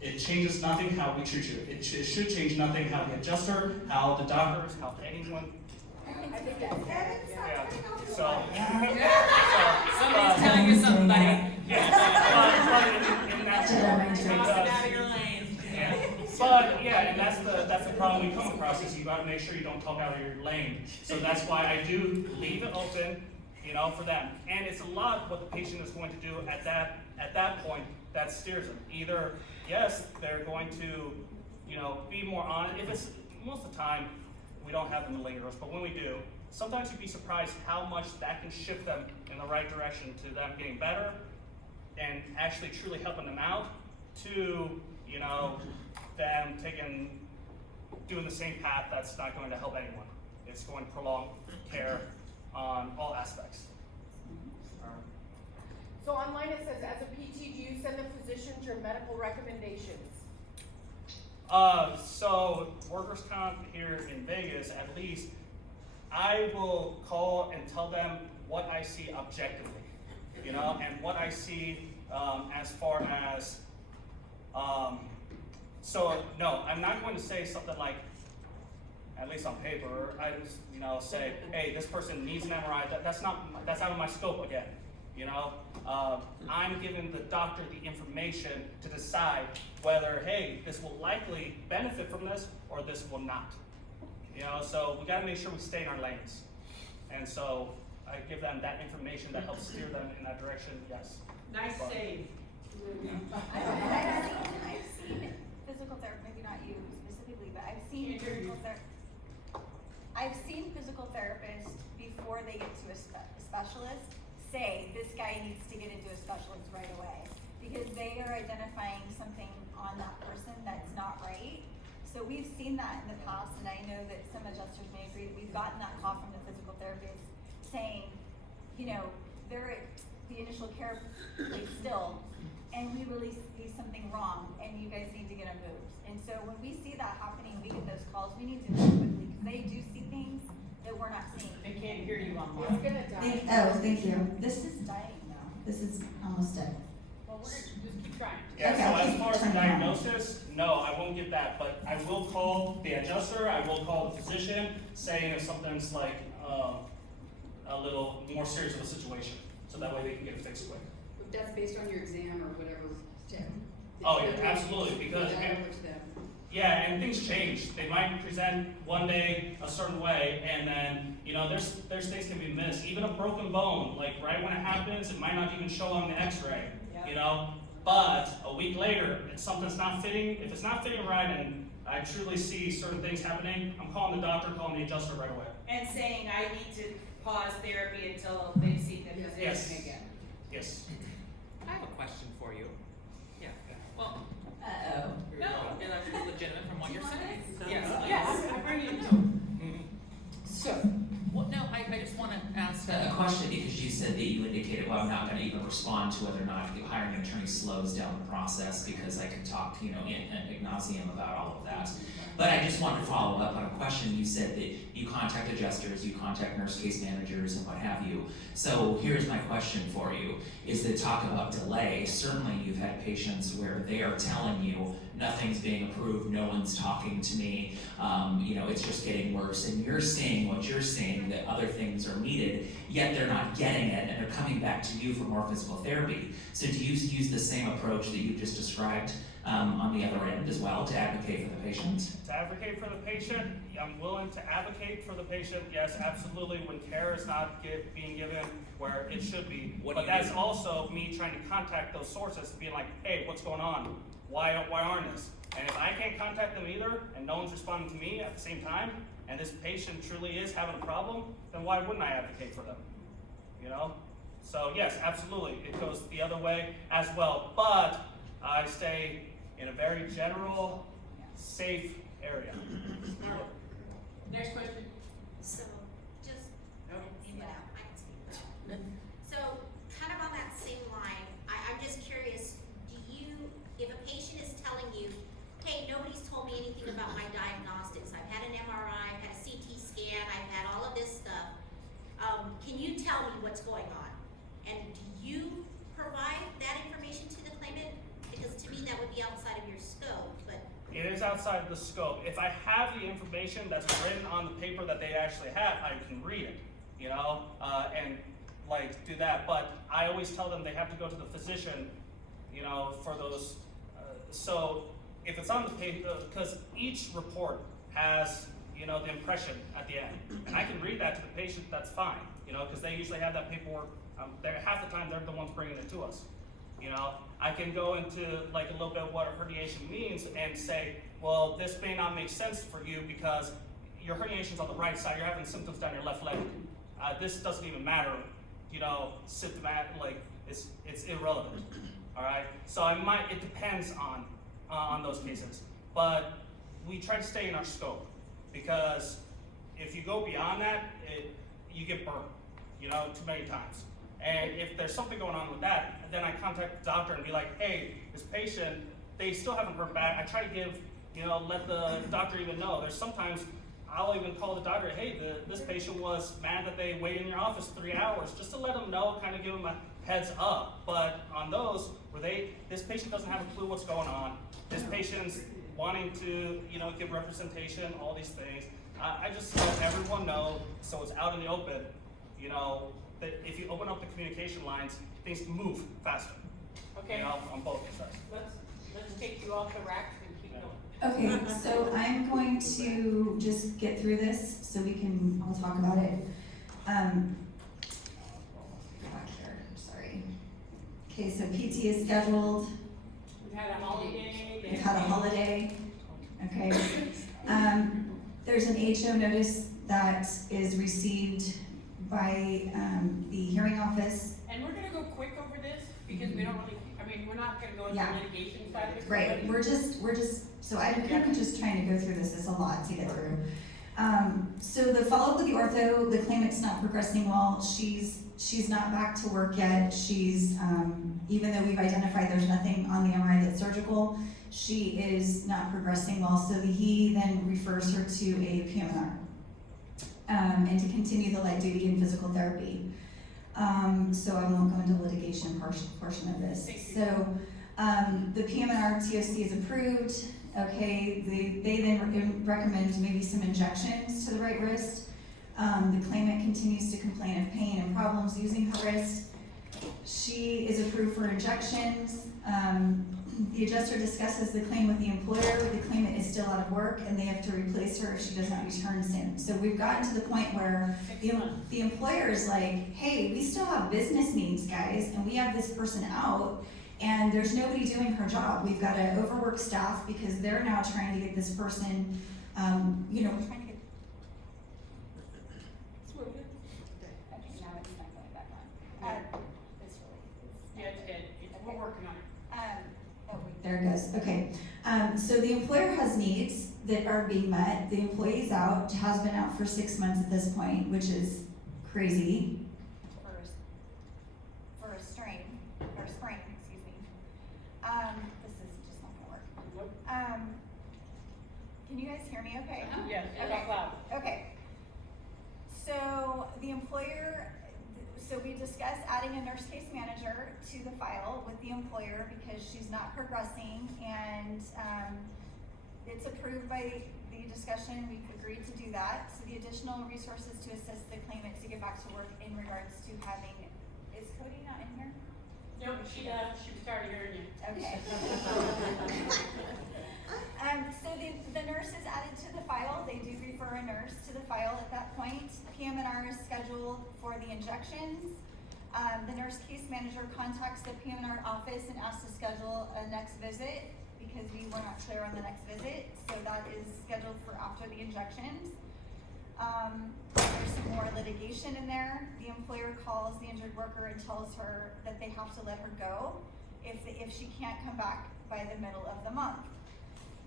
It changes nothing how we treat you. It should change nothing how the adjuster, how the doctors, how anyone. So Somebody's telling you something, buddy. But yeah, and that's the problem we come across is you got to make sure you don't talk out of your lane. So that's why I do leave it open, you know, for them. And it's a lot what the patient is going to do at that point that steers them. Either yes, they're going to, you know, be more honest. If it's most of the time we don't have them lingers, but when we do, sometimes you'd be surprised how much that can shift them in the right direction to them getting better and actually truly helping them out to, you know, them doing the same path that's not going to help anyone. It's going to prolong care on all aspects. So online it says, as a PT, do you send the physicians your medical recommendations? So workers' comp here in Vegas, at least, I will call and tell them what I see objectively, you know, and what I see as far as, so no, I'm not going to say something like, at least on paper, I just, you know, say, hey, this person needs an MRI. That's out of my scope again, you know. I'm giving the doctor the information to decide whether, hey, this will likely benefit from this or this will not. You know, so we got to make sure we stay in our lanes. And so I give them that information that helps steer them in that direction. Yes. Nice save. I've seen physical therapy, maybe not you specifically, but I've seen physical therapists before they get to a specialist say this guy needs to get into a specialist right away because they are identifying something on that person that's not right. So we've seen that in the past, and I know that some adjusters may agree that we've gotten that call from the physical therapist saying, you know, they're at the initial care place still, and we really see something wrong, and you guys need to get them moved. And so when we see that happening, we get those calls, we need to move quickly, because they do see things that we're not seeing. They can't hear you online. It's gonna die. Thank you. This is dying now. This is almost dead. Well, we're just keep trying. Yeah, Okay, so I'll as keep far as the trying. diagnosis, no, I won't give that, but I will call the adjuster, I will call the physician, saying if something's like, a little more serious of a situation, so that way they can get it fixed quick. That's based on your exam or whatever. Oh, yeah, absolutely, because, yeah, and things change. They might present one day a certain way, and then, you know, there's things can be missed. Even a broken bone, like right when it happens, it might not even show on the x-ray, you know? But a week later, if something's not fitting, if it's not fitting right, and I truly see certain things happening, I'm calling the doctor, calling the adjuster right away. And saying, I need to pause therapy until they see the physician Yes. again. Yes. I have a question for you. Yeah. Well, Uh-oh. no, and I'm legitimate from what you're saying. Yes. Yes, I bring it to. So, well, no, I just want to ask a question because you said that you indicated, well, I'm not going to even respond to whether or not hiring an attorney slows down the process because I can talk, you know, in nauseam about all of that. But I just wanted to follow up on a question. You said that you contact adjusters, you contact nurse case managers, and what have you. So here's my question for you, is that talk about delay. Certainly you've had patients where they are telling you nothing's being approved, no one's talking to me, you know, it's just getting worse, and you're seeing what you're seeing, that other things are needed, yet they're not getting it, and they're coming back to you for more physical therapy. So do you use the same approach that you just described on the other end as well, to advocate for the patient? To advocate for the patient, I'm willing to advocate for the patient, yes, absolutely, when care is not being given where it should be. But that's also me trying to contact those sources, being like, hey, what's going on? Why aren't this? And if I can't contact them either, and no one's responding to me at the same time, and this patient truly is having a problem, then why wouldn't I advocate for them? You know? So yes, absolutely, it goes the other way as well, but I stay in a very general, safe area. Next question. So, just, even out, I can speak now. So, kind of on that same line, I'm just curious, if a patient is telling you, hey, nobody's told me anything about my diagnostics, I've had an MRI, I've had a CT scan, I've had all of this stuff, can you tell me what's going on? And do you provide that information to the claimant? Because to me, that would be outside of your scope, but. It is outside of the scope. If I have the information that's written on the paper that they actually have, I can read it, you know, and like do that. But I always tell them they have to go to the physician, you know, for those. So if it's on the paper, because each report has, you know, the impression at the end, and I can read that to the patient. That's fine, you know, because they usually have that paperwork. Half the time they're the ones bringing it to us. You know, I can go into like a little bit of what a herniation means and say, well, this may not make sense for you because your herniation's on the right side, you're having symptoms down your left leg. This doesn't even matter, you know, symptomatic, like it's irrelevant. All right, so it depends on those cases, but we try to stay in our scope because if you go beyond that, you get burned, you know, too many times. And if there's something going on with that, then I contact the doctor and be like, hey, this patient, they still haven't heard back. I try to give let the doctor even know. There's sometimes I'll even call the doctor, hey, this patient was mad that they waited in your office 3 hours, just to let them know, kind of give them a heads up. But on those where this patient doesn't have a clue what's going on, this patient's wanting to, give representation, all these things. I just let everyone know, so it's out in the open, that if you open up the communication lines, things move faster. Okay. On both sides. Let's take you off the racks and keep going. Okay, so I'm going to just get through this so I'll talk about it. Go back here, sorry. Okay, so PT is scheduled. We've had a holiday. We've had a holiday, okay. There's an HO notice that is received by the hearing office. And we're gonna go quick over this because we don't really, we're not gonna go into Yeah. the litigation side of it. Right, we're just, so I'm kind of just trying to go through this, it's a lot to get through. So the follow-up with the ortho, the claimant's not progressing well, she's not back to work yet, she's, even though we've identified there's nothing on the MRI that's surgical, she is not progressing well, so he then refers her to a PMR, and to continue the light duty and physical therapy. So I won't go into litigation portion of this. So, the PMR TOC is approved, okay, they then recommend maybe some injections to the right wrist. The claimant continues to complain of pain and problems using her wrist. She is approved for injections. The adjuster discusses the claim with the employer. The claimant is still out of work and they have to replace her if she does not return soon. So we've gotten to the point where the employer is like, hey, we still have business needs, guys, and we have this person out and there's nobody doing her job. We've got to overwork staff because they're now trying to get this person, Okay, now it's not going back on. Yeah, it's good. We're working on it. There it goes, okay. So the employer has needs that are being met. The employee's out, has been out for 6 months at this point, which is crazy. For a sprain, excuse me. This is just not gonna work. Nope. Can you guys hear me okay? Yes, Okay. talk loud. Okay. So the employer, so we discussed adding a nurse case manager to the file with the employer because she's not progressing and it's approved by the discussion, we've agreed to do that. So the additional resources to assist the claimant to get back to work in regards to having, is Cody not in here? Nope, she started hearing you. Okay. So the nurse is added to the file. They do refer a nurse to the file at that point. PM&R is scheduled for the injections. The nurse case manager contacts the PM&R office and asks to schedule a next visit because we were not clear on the next visit. So that is scheduled for after the injections. There's some more litigation in there. The employer calls the injured worker and tells her that they have to let her go if she can't come back by the middle of the month.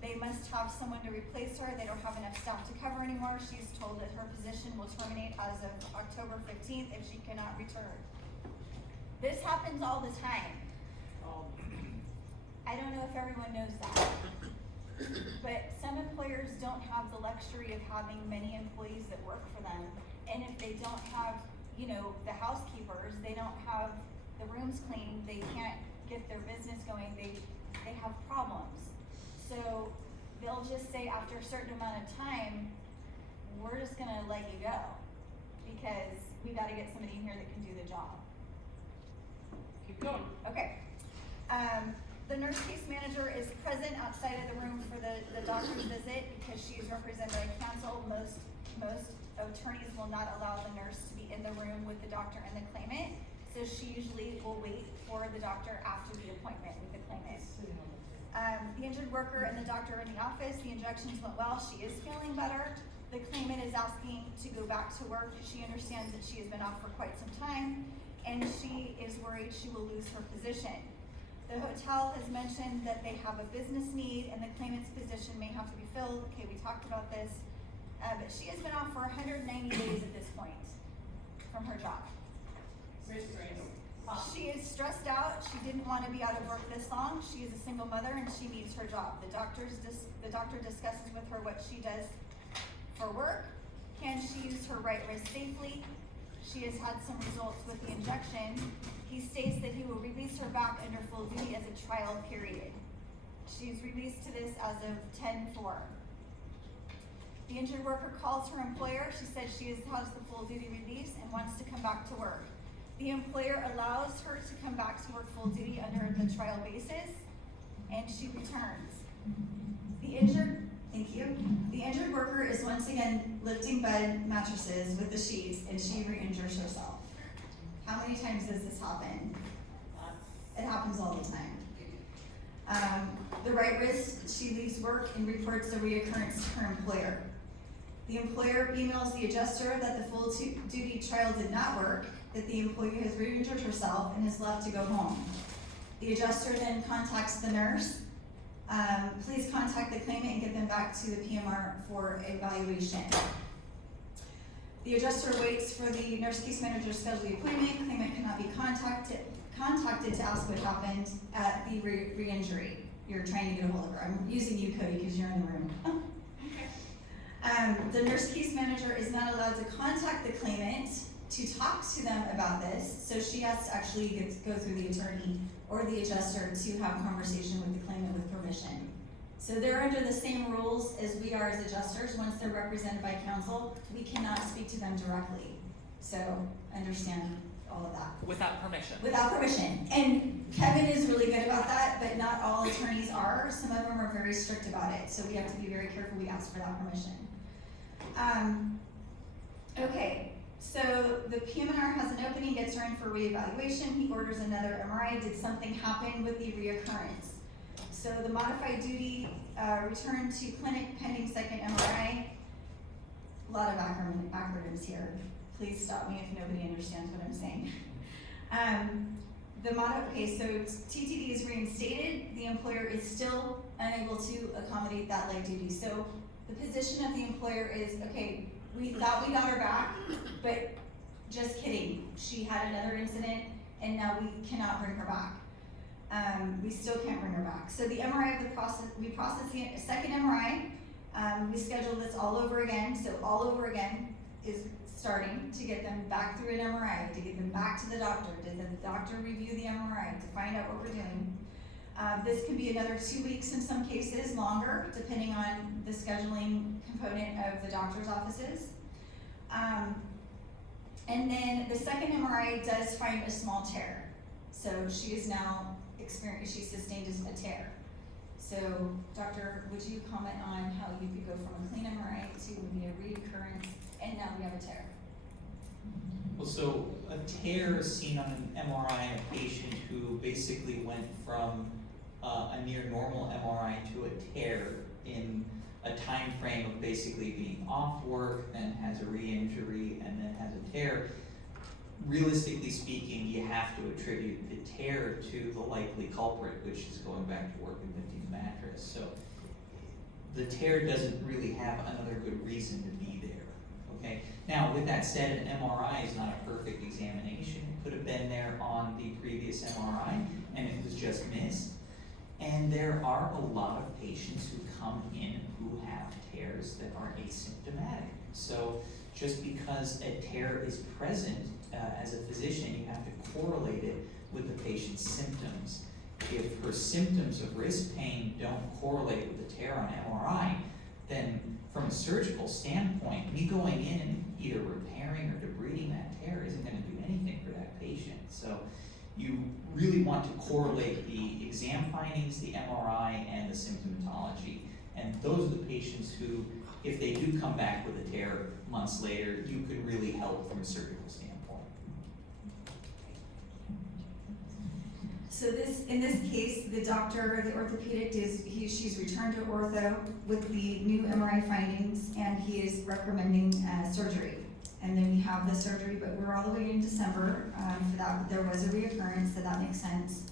They must have someone to replace her. They don't have enough staff to cover anymore. She's told that her position will terminate as of October 15th if she cannot return. This happens all the time. I don't know if everyone knows that. But some employers don't have the luxury of having many employees that work for them. And if they don't have, the housekeepers, they don't have the rooms cleaned, they can't get their business going, they have problems. So they'll just say after a certain amount of time, we're just gonna let you go because we gotta get somebody in here that can do the job. Keep going. Okay. The nurse case manager is present outside of the room for the doctor's visit because she is represented by counsel. Most attorneys will not allow the nurse to be in the room with the doctor and the claimant. So she usually will wait for the doctor after the appointment with the claimant. The injured worker and the doctor are in the office. The injections went well. She is feeling better. The claimant is asking to go back to work. She understands that she has been off for quite some time and she is worried she will lose her position. The hotel has mentioned that they have a business need and the claimant's position may have to be filled. Okay, we talked about this. But she has been off for 190 days at this point from her job. Miss Grace. She is stressed out. She didn't want to be out of work this long. She is a single mother and she needs her job. The doctor discusses with her what she does for work. Can she use her right wrist safely? She has had some results with the injection. He states that he will release her back under full duty as a trial period. She's released to this as of 10/4. The injured worker calls her employer. She said she has the full duty release and wants to come back to work. The employer allows her to come back to work full duty under the trial basis, and she returns. Thank you. The injured worker is once again lifting bed mattresses with the sheets, and she re-injures herself. How many times does this happen? It happens all the time. The right wrist, she leaves work and reports the reoccurrence to her employer. The employer emails the adjuster that the full duty trial did not work, that the employee has re-injured herself and is left to go home. The adjuster then contacts the nurse. Please contact the claimant and get them back to the PMR for evaluation. The adjuster waits for the nurse case manager to schedule the appointment. Claimant cannot be contacted to ask what happened at the re-injury. You're trying to get a hold of her. I'm using you, Cody, because you're in the room. The nurse case manager is not allowed to contact the claimant to talk to them about this, so she has to actually go through the attorney or the adjuster to have a conversation with the claimant with permission. So they're under the same rules as we are as adjusters. Once they're represented by counsel, we cannot speak to them directly. So understand all of that. Without permission. Without permission. And Kevin is really good about that, but not all attorneys are. Some of them are very strict about it, so we have to be very careful we ask for that permission. Okay, so the PM&R has an opening, gets her in for reevaluation. He orders another MRI. Did something happen with the reoccurrence? So the modified duty returned to clinic pending second MRI. A lot of acronyms here. Please stop me if nobody understands what I'm saying. Okay, so TTD is reinstated. The employer is still unable to accommodate that light duty. So the position of the employer is, okay, we thought we got her back, but just kidding. She had another incident and now we cannot bring her back. We still can't bring her back. So the MRI of the process, we process the second MRI. We schedule this all over again. So all over again is starting to get them back through an MRI, to get them back to the doctor. Did the doctor review the MRI to find out what we're doing? This can be another 2 weeks in some cases, longer, depending on the scheduling component of the doctor's offices. And then the second MRI does find a small tear. So she is now she sustained a tear. So doctor, would you comment on how you could go from a clean MRI to maybe a reoccurrence, and now we have a tear? Well, so a tear is seen on an MRI in a patient who basically went from a near normal MRI to a tear in a time frame of basically being off work, then has a re-injury, and then has a tear. Realistically speaking, you have to attribute the tear to the likely culprit, which is going back to work and lifting the mattress. So the tear doesn't really have another good reason to be there, okay? Now, with that said, an MRI is not a perfect examination. It could have been there on the previous MRI, and it was just missed. And there are a lot of patients who come in who have tears that are asymptomatic. So just because a tear is present, as a physician, you have to correlate it with the patient's symptoms. If her symptoms of wrist pain don't correlate with the tear on MRI, then from a surgical standpoint, me going in and either repairing or debriding that tear isn't going to do anything for that patient. So you really want to correlate the exam findings, the MRI, and the symptomatology. And those are the patients who, if they do come back with a tear months later, you could really help from a surgical standpoint. So in this case, the doctor, the orthopedic, she's returned to ortho with the new MRI findings, and he is recommending surgery. And then we have the surgery, but we're all the way in December for that. There was a reoccurrence, so that makes sense.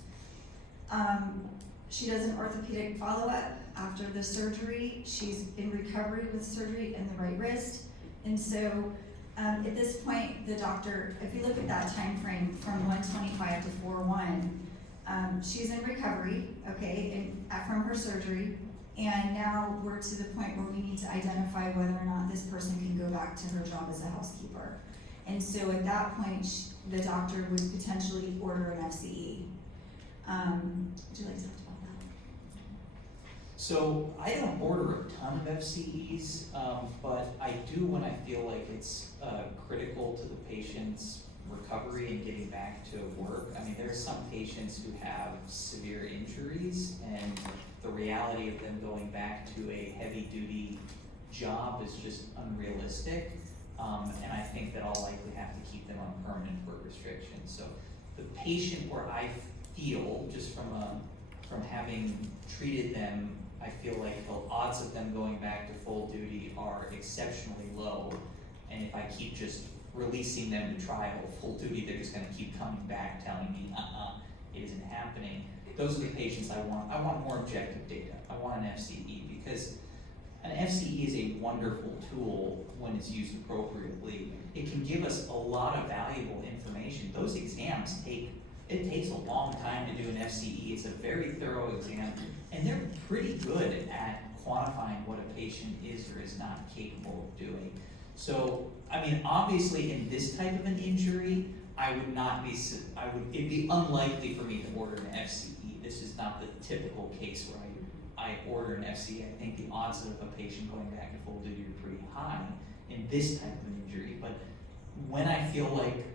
She does an orthopedic follow-up after the surgery. She's in recovery with surgery in the right wrist. And so At this point, the doctor, if you look at that time frame from 125 to 4/1, she's in recovery, okay, from her surgery, and now we're to the point where we need to identify whether or not this person can go back to her job as a housekeeper. And so at that point, the doctor would potentially order an FCE. Would you like to talk about that? So I don't order a ton of FCEs, but I do when I feel like it's critical to the patient's recovery and getting back to work. I mean, there are some patients who have severe injuries, and the reality of them going back to a heavy-duty job is just unrealistic. And I think that I'll likely have to keep them on permanent work restrictions. So the patient where I feel, just from having treated them, I feel like the odds of them going back to full duty are exceptionally low. And if I keep just releasing them to trial full duty, they're just gonna keep coming back telling me, it isn't happening. Those are the patients I want. I want more objective data. I want an FCE, because an FCE is a wonderful tool when it's used appropriately. It can give us a lot of valuable information. Those exams takes a long time to do an FCE. It's a very thorough exam, and they're pretty good at quantifying what a patient is or is not capable of doing. So, I mean, obviously in this type of an injury, it'd be unlikely for me to order an FCE. This is not the typical case where I order an FCE. I think the odds of a patient going back to full duty are pretty high in this type of an injury. But when I feel like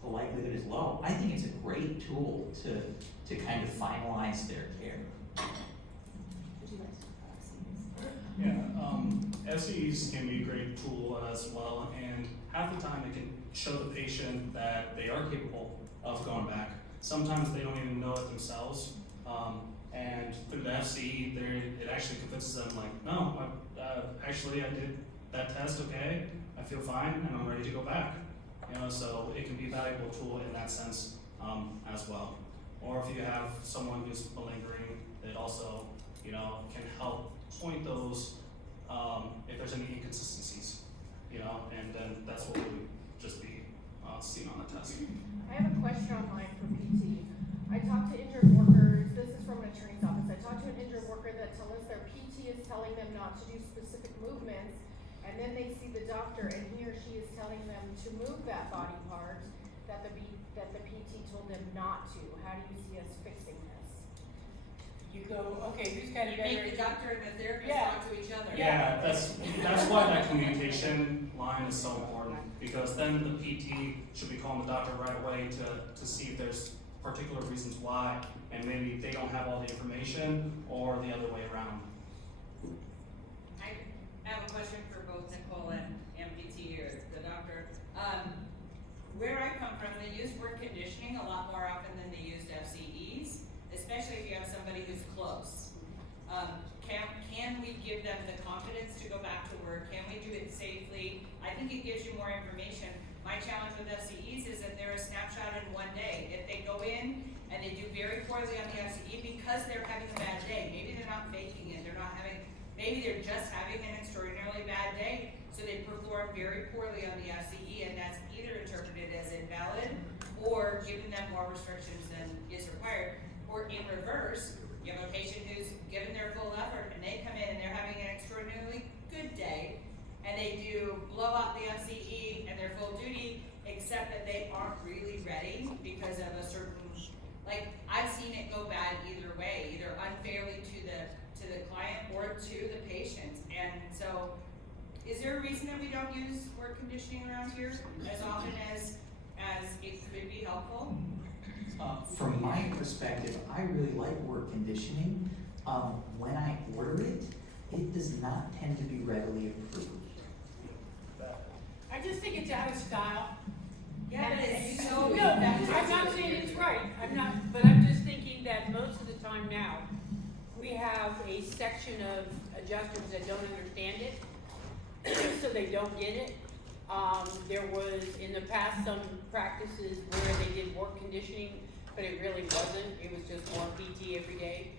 the likelihood is low, I think it's a great tool to kind of finalize their care. Would you like to talk about FCEs? Yeah, FCEs can be a great tool as well, and half the time it can show the patient that they are capable of going back. Sometimes they don't even know it themselves, and through the FCE, it actually convinces them like, no, actually I did that test, okay, I feel fine, and I'm ready to go back. You know, so it can be a valuable tool in that sense as well. Or if you have someone who's malingering, it also, you know, can help point those if there's any inconsistencies, you know, and then that's what would just be seen on the test. I have a question online for PT. I talked to injured workers, this is from an attorney's office, I talked to an injured worker that tells us their PT is telling them not to do specific movements, and then they see the doctor and he or she is telling them to move that body part that the PT told them not to. How do you see us fixing this? You go, okay, who's got a You better? make the doctor and the therapist Yeah. talk to each other. Yeah, that's why that communication line is so important, because then the PT should be calling the doctor right away to see if there's particular reasons why, and maybe they don't have all the information or the other way around. I have a question for both Nicole and MPT or the doctor. Where I come from, they use work conditioning a lot more often than they used FCEs, especially if you have somebody who's close. Can we give them the confidence to go back to work? Can we do it safely? I think it gives you more information. My challenge with FCEs is that they're a snapshot in one day. If they go in and they do very poorly on the FCE because they're having a bad day, maybe they're not faking it, maybe they're just having an extraordinarily bad day, so they perform very poorly on the FCE, and that's either interpreted as invalid or giving them more restrictions than is required. Or in reverse, you have a patient who's given their full effort and they come in and they're having an extraordinarily good day, and they do blow out the FCE and they're full duty, except that they aren't really ready because of a certain, like, I've seen it go bad either way, either unfairly to the client or to the patient. And so, is there a reason that we don't use work conditioning around here as often as it could be helpful? From my perspective, I really like work conditioning. When I order it, it does not tend to be readily approved. I just think it's out of style. Yeah, but it's so. No, I'm not saying it's right, but I'm just thinking that most of the time now, we have a section of adjusters that don't understand it, so they don't get it. There was, in the past, some practices where they did work conditioning, but it really wasn't. It was just more PT every day.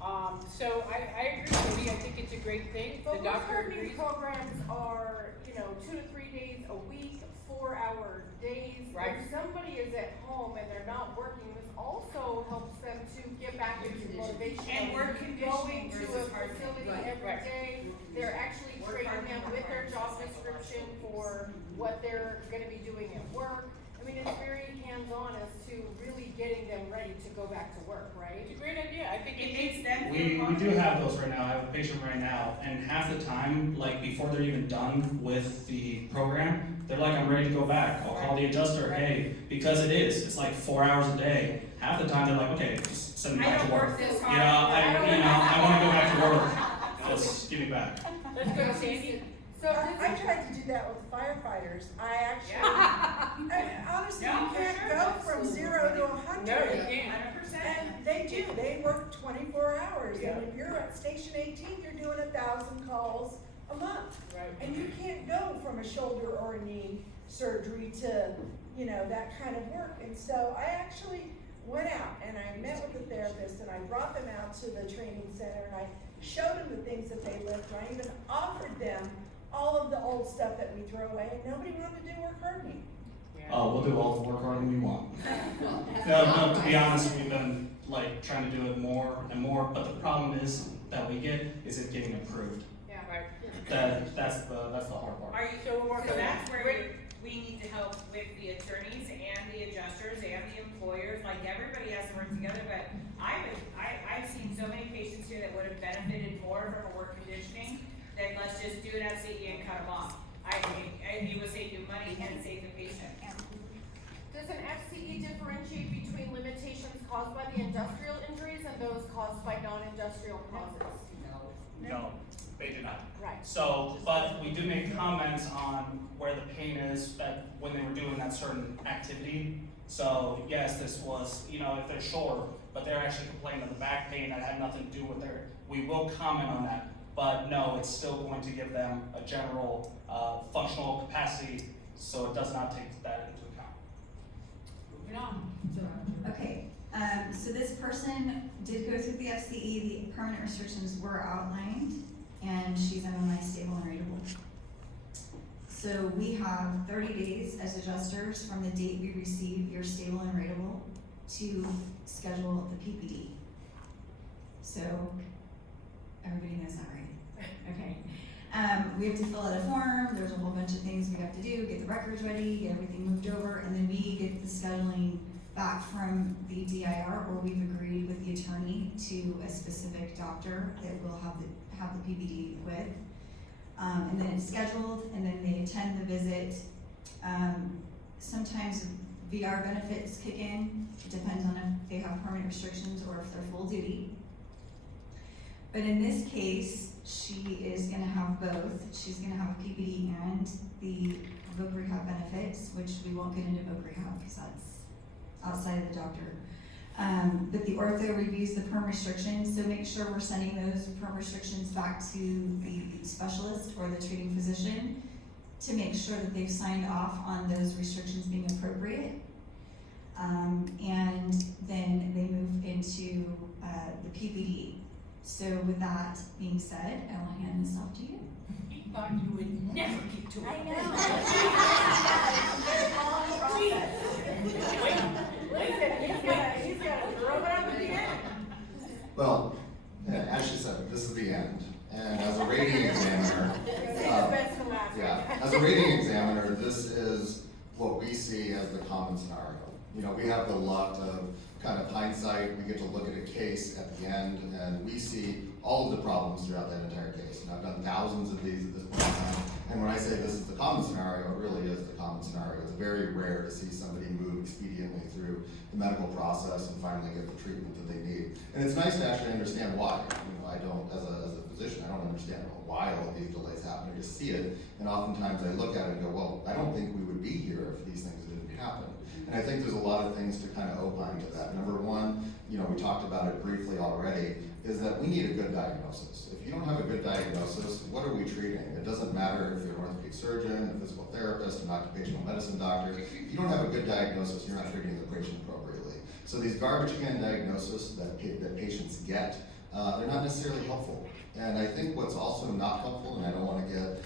So I agree with you, I think it's a great thing, But the work doctor hardening agrees. programs are, 2 to 3 days a week, 4-hour days. Right. If somebody is at home and they're not working, this also helps them to get back into motivation. And of work going conditioning to a versus hardening. facility Right. every Right. day. They're actually Work training them hardening with their job requires description for what they're gonna be doing at work. I mean, it's very hands-on as to really getting them ready to go back to work, right? It's a great idea, I think It it makes makes them feel We do confident. have those right now. I have a patient right now, and half the time, like before they're even done with the program, they're like, I'm ready to go back. I'll call the adjuster, hey, because it's like 4 hours a day. Half the time they're like, okay, just send me I back don't to work. work this You hard. know, I wanna go back to work. Just give me back. Let's go, Sandy. So I tried to do that with firefighters. I actually, honestly, No, you for can't sure. go from 0 to 100. No, you can't. 100%. And they do, they work 24 hours, Yeah. and if you're at Station 18, you're doing 1,000 calls a month. Right. And you can't go from a shoulder or a knee surgery to, that kind of work. And so I actually went out and I met with the therapist and I brought them out to the training center and I showed them the things that they lift. And I even offered them all of the old stuff that we throw away, and nobody wanted to do work hardening. Oh, we'll do all the work harder than we want. No, to be honest, we've been like trying to do it more and more, but the problem is that we get is it getting approved. Yeah. Right. That's the hard part. Are you, So we're so gonna- that's where we need to help with the attorneys and the adjusters and the employers, like everybody has to work together, but I've seen so many patients here that would have benefited more from a work conditioning than let's just do an FCE and cut them off. It would save you money and save the patient. Does an FCE differentiate between limitations caused by the industrial injuries and those caused by non-industrial causes? No, they do not. Right. So, but we do make comments on where the pain is when they were doing that certain activity. So yes, this was, if they're short, but they're actually complaining of the back pain that had nothing to do with we will comment on that. But no, it's still going to give them a general functional capacity, so it does not take that into account. Moving on. Okay, so this person did go through the FCE, the permanent restrictions were outlined, and she's MMI stable and rateable. So we have 30 days as adjusters from the date we receive your stable and rateable to schedule the PPD. So, everybody knows that, right? Okay. We have to fill out a form, there's a whole bunch of things we have to do, get the records ready, get everything moved over, and then we get the scheduling back from the DIR, or we've agreed with the attorney to a specific doctor that we'll have the PPD with. And then it's scheduled, and then they attend the visit. Sometimes VR benefits kick in, it depends on if they have permanent restrictions or if they're full duty. But in this case, she is gonna have both. She's gonna have PPD and the voc rehab benefits, which we won't get into voc rehab because that's outside of the doctor. But the ortho reviews the perm restrictions, so make sure we're sending those perm restrictions back to the specialist or the treating physician to make sure that they've signed off on those restrictions being appropriate. And then they move into the PPD. So with that being said, I will hand this off to you. He thought you would never get to it. I know. Listen, he's got to throw it up at the end. Well, as she said, this is the end. And as a rating examiner, as a rating examiner, this is what we see as the common scenario. We have the luck of kind of hindsight. We get to look at a case at the end, and we see all of the problems throughout that entire case. And I've done thousands of these at this point in time. And when I say this is the common scenario, it really is the common scenario. It's very rare to see somebody move expediently through the medical process and finally get the treatment that they need. And it's nice to actually understand why. I don't, as a physician, I don't understand why all of these delays happen. I just see it, and oftentimes I look at it and go, well, I don't think we would be here if these things didn't happen. And I think there's a lot of things to kind of opine to that. Number one, we talked about it briefly already, is that we need a good diagnosis. If you don't have a good diagnosis, what are we treating? It doesn't matter if you're an orthopedic surgeon, a physical therapist, an occupational medicine doctor. If you don't have a good diagnosis, you're not treating the patient appropriately. So these garbage can diagnoses that patients get they're not necessarily helpful. And I think what's also not helpful, and I don't want to get,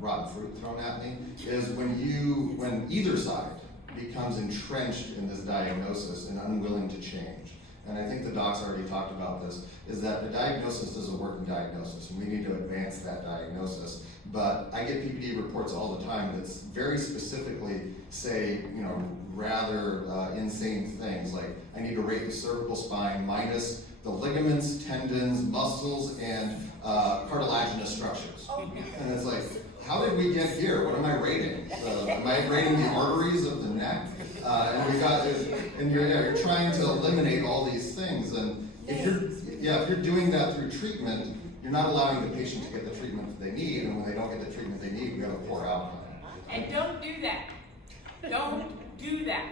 rotten fruit thrown at me, is when either side becomes entrenched in this diagnosis and unwilling to change. And I think the docs already talked about this, is that the diagnosis is a working diagnosis, and we need to advance that diagnosis. But I get PPD reports all the time that very specifically say, rather insane things, like I need to rate the cervical spine minus the ligaments, tendons, muscles, and cartilaginous structures. And it's like, how did we get here? What am I rating? Am I rating the arteries of the neck? And you're trying to eliminate all these things. And if you're doing that through treatment, you're not allowing the patient to get the treatment that they need. And when they don't get the treatment they need, we have a poor outcome. And don't do that. Don't do that.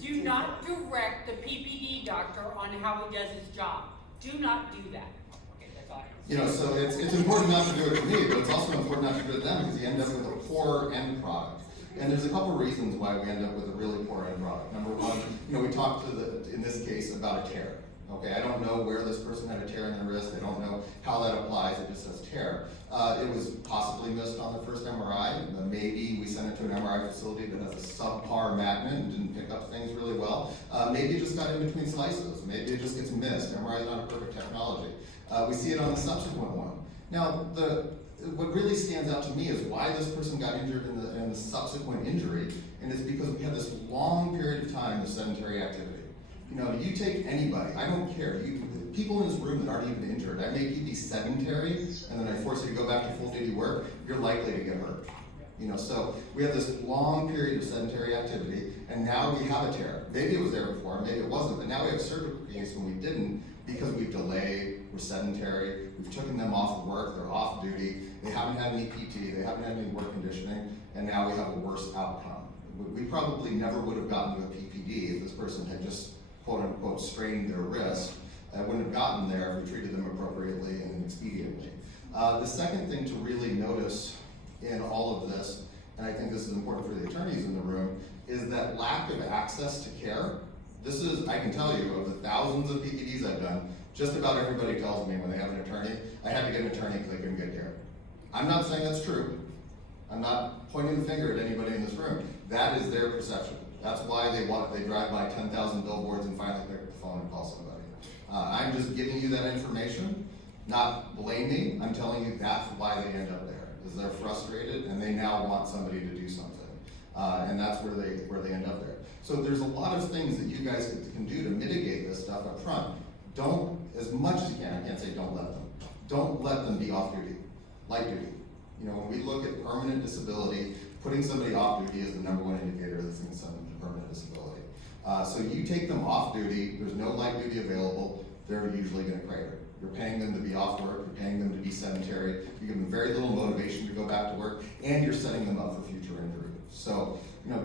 Do not direct the PPD doctor on how he does his job. Do not do that. Okay, that's all. So it's important not to do it to me, but it's also important not to do it to them because you end up with a poor end product. And there's a couple reasons why we end up with a really poor end product. Number one, we talked in this case about a tear. Okay, I don't know where this person had a tear in the wrist. I don't know how that applies. It just says tear. It was possibly missed on the first MRI. Maybe we sent it to an MRI facility that has a subpar magnet and didn't pick up things really well. Maybe it just got in between slices. Maybe it just gets missed. MRI is not a perfect technology. We see it on the subsequent one. Now, what really stands out to me is why this person got injured in the subsequent injury, and it's because we had this long period of time of sedentary activity. You take anybody, I don't care, people in this room that aren't even injured, I make you be sedentary, and then I force you to go back to full duty work, you're likely to get hurt. So we have this long period of sedentary activity, and now we have a tear. Maybe it was there before, maybe it wasn't, but now we have a surgical case when we didn't, because we've delayed, we're sedentary, we've taken them off of work, they're off duty, they haven't had any PT, they haven't had any work conditioning, and now we have a worse outcome. We probably never would have gotten to a PPD if this person had just quote unquote strained their wrist. I wouldn't have gotten there if we treated them appropriately and expediently. The second thing to really notice in all of this, and I think this is important for the attorneys in the room, is that lack of access to care. I can tell you, of the thousands of PPDs I've done, just about everybody tells me when they have an attorney, I had to get an attorney because I couldn't get care. I'm not saying that's true. I'm not pointing the finger at anybody in this room. That is their perception. That's why they drive by 10,000 billboards and finally pick up the phone and call somebody. I'm just giving you that information, not blaming. I'm telling you that's why they end up there, is they're frustrated and they now want somebody to do something. And that's where they end up there. So there's a lot of things that you guys can do to mitigate this stuff up front. Don't, as much as you can, I can't say don't let them be off duty, light duty. When we look at permanent disability, putting somebody off duty is the number one indicator that's going to send them to permanent disability. So you take them off duty, there's no light duty available, they're usually going to crater. You're paying them to be off work, you're paying them to be sedentary, you give them very little motivation to go back to work, and you're setting them up for future injury. So,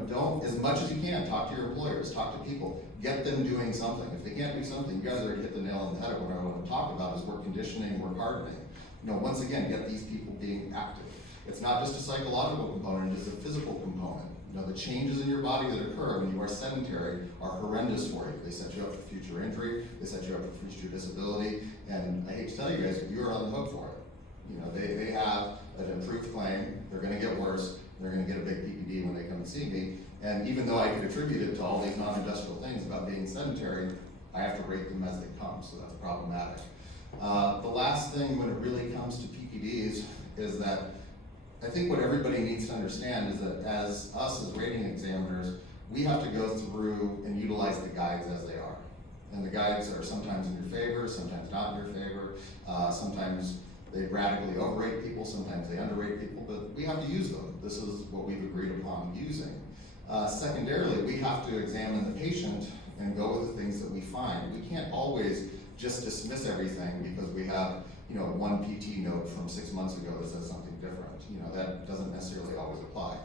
don't, as much as you can, talk to your employers, talk to people, get them doing something. If they can't do something, you guys already hit the nail on the head of what I want to talk about is work conditioning, work hardening. Once again, get these people being active. It's not just a psychological component, it's a physical component. The changes in your body that occur when you are sedentary are horrendous for you. They set you up for future injury, they set you up for future disability, and I hate to tell you guys, you are on the hook for it. They have an approved claim, they're gonna get worse, they're gonna get a big PPD when they come and see me, and even though I could attribute it to all these non-industrial things about being sedentary, I have to rate them as they come, so that's problematic. The last thing when it really comes to PPDs is that I think what everybody needs to understand is that as us as rating examiners, we have to go through and utilize the guides as they are. And the guides are sometimes in your favor, sometimes not in your favor. Sometimes they radically overrate people, sometimes they underrate people, but we have to use them. This is what we've agreed upon using. Secondarily, we have to examine the patient and go with the things that we find. We can't always just dismiss everything because we have one PT note from 6 months ago that says something different. That doesn't necessarily always apply.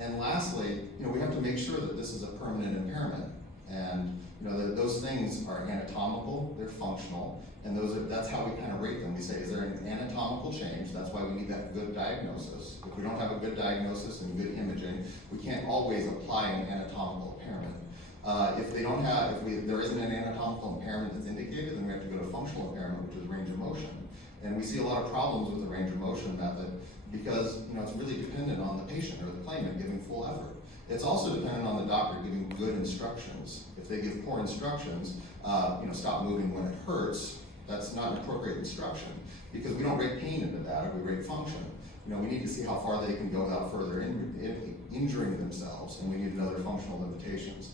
And lastly, we have to make sure that this is a permanent impairment. And that those things are anatomical, they're functional, and that's how we kind of rate them. We say, is there an anatomical change? That's why we need that good diagnosis. If we don't have a good diagnosis and good imaging, we can't always apply an anatomical impairment. If there isn't an anatomical impairment that's indicated, then we have to go to functional impairment, which is range of motion. And we see a lot of problems with the range of motion method because it's really dependent on the patient or the claimant giving full effort. It's also dependent on the doctor giving good instructions. If they give poor instructions, stop moving when it hurts, that's not an appropriate instruction because we don't rate pain in Nevada, we rate function. We need to see how far they can go without further injuring themselves, and we need to know their functional limitations.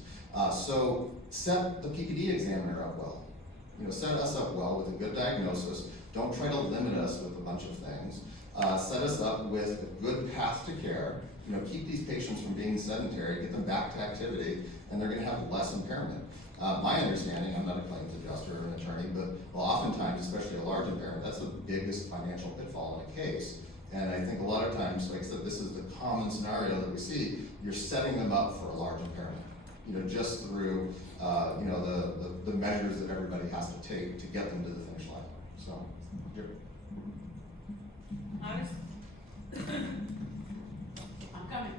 So set the PPD examiner up well. Set us up well with a good diagnosis. Don't try to limit us with a bunch of things. Set us up with a good path to care. Keep these patients from being sedentary, get them back to activity, and they're going to have less impairment. My understanding, I'm not a claims adjuster or an attorney, but oftentimes, especially a large impairment, that's the biggest financial pitfall in a case. And I think a lot of times, like I said, this is the common scenario that we see. You're setting them up for a large impairment, just through, the measures that everybody has to take to get them to the finish line. So, I'm coming.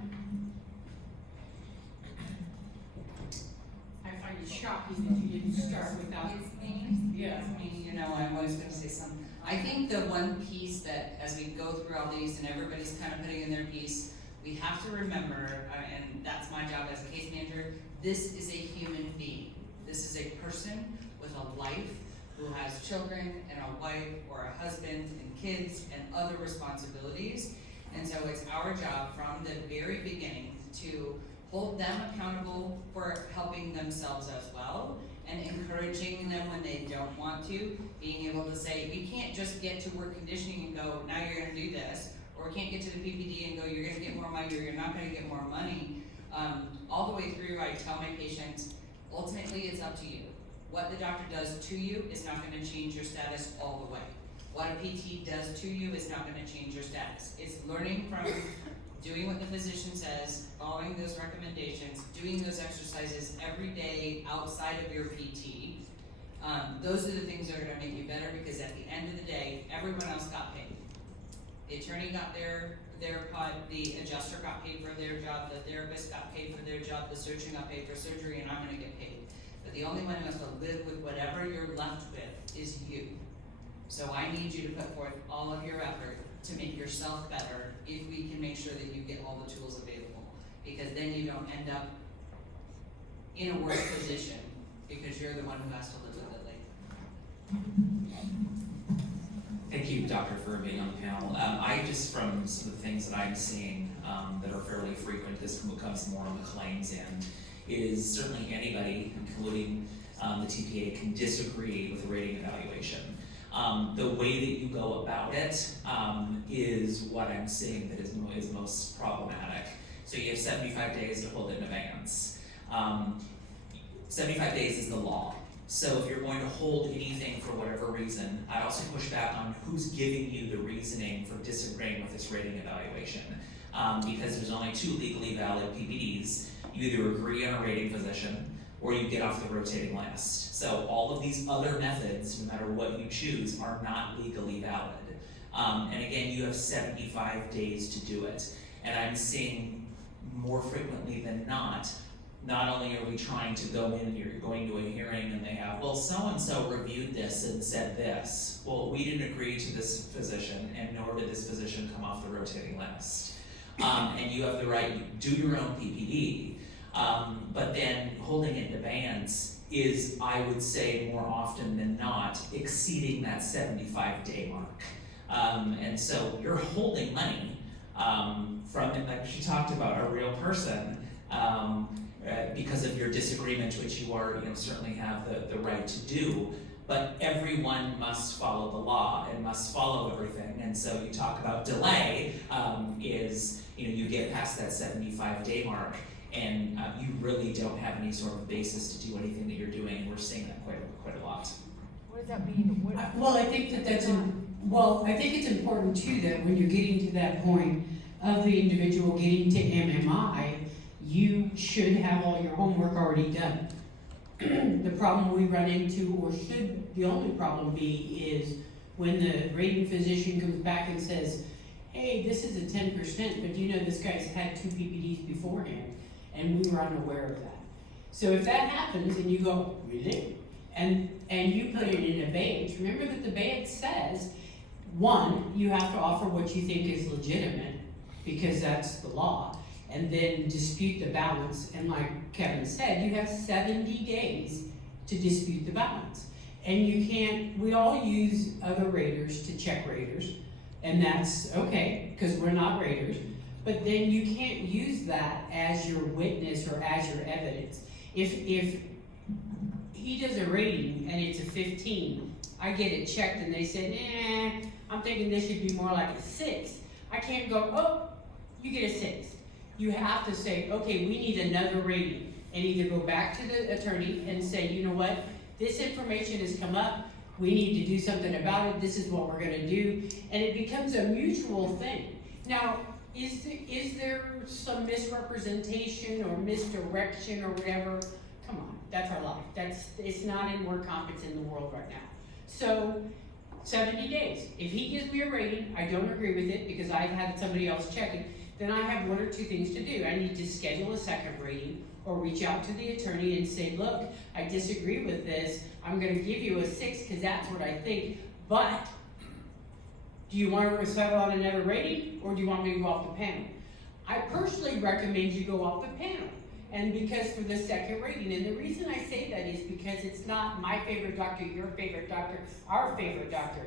I find it shocking that you didn't start without. It's me. Yeah. It's me, I'm always gonna say something. I think the one piece that, as we go through all these and everybody's kind of putting in their piece, we have to remember, and that's my job as a case manager, this is a human being. This is a person with a life who has children and a wife or a husband and kids and other responsibilities. And so it's our job from the very beginning to hold them accountable for helping themselves as well and encouraging them when they don't want to, being able to say, we can't just get to work conditioning and go, now you're gonna do this, or we can't get to the PPD and go, you're gonna get more money or you're not gonna get more money. All the way through, I tell my patients, ultimately it's up to you. What the doctor does to you is not gonna change your status all the way. What a PT does to you is not gonna change your status. It's learning from doing what the physician says, following those recommendations, doing those exercises every day outside of your PT. Those are the things that are gonna make you better because at the end of the day, everyone else got paid. The attorney got their cut, the adjuster got paid for their job, the therapist got paid for their job, the surgeon got paid for surgery, and I'm gonna get paid. But the only one who has to live with whatever you're left with is you. So I need you to put forth all of your effort to make yourself better if we can make sure that you get all the tools available. Because then you don't end up in a worse position because you're the one who has to live with it later. Thank you, Doctor, for being on the panel. I just, from some of the things that I'm seeing that are fairly frequent, this comes more on the claims end, is certainly anybody, including the TPA, can disagree with a rating evaluation. The way that you go about it is what I'm seeing that is most problematic. So you have 75 days to hold it in advance. 75 days is the law. So if you're going to hold anything for whatever reason, I also push back on who's giving you the reasoning for disagreeing with this rating evaluation. Because there's only 2 legally valid PPDs. You either agree on a rating physician or you get off the rotating list. So all of these other methods, no matter what you choose, are not legally valid. And again, you have 75 days to do it. And I'm seeing more frequently than not only are we trying to go in and you're going to a hearing and they have, well, so-and-so reviewed this and said this. Well, we didn't agree to this physician and nor did this physician come off the rotating list. And you have the right to do your own PPD. But then holding it in advance is, I would say, more often than not, exceeding that 75-day mark. And so you're holding money from, like she talked about, a real person, because of your disagreement, which you are, certainly have the right to do. But everyone must follow the law and must follow everything. And so you talk about delay is, you get past that 75-day mark and you really don't have any sort of basis to do anything that you're doing. And we're seeing that quite a lot. What does that mean? Well, I think I think it's important too that when you're getting to that point of the individual getting to MMI, you should have all your homework already done. The problem we run into, or should the only problem be, is when the rating physician comes back and says, hey, this is a 10%, but this guy's had 2 PPDs beforehand, and we were unaware of that. So if that happens and you go, really? And you put it in abeyance, remember that the abeyance says, one, you have to offer what you think is legitimate, because that's the law, and then dispute the balance, and like Kevin said, you have 70 days to dispute the balance. And you can't, we all use other raters to check raters, and that's okay, because we're not raters, but then you can't use that as your witness or as your evidence. If he does a rating and it's a 15, I get it checked and they said, I'm thinking this should be more like a 6. I can't go, oh, you get a 6. You have to say, okay, we need another rating, and either go back to the attorney and say, you know what, this information has come up, we need to do something about it, this is what we're gonna do, and it becomes a mutual thing. Now, is there some misrepresentation or misdirection or whatever? Come on, that's our life. It's not in work comp, it's in the world right now. So, 70 days. If he gives me a rating, I don't agree with it because I've had somebody else check it, then I have one or two things to do. I need to schedule a second rating or reach out to the attorney and say, look, I disagree with this. I'm gonna give you a 6 because that's what I think, but do you want to settle on another rating or do you want me to go off the panel? I personally recommend you go off the panel. And because for the second rating, and the reason I say that is because it's not my favorite doctor, your favorite doctor, our favorite doctor.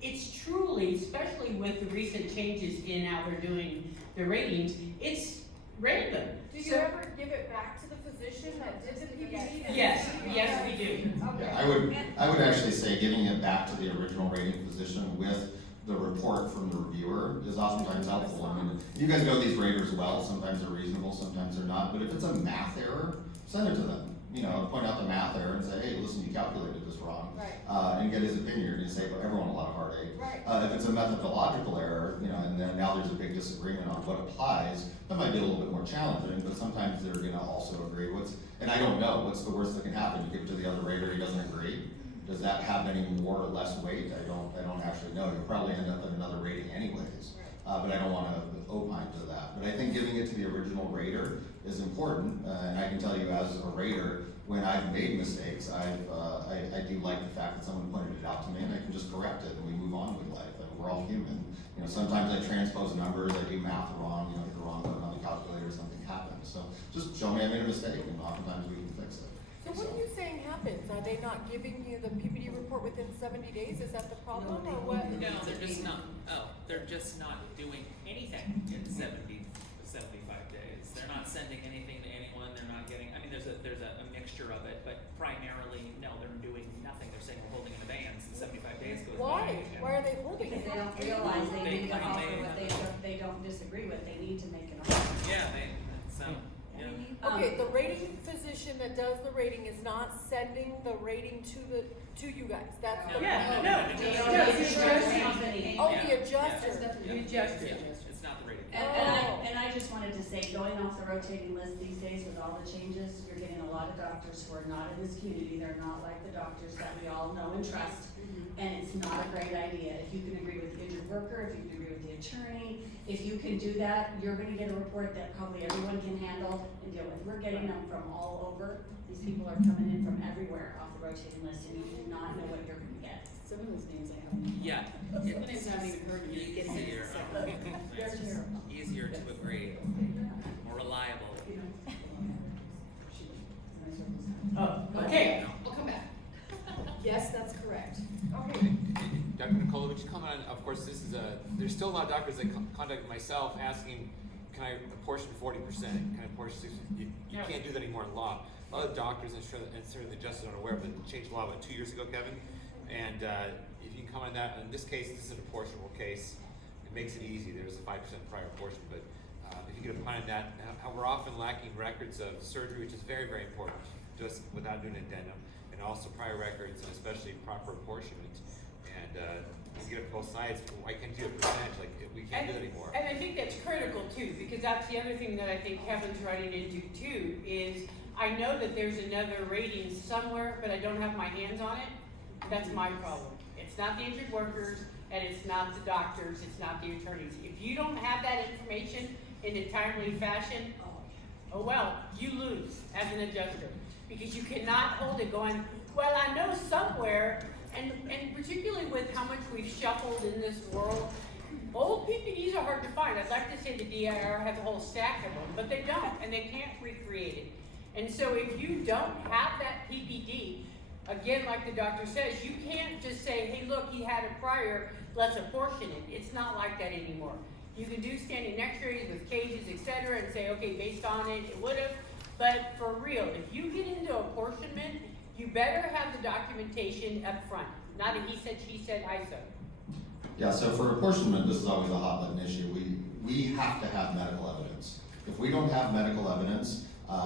It's truly, especially with the recent changes in how they're doing the ratings, it's random. Do you ever give it back to the physician that did the PPD? Yes, yes we do. Okay. Yeah, I would actually say giving it back to the original rating physician with the report from the reviewer is oftentimes helpful. I mean, you guys know these raters well, sometimes they're reasonable, sometimes they're not, but if it's a math error, send it to them. You know, point out the math error and say, hey, listen, you calculated this wrong. Right. And get his opinion and save everyone a lot of heartache. Right. If it's a methodological error, you know, and then now there's a big disagreement on what applies, that might be a little bit more challenging, but sometimes they're gonna also agree. And I don't know, what's the worst that can happen? You give it to the other rater, he doesn't agree. Does that have any more or less weight? I don't actually know. You'll probably end up at another rating anyways, but I don't want to opine to that. But I think giving it to the original rater is important, and I can tell you as a rater, when I've made mistakes, I do like the fact that someone pointed it out to me, and I can just correct it, and we move on with life. And we're all human. You know, sometimes I transpose numbers, I do math wrong, you know, hit the wrong button on the calculator, something happens. So just show me I made a mistake, and oftentimes we can fix it. So what are you saying happens? Are they not giving you the PPD report within 70 days? Is that the problem or what? No, they're just not doing anything in 75 days. They're not sending anything to anyone, they're not getting, I mean, there's a mixture of it, but primarily, no, they're doing nothing. They're saying we're holding an abeyance and 75 days goes by. Why? Why are they holding it? Because they don't realize they need to offer what they don't disagree with. They need to make an offer. Yeah, Okay, the rating physician that does the rating is not sending the rating to you guys. That's the company. Oh, the adjuster. The adjuster. It's not the rating. And I just wanted to say, going off the rotating list these days with all the changes, you're getting a lot of doctors who are not in this community. They're not like the doctors that we all know and trust. And it's not a great idea. If you can agree with the injured worker, if you can agree with the attorney, if you can do that, you're gonna get a report that probably everyone can handle and deal with. We're getting them from all over. These people are coming in from everywhere off the rotating list, and you do not know what you're gonna get. Some of those names I haven't. Yeah. Some names I haven't even heard of. Easier to agree, more reliable. Oh, okay. We'll come back. Yes, that's correct. Okay. Dr. Nicola, would you comment on, of course, there's still a lot of doctors that contact myself asking, can I apportion 40%? Can I apportion 60%? You can't do that anymore in law. A lot of doctors, and certainly the justices aren't aware, but it changed law about 2 years ago, Kevin. And if you can comment on that, in this case, this is an apportionable case. It makes it easy. There's a 5% prior apportion, but if you could opine on that, how we're often lacking records of surgery, which is very, very important, just without doing an addendum, and also prior records, and especially proper apportionment. And you get both sides. Why can't you do a percentage? Like, we can't do that anymore. And I think that's critical too, because that's the other thing that I think Kevin's running into too, is I know that there's another rating somewhere, but I don't have my hands on it. That's my problem. It's not the injured workers, and it's not the doctors, it's not the attorneys. If you don't have that information in a timely fashion, oh well, you lose as an adjuster. because you cannot hold it going, well, I know somewhere, and particularly with how much we've shuffled in this world, old PPDs are hard to find. I'd like to say the DIR has a whole stack of them, but they don't, and they can't recreate it. And so if you don't have that PPD, again, like the doctor says, you can't just say, hey, look, he had a prior, let's apportion it. It's not like that anymore. You can do standing x-rays with cages, etc., and say, okay, based on it, it would have. But for real, if you get into apportionment, you better have the documentation up front. Not a he said, she said, I said. Yeah, so for apportionment, this is always a hot button issue. We have to have medical evidence. If we don't have medical evidence,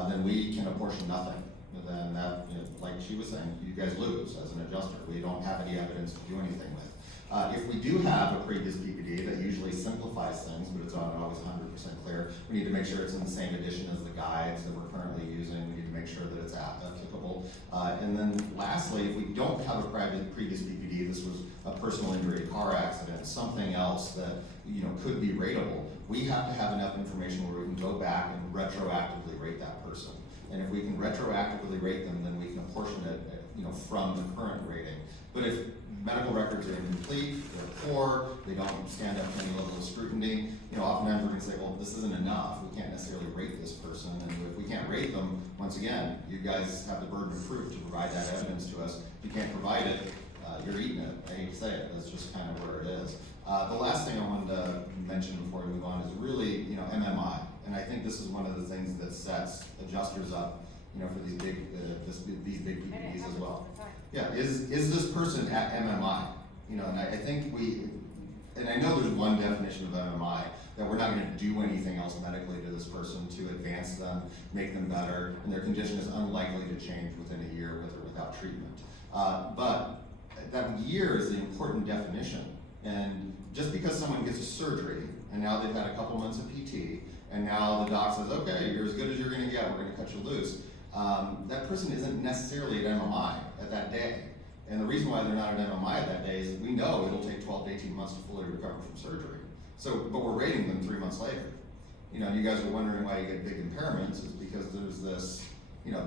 then we can apportion nothing. Then that, like she was saying, you guys lose as an adjuster. We don't have any evidence to do anything with. If we do have a previous PPD, that usually simplifies things, but it's not always 100% clear. We need to make sure it's in the same edition as the guides that we're currently using. We need to make sure that it's applicable. And then lastly, if we don't have a previous PPD, this was a personal injury, a car accident, something else that could be rateable, we have to have enough information where we can go back and retroactively rate that person. And if we can retroactively rate them, then we can apportion it from the current rating. But if medical records are incomplete, they're poor, they don't stand up to any level of scrutiny, oftentimes we're going to say, well, this isn't enough. We can't necessarily rate this person. And if we can't rate them, once again, you guys have the burden of proof to provide that evidence to us. If you can't provide it, you're eating it. I hate to say it. That's just kind of where it is. The last thing I wanted to mention before we move on is really, MMI. And I think this is one of the things that sets adjusters up, for these big PPDs as well. Yeah, is this person at MMI? And I think and I know there's one definition of MMI, that we're not going to do anything else medically to this person to advance them, make them better, and their condition is unlikely to change within a year with or without treatment. But that year is the important definition. And just because someone gets a surgery, and now they've had a couple months of PT, and now the doc says, okay, you're as good as you're going to get, we're going to cut you loose. That person isn't necessarily at MMI at that day. And the reason why they're not at MMI at that day is that we know it'll take 12 to 18 months to fully recover from surgery. But we're rating them 3 months later. You guys are wondering why you get big impairments, is because there's this,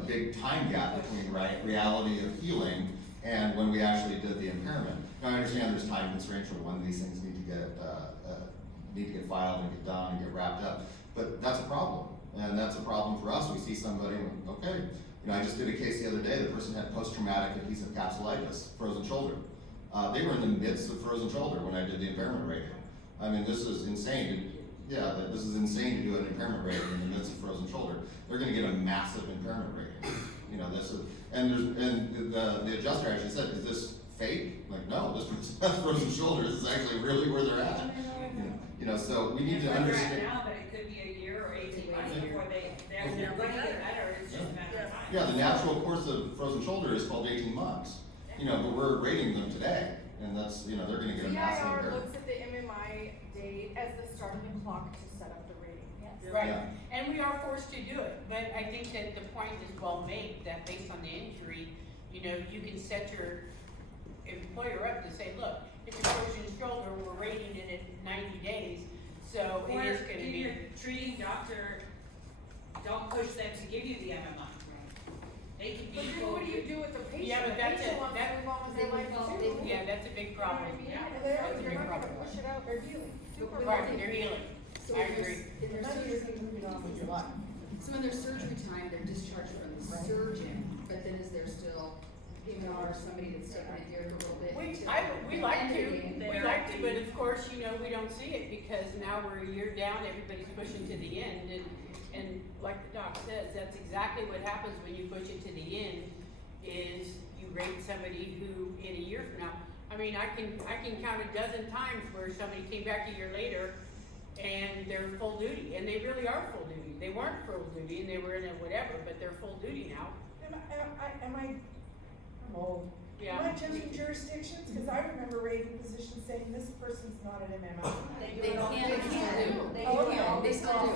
big time gap between reality of healing and when we actually did the impairment. Now I understand there's time constraints for when these things need to get filed and get done and get wrapped up, but that's a problem. And that's a problem for us. We see somebody, okay, I just did a case the other day, the person had post-traumatic adhesive capsulitis, frozen shoulder. They were in the midst of frozen shoulder when I did the impairment rating. I mean, this is insane. This is insane to do an impairment rating in the midst of frozen shoulder. They're gonna get a massive impairment rating. The adjuster actually said, is this fake? Like, no, this person has frozen shoulders. This is actually really where they're at. So we need to understand. Now, but it could be a year or 18 months before they're going to get better. It's just a matter of time. Yeah, the natural course of frozen shoulder is 12 to 18 months. But we're rating them today, and that's, they're going to get a massive DIR impairment. looks at the MMI date as the start of the clock to set up the rating. Yes. Right, Yeah. and we are forced to do it, but I think that the point is well made, that based on the injury, you can set your employer up to say, look, if it's frozen shoulder, we're rating it at 90 days, so it is gonna If be. your treating doctor, don't push them to give you the MMI. They can be. But then what do you do with the patient? Yeah, but that's The patient it. wants to move on with their life too. Yeah, that's a big problem. Yeah, That's a they're big not problem. gonna push it out, they're healing. Right, they're healing, So I if there's- agree. if there's surgery, so in their surgery time, they're discharged from the surgeon, but then is there still, or somebody that's taken it here for a little bit? We like to, but of course, we don't see it because now we're a year down, everybody's pushing to the end, and like the doc says, that's exactly what happens when you push it to the end, is you rate somebody who, in a year from now, I mean, I can count a dozen times where somebody came back a year later and they're full duty, and they really are full duty. They weren't full duty and they were in a whatever, but they're full duty now. I'm old. Yeah. Am I judging jurisdictions? Because I remember rating physicians saying this person's not an MMI. They can't. They still do.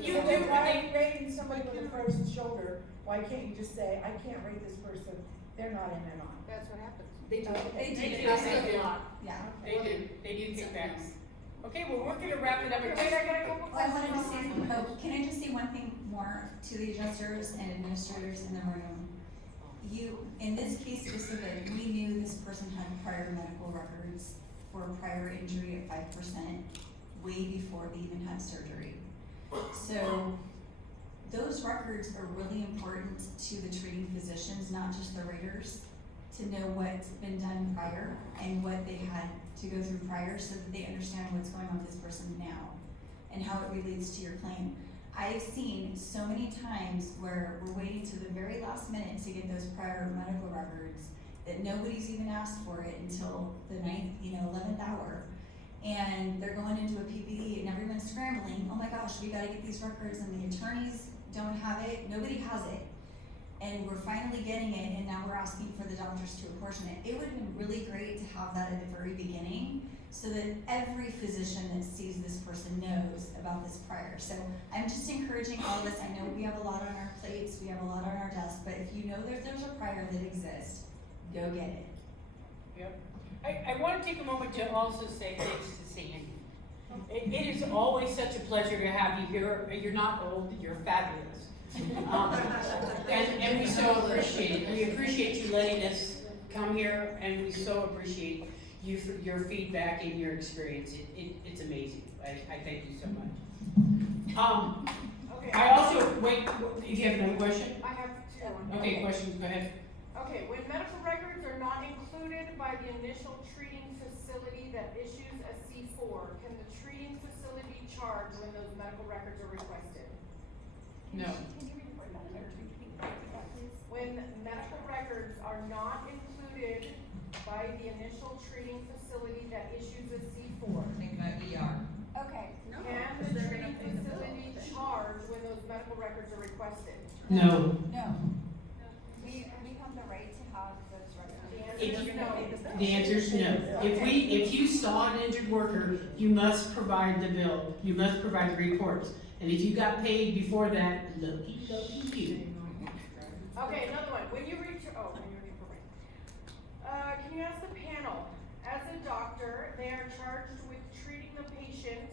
You So do, then but why are you rating somebody with a frozen shoulder? Why can't you just say, I can't rate this person, they're not MMI? That's what happens. They do. They do. Yeah. They do kick back. Okay, well, we're gonna wrap it up. Wait, I gotta go. I wanted to say, can I just say one thing more to the adjusters and administrators in the room? in this case specific, we knew this person had prior medical records for prior injury at 5% way before they even had surgery. So those records are really important to the treating physicians, not just the raters, to know what's been done prior and what they had to go through prior so that they understand what's going on with this person now and how it relates to your claim. I've seen so many times where we're waiting to the very last minute to get those prior medical records that nobody's even asked for it until the 11th hour. And they're going into a PPD and everyone's scrambling, oh my gosh, we gotta get these records, and the attorneys don't have it, nobody has it. And we're finally getting it, and now we're asking for the doctors to apportion it. It would have been really great to have that at the very beginning so that every physician that sees this person knows about this prior. So I'm just encouraging all of us. I know we have a lot on our plates, we have a lot on our desks, but if you know there's a prior that exists, go get it. Yep. I want to take a moment to also say thanks to Sandy. It is always such a pleasure to have you here. You're not old, you're fabulous. And we so appreciate it. We appreciate you letting us come here, and we so appreciate you for your feedback and your experience. It's amazing. I thank you so much. Okay. I also, wait, if you have another question? I have two. Okay, questions, go ahead. Okay, when medical records are not included by the initial treating facility that issues a C4, can the treating facility charge when those medical records are requested? No. Can you read that? When medical records are not included by the initial treating facility that issues a C4. Think about ER. Okay, can the treating facility charge when those medical records are requested? No. No. We have the right to have those records. The answer is no. If you saw an injured worker, you must provide the bill. You must provide the reports. And if you got paid before that, looky you. Okay, another one. When you reach, can you ask the panel, as a doctor, they are charged with treating the patient,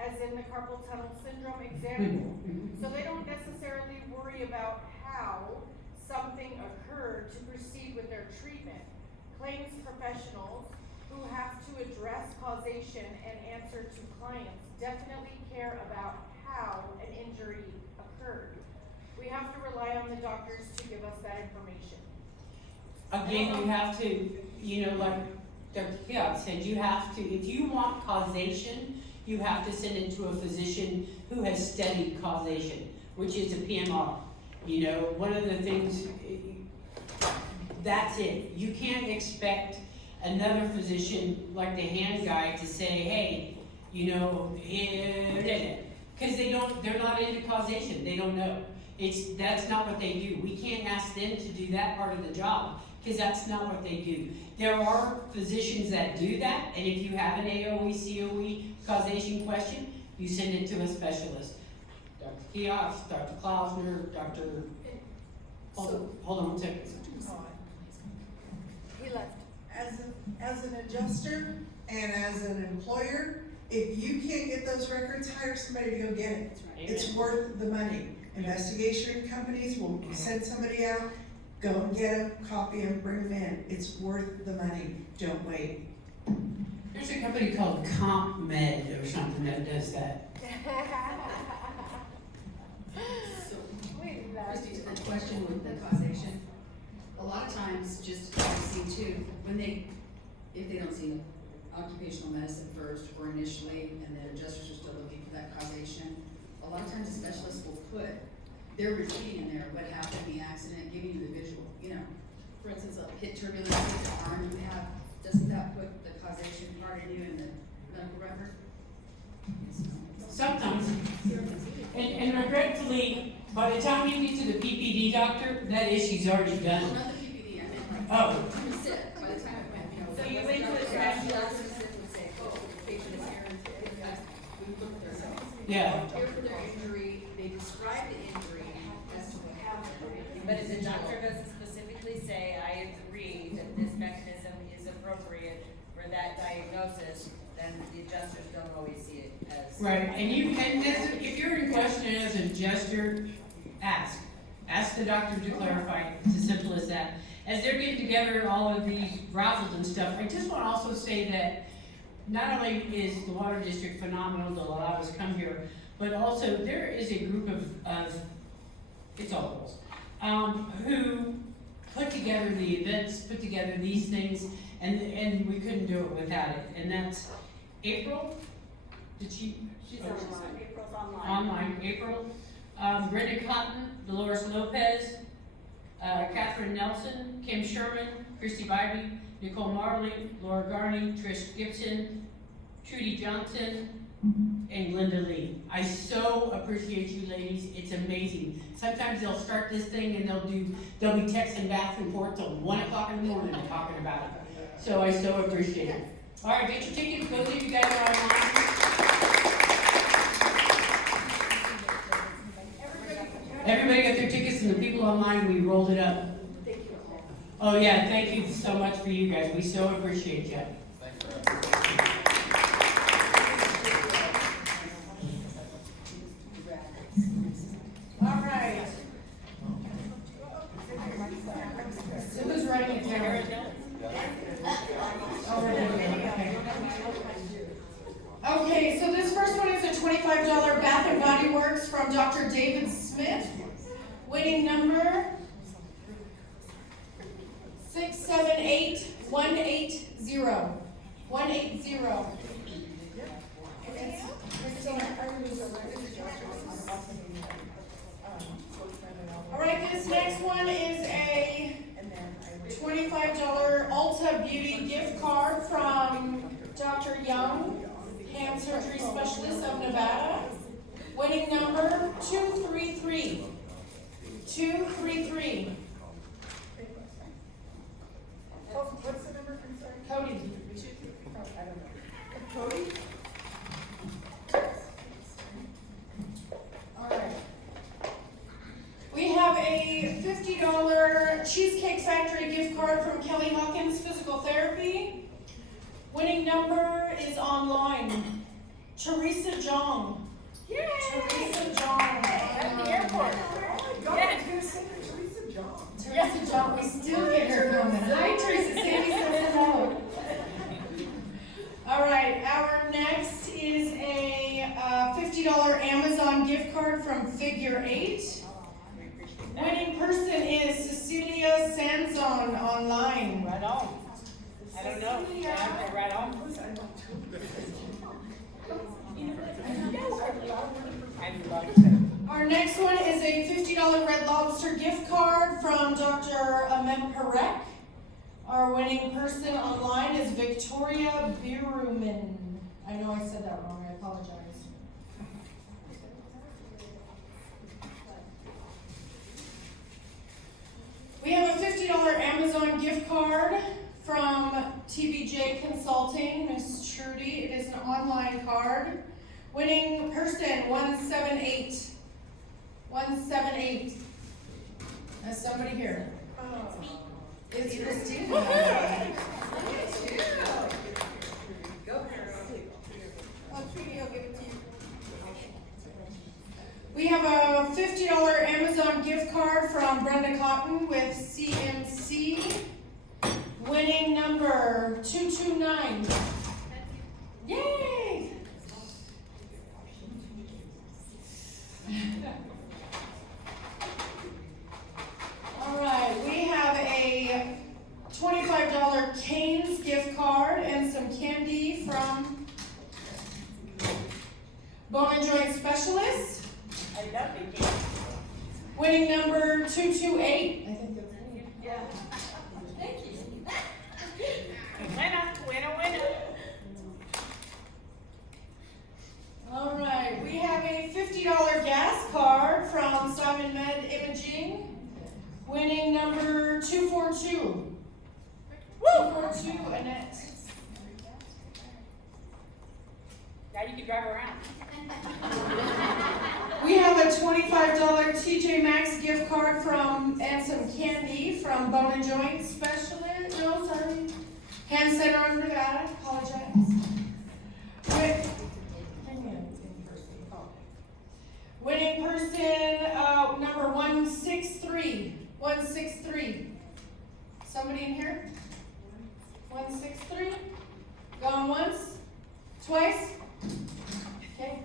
as in the carpal tunnel syndrome example. So they don't necessarily worry about how something occurred to proceed with their treatment. Claims professionals who have to address causation and answer to clients definitely care about how an injury occurred. We have to rely on the doctors to give us that information. Again, you have to, like Dr. Keogh said, you have to, if you want causation, you have to send it to a physician who has studied causation, which is a PMR. One of the things, that's it. You can't expect another physician, like the hand guy, to say, hey, because they're not into causation, they don't know. That's not what they do. We can't ask them to do that part of the job, because that's not what they do. There are physicians that do that, and if you have an AOE, COE causation question, you send it to a specialist. Dr. Keogh, Dr. Klausner, Dr. Hold on one second. He left. As an adjuster and as an employer, if you can't get those records, hire somebody to go get it. It's worth the money. Investigation companies will send somebody out, go and get them, copy them, bring them in. It's worth the money. Don't wait. There's a company called CompMed or something that does that. Christy, to the question with the causation, a lot of times, just as I've seen too, if they don't see occupational medicine first or initially, and then adjusters are still looking for that causation, a lot of times the specialists will put their routine in there, what happened in the accident, giving you the visual, for instance, a hit turbulence in the arm you have, doesn't that put the causation part in you in the medical record? Sometimes. And regretfully, by the time you get to the PPD doctor, that issue's already done. Well, not the PPD, I meant Oh. sit, by the time it went, So you went to a specialist. would say, oh, the patient is here, we look at their Yeah. here for their injury, they describe the injury as to what happened. But if the doctor doesn't specifically say, I agree that this mechanism is appropriate for that diagnosis, then the adjusters don't always see it as. Right, and if you're in question as an adjuster, ask ask the doctor to clarify. It's as simple as that. As they're getting together all of these raffles and stuff, I just want to also say that not only is the Water District phenomenal to allow us to come here, but also there is a group of it's all girls, who put together the events, put together these things, and we couldn't do it without it. And that's April. Did she? She's online. April's online. Online. April. Brenda Cotton, Dolores Lopez, Catherine Nelson, Kim Sherman, Christy Bybee, Nicole Marley, Laura Garney, Trish Gibson, Trudy Johnson, and Linda Lee. I so appreciate you ladies. It's amazing. Sometimes they'll start this thing and they'll be texting back and forth till 1 o'clock in the morning and talking about it. So I so appreciate it. All right, get your tickets. Both of you guys are online. Everybody got their tickets, and the people online, we rolled it up. Oh yeah, thank you so much for you guys. We so appreciate you. All right. So who's writing it down? Okay, so this first one is a $25 Bath and Body Works from Dr. David Smith. Winning number 678180. 180. All right, this next one is a $25 Ulta Beauty gift card from Dr. Young, hand surgery specialist of Nevada. Winning number 233. 233. What's the number? Cody. I don't know. Cody? All right. We have a $50 Cheesecake Factory gift card from Kelly Hawkins Physical Therapy. Winning number is online. Teresa Jong. Yay! Teresa Jong. At the airport. Oh my God, I was gonna say Teresa Jong. Teresa Jong, we still get her coming. Hi Teresa, Sandy says hello. All right, our next is a $50 Amazon gift card from Figure 8. Winning person is Cecilia Sanzon online. Right on. I don't know. Yeah, right on. Our next one is a $50 Red Lobster gift card from Dr. Ahmed Parek. Our winning person online is Victoria Biruman. I know I said that wrong, I apologize. We have a $50 Amazon gift card from TBJ Consulting, Miss Trudy. It is an online card. Winning person 178. 178. There's somebody here. It's Christina. Go, Trudy, I'll give it to you. We have a $50 Amazon gift card from Brenda Cotton with CMC. Winning number 229. Yay! All right, we have a $25 Cane's gift card and some candy from Bone and Joint Specialist. I love it, Kate. Winning number 228. I think that's me. Yeah. Thank you. Winner. All right, we have a $50 gas card from Simon Med Imaging. Winning number 242. Woo! 242, Annette. Now you can drive around. We have a $25 TJ Maxx gift card from and some candy from Bone and Joint Specialist. No, sorry. Hand Center of Nevada. Apologize. Winning person number 163. 163. Somebody in here? 163. Going once? Twice? Okay.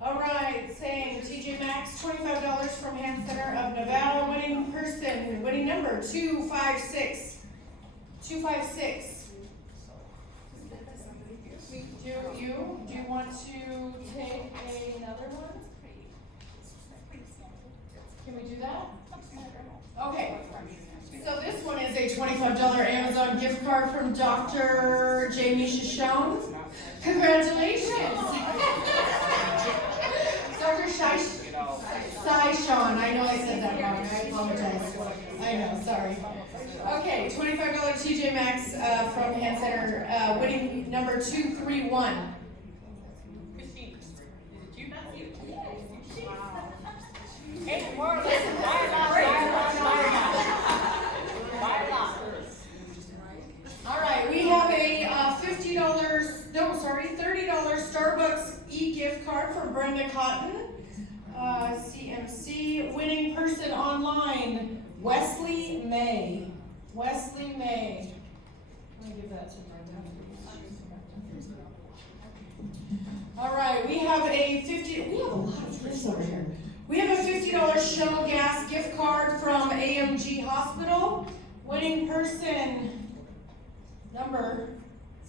All right, saying TJ Maxx, $25 from Hand Center of Nevada, winning person, winning number 256. 256. Do you want to take another one? Can we do that? Okay. So this one is a $25 Amazon gift card from Dr. Jamie Shishon. Congratulations. Dr. Shishon. I know I said that wrong. I apologize. I know, sorry. Okay, $25 TJ Maxx from Hand Center, winning number 231. Christine, is it you? That's you. Eight more. All right, we have a $30 Starbucks e-gift card from Brenda Cotton, CMC. Winning person online, Wesley May. Wesley May. Let me give that to Brenda. All right, we have a lot of gifts over here. We have a $50 Shell Gas gift card from AMG Hospital. Winning person number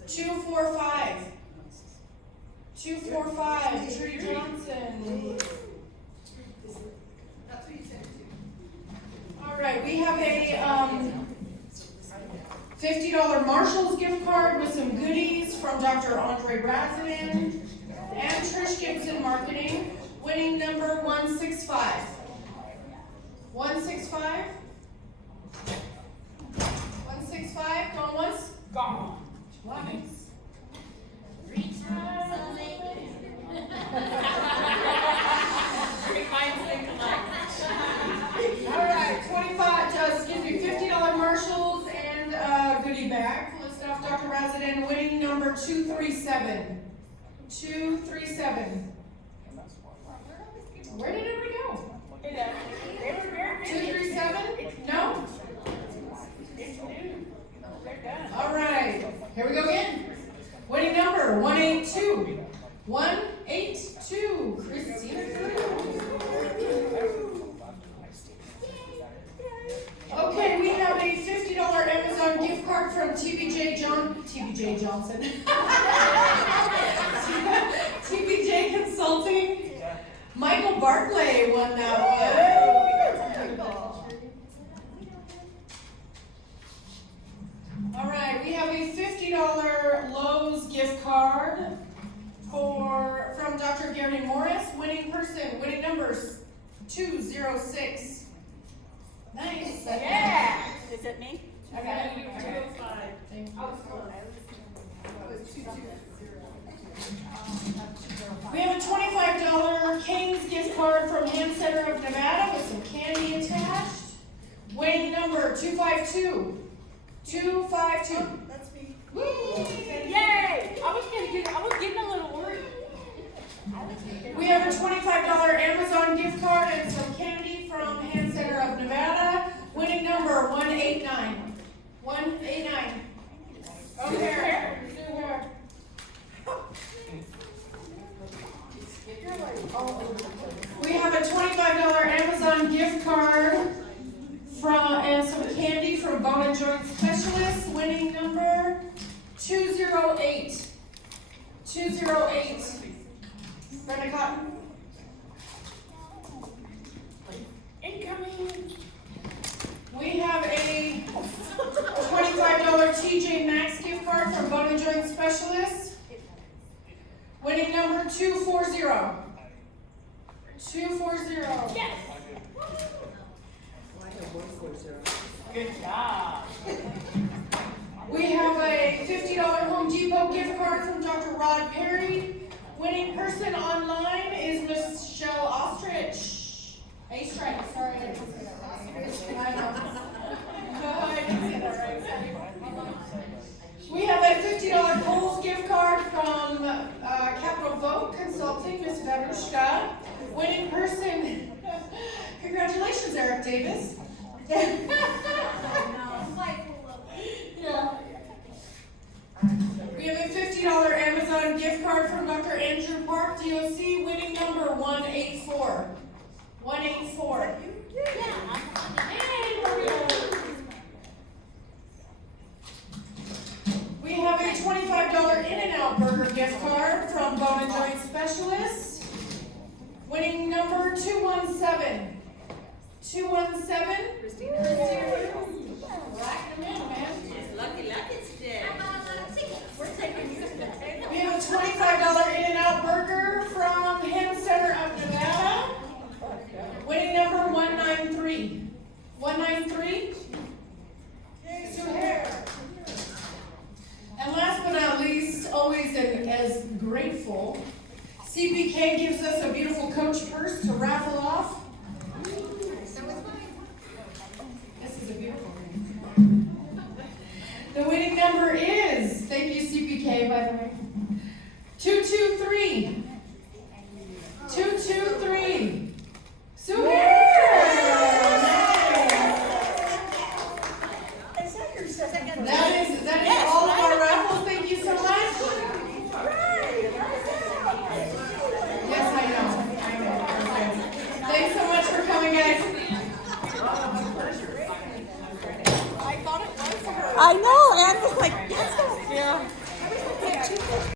245. 245, Trudy Johnson. All right, we have a $50 Marshall's gift card with some goodies from Dr. Andre Brazanen and Trish Gibson Marketing. Winning number 165. 165. 165, going once? Gone. Twice. 3 times. All right, $50 Marshalls and goodie bag. List off Dr. Brazanen, winning number 237. 237. Where did everybody go? 237? No? All right, here we go again. Winning number 182. 182. Christina. Okay, we have a $50 Amazon gift card from TBJ Johnson. TBJ Consulting. Michael Barclay won that one. All right, we have a $50 Lowe's gift card from Dr. Gary Morris. Winning person, winning numbers 206. Nice. Yeah. Is it me? I got it. 205. Thank you. We have a $25 King's gift card from Hand Center of Nevada with some candy attached. Weighing number 252. 252. That's me. Woo! Yay! I was getting a little worried. We have a $25 Amazon gift card and some candy from Hand Center of Nevada. Winning number 189. 189. Okay. We have a $25 Amazon gift card and some candy from Bone and Joint Specialist. Winning number 208. 208. Brenda Cotton. Incoming. We have a $25 TJ Maxx gift card from Bone and Joint Specialist. Winning number 240. 240. Yes. Good job. We have a $50 Home Depot gift card from Dr. Rod Perry. Winning person online is Michelle Ostrich. Sorry, I didn't say that right. I know. I didn't say that right. We have a $50 Kohl's gift card from Capital Vote Consulting, Miss Verushka. Winning person, Congratulations, Eric Davis. We have a $50 Amazon gift card from Dr. Andrew Park, DOC, winning number 184. 184. We have a $25 In-N-Out Burger gift card from Bone and Joint Specialists, winning number 217. 217. Christina. Rack them in, man. Lucky today. We're taking you today. We have a $25 In-N-Out Burger from Ham Center of Nevada, winning number 193. 193. Yay, Sue Hare. And last but not least, always as grateful, CPK gives us a beautiful Coach purse to raffle off.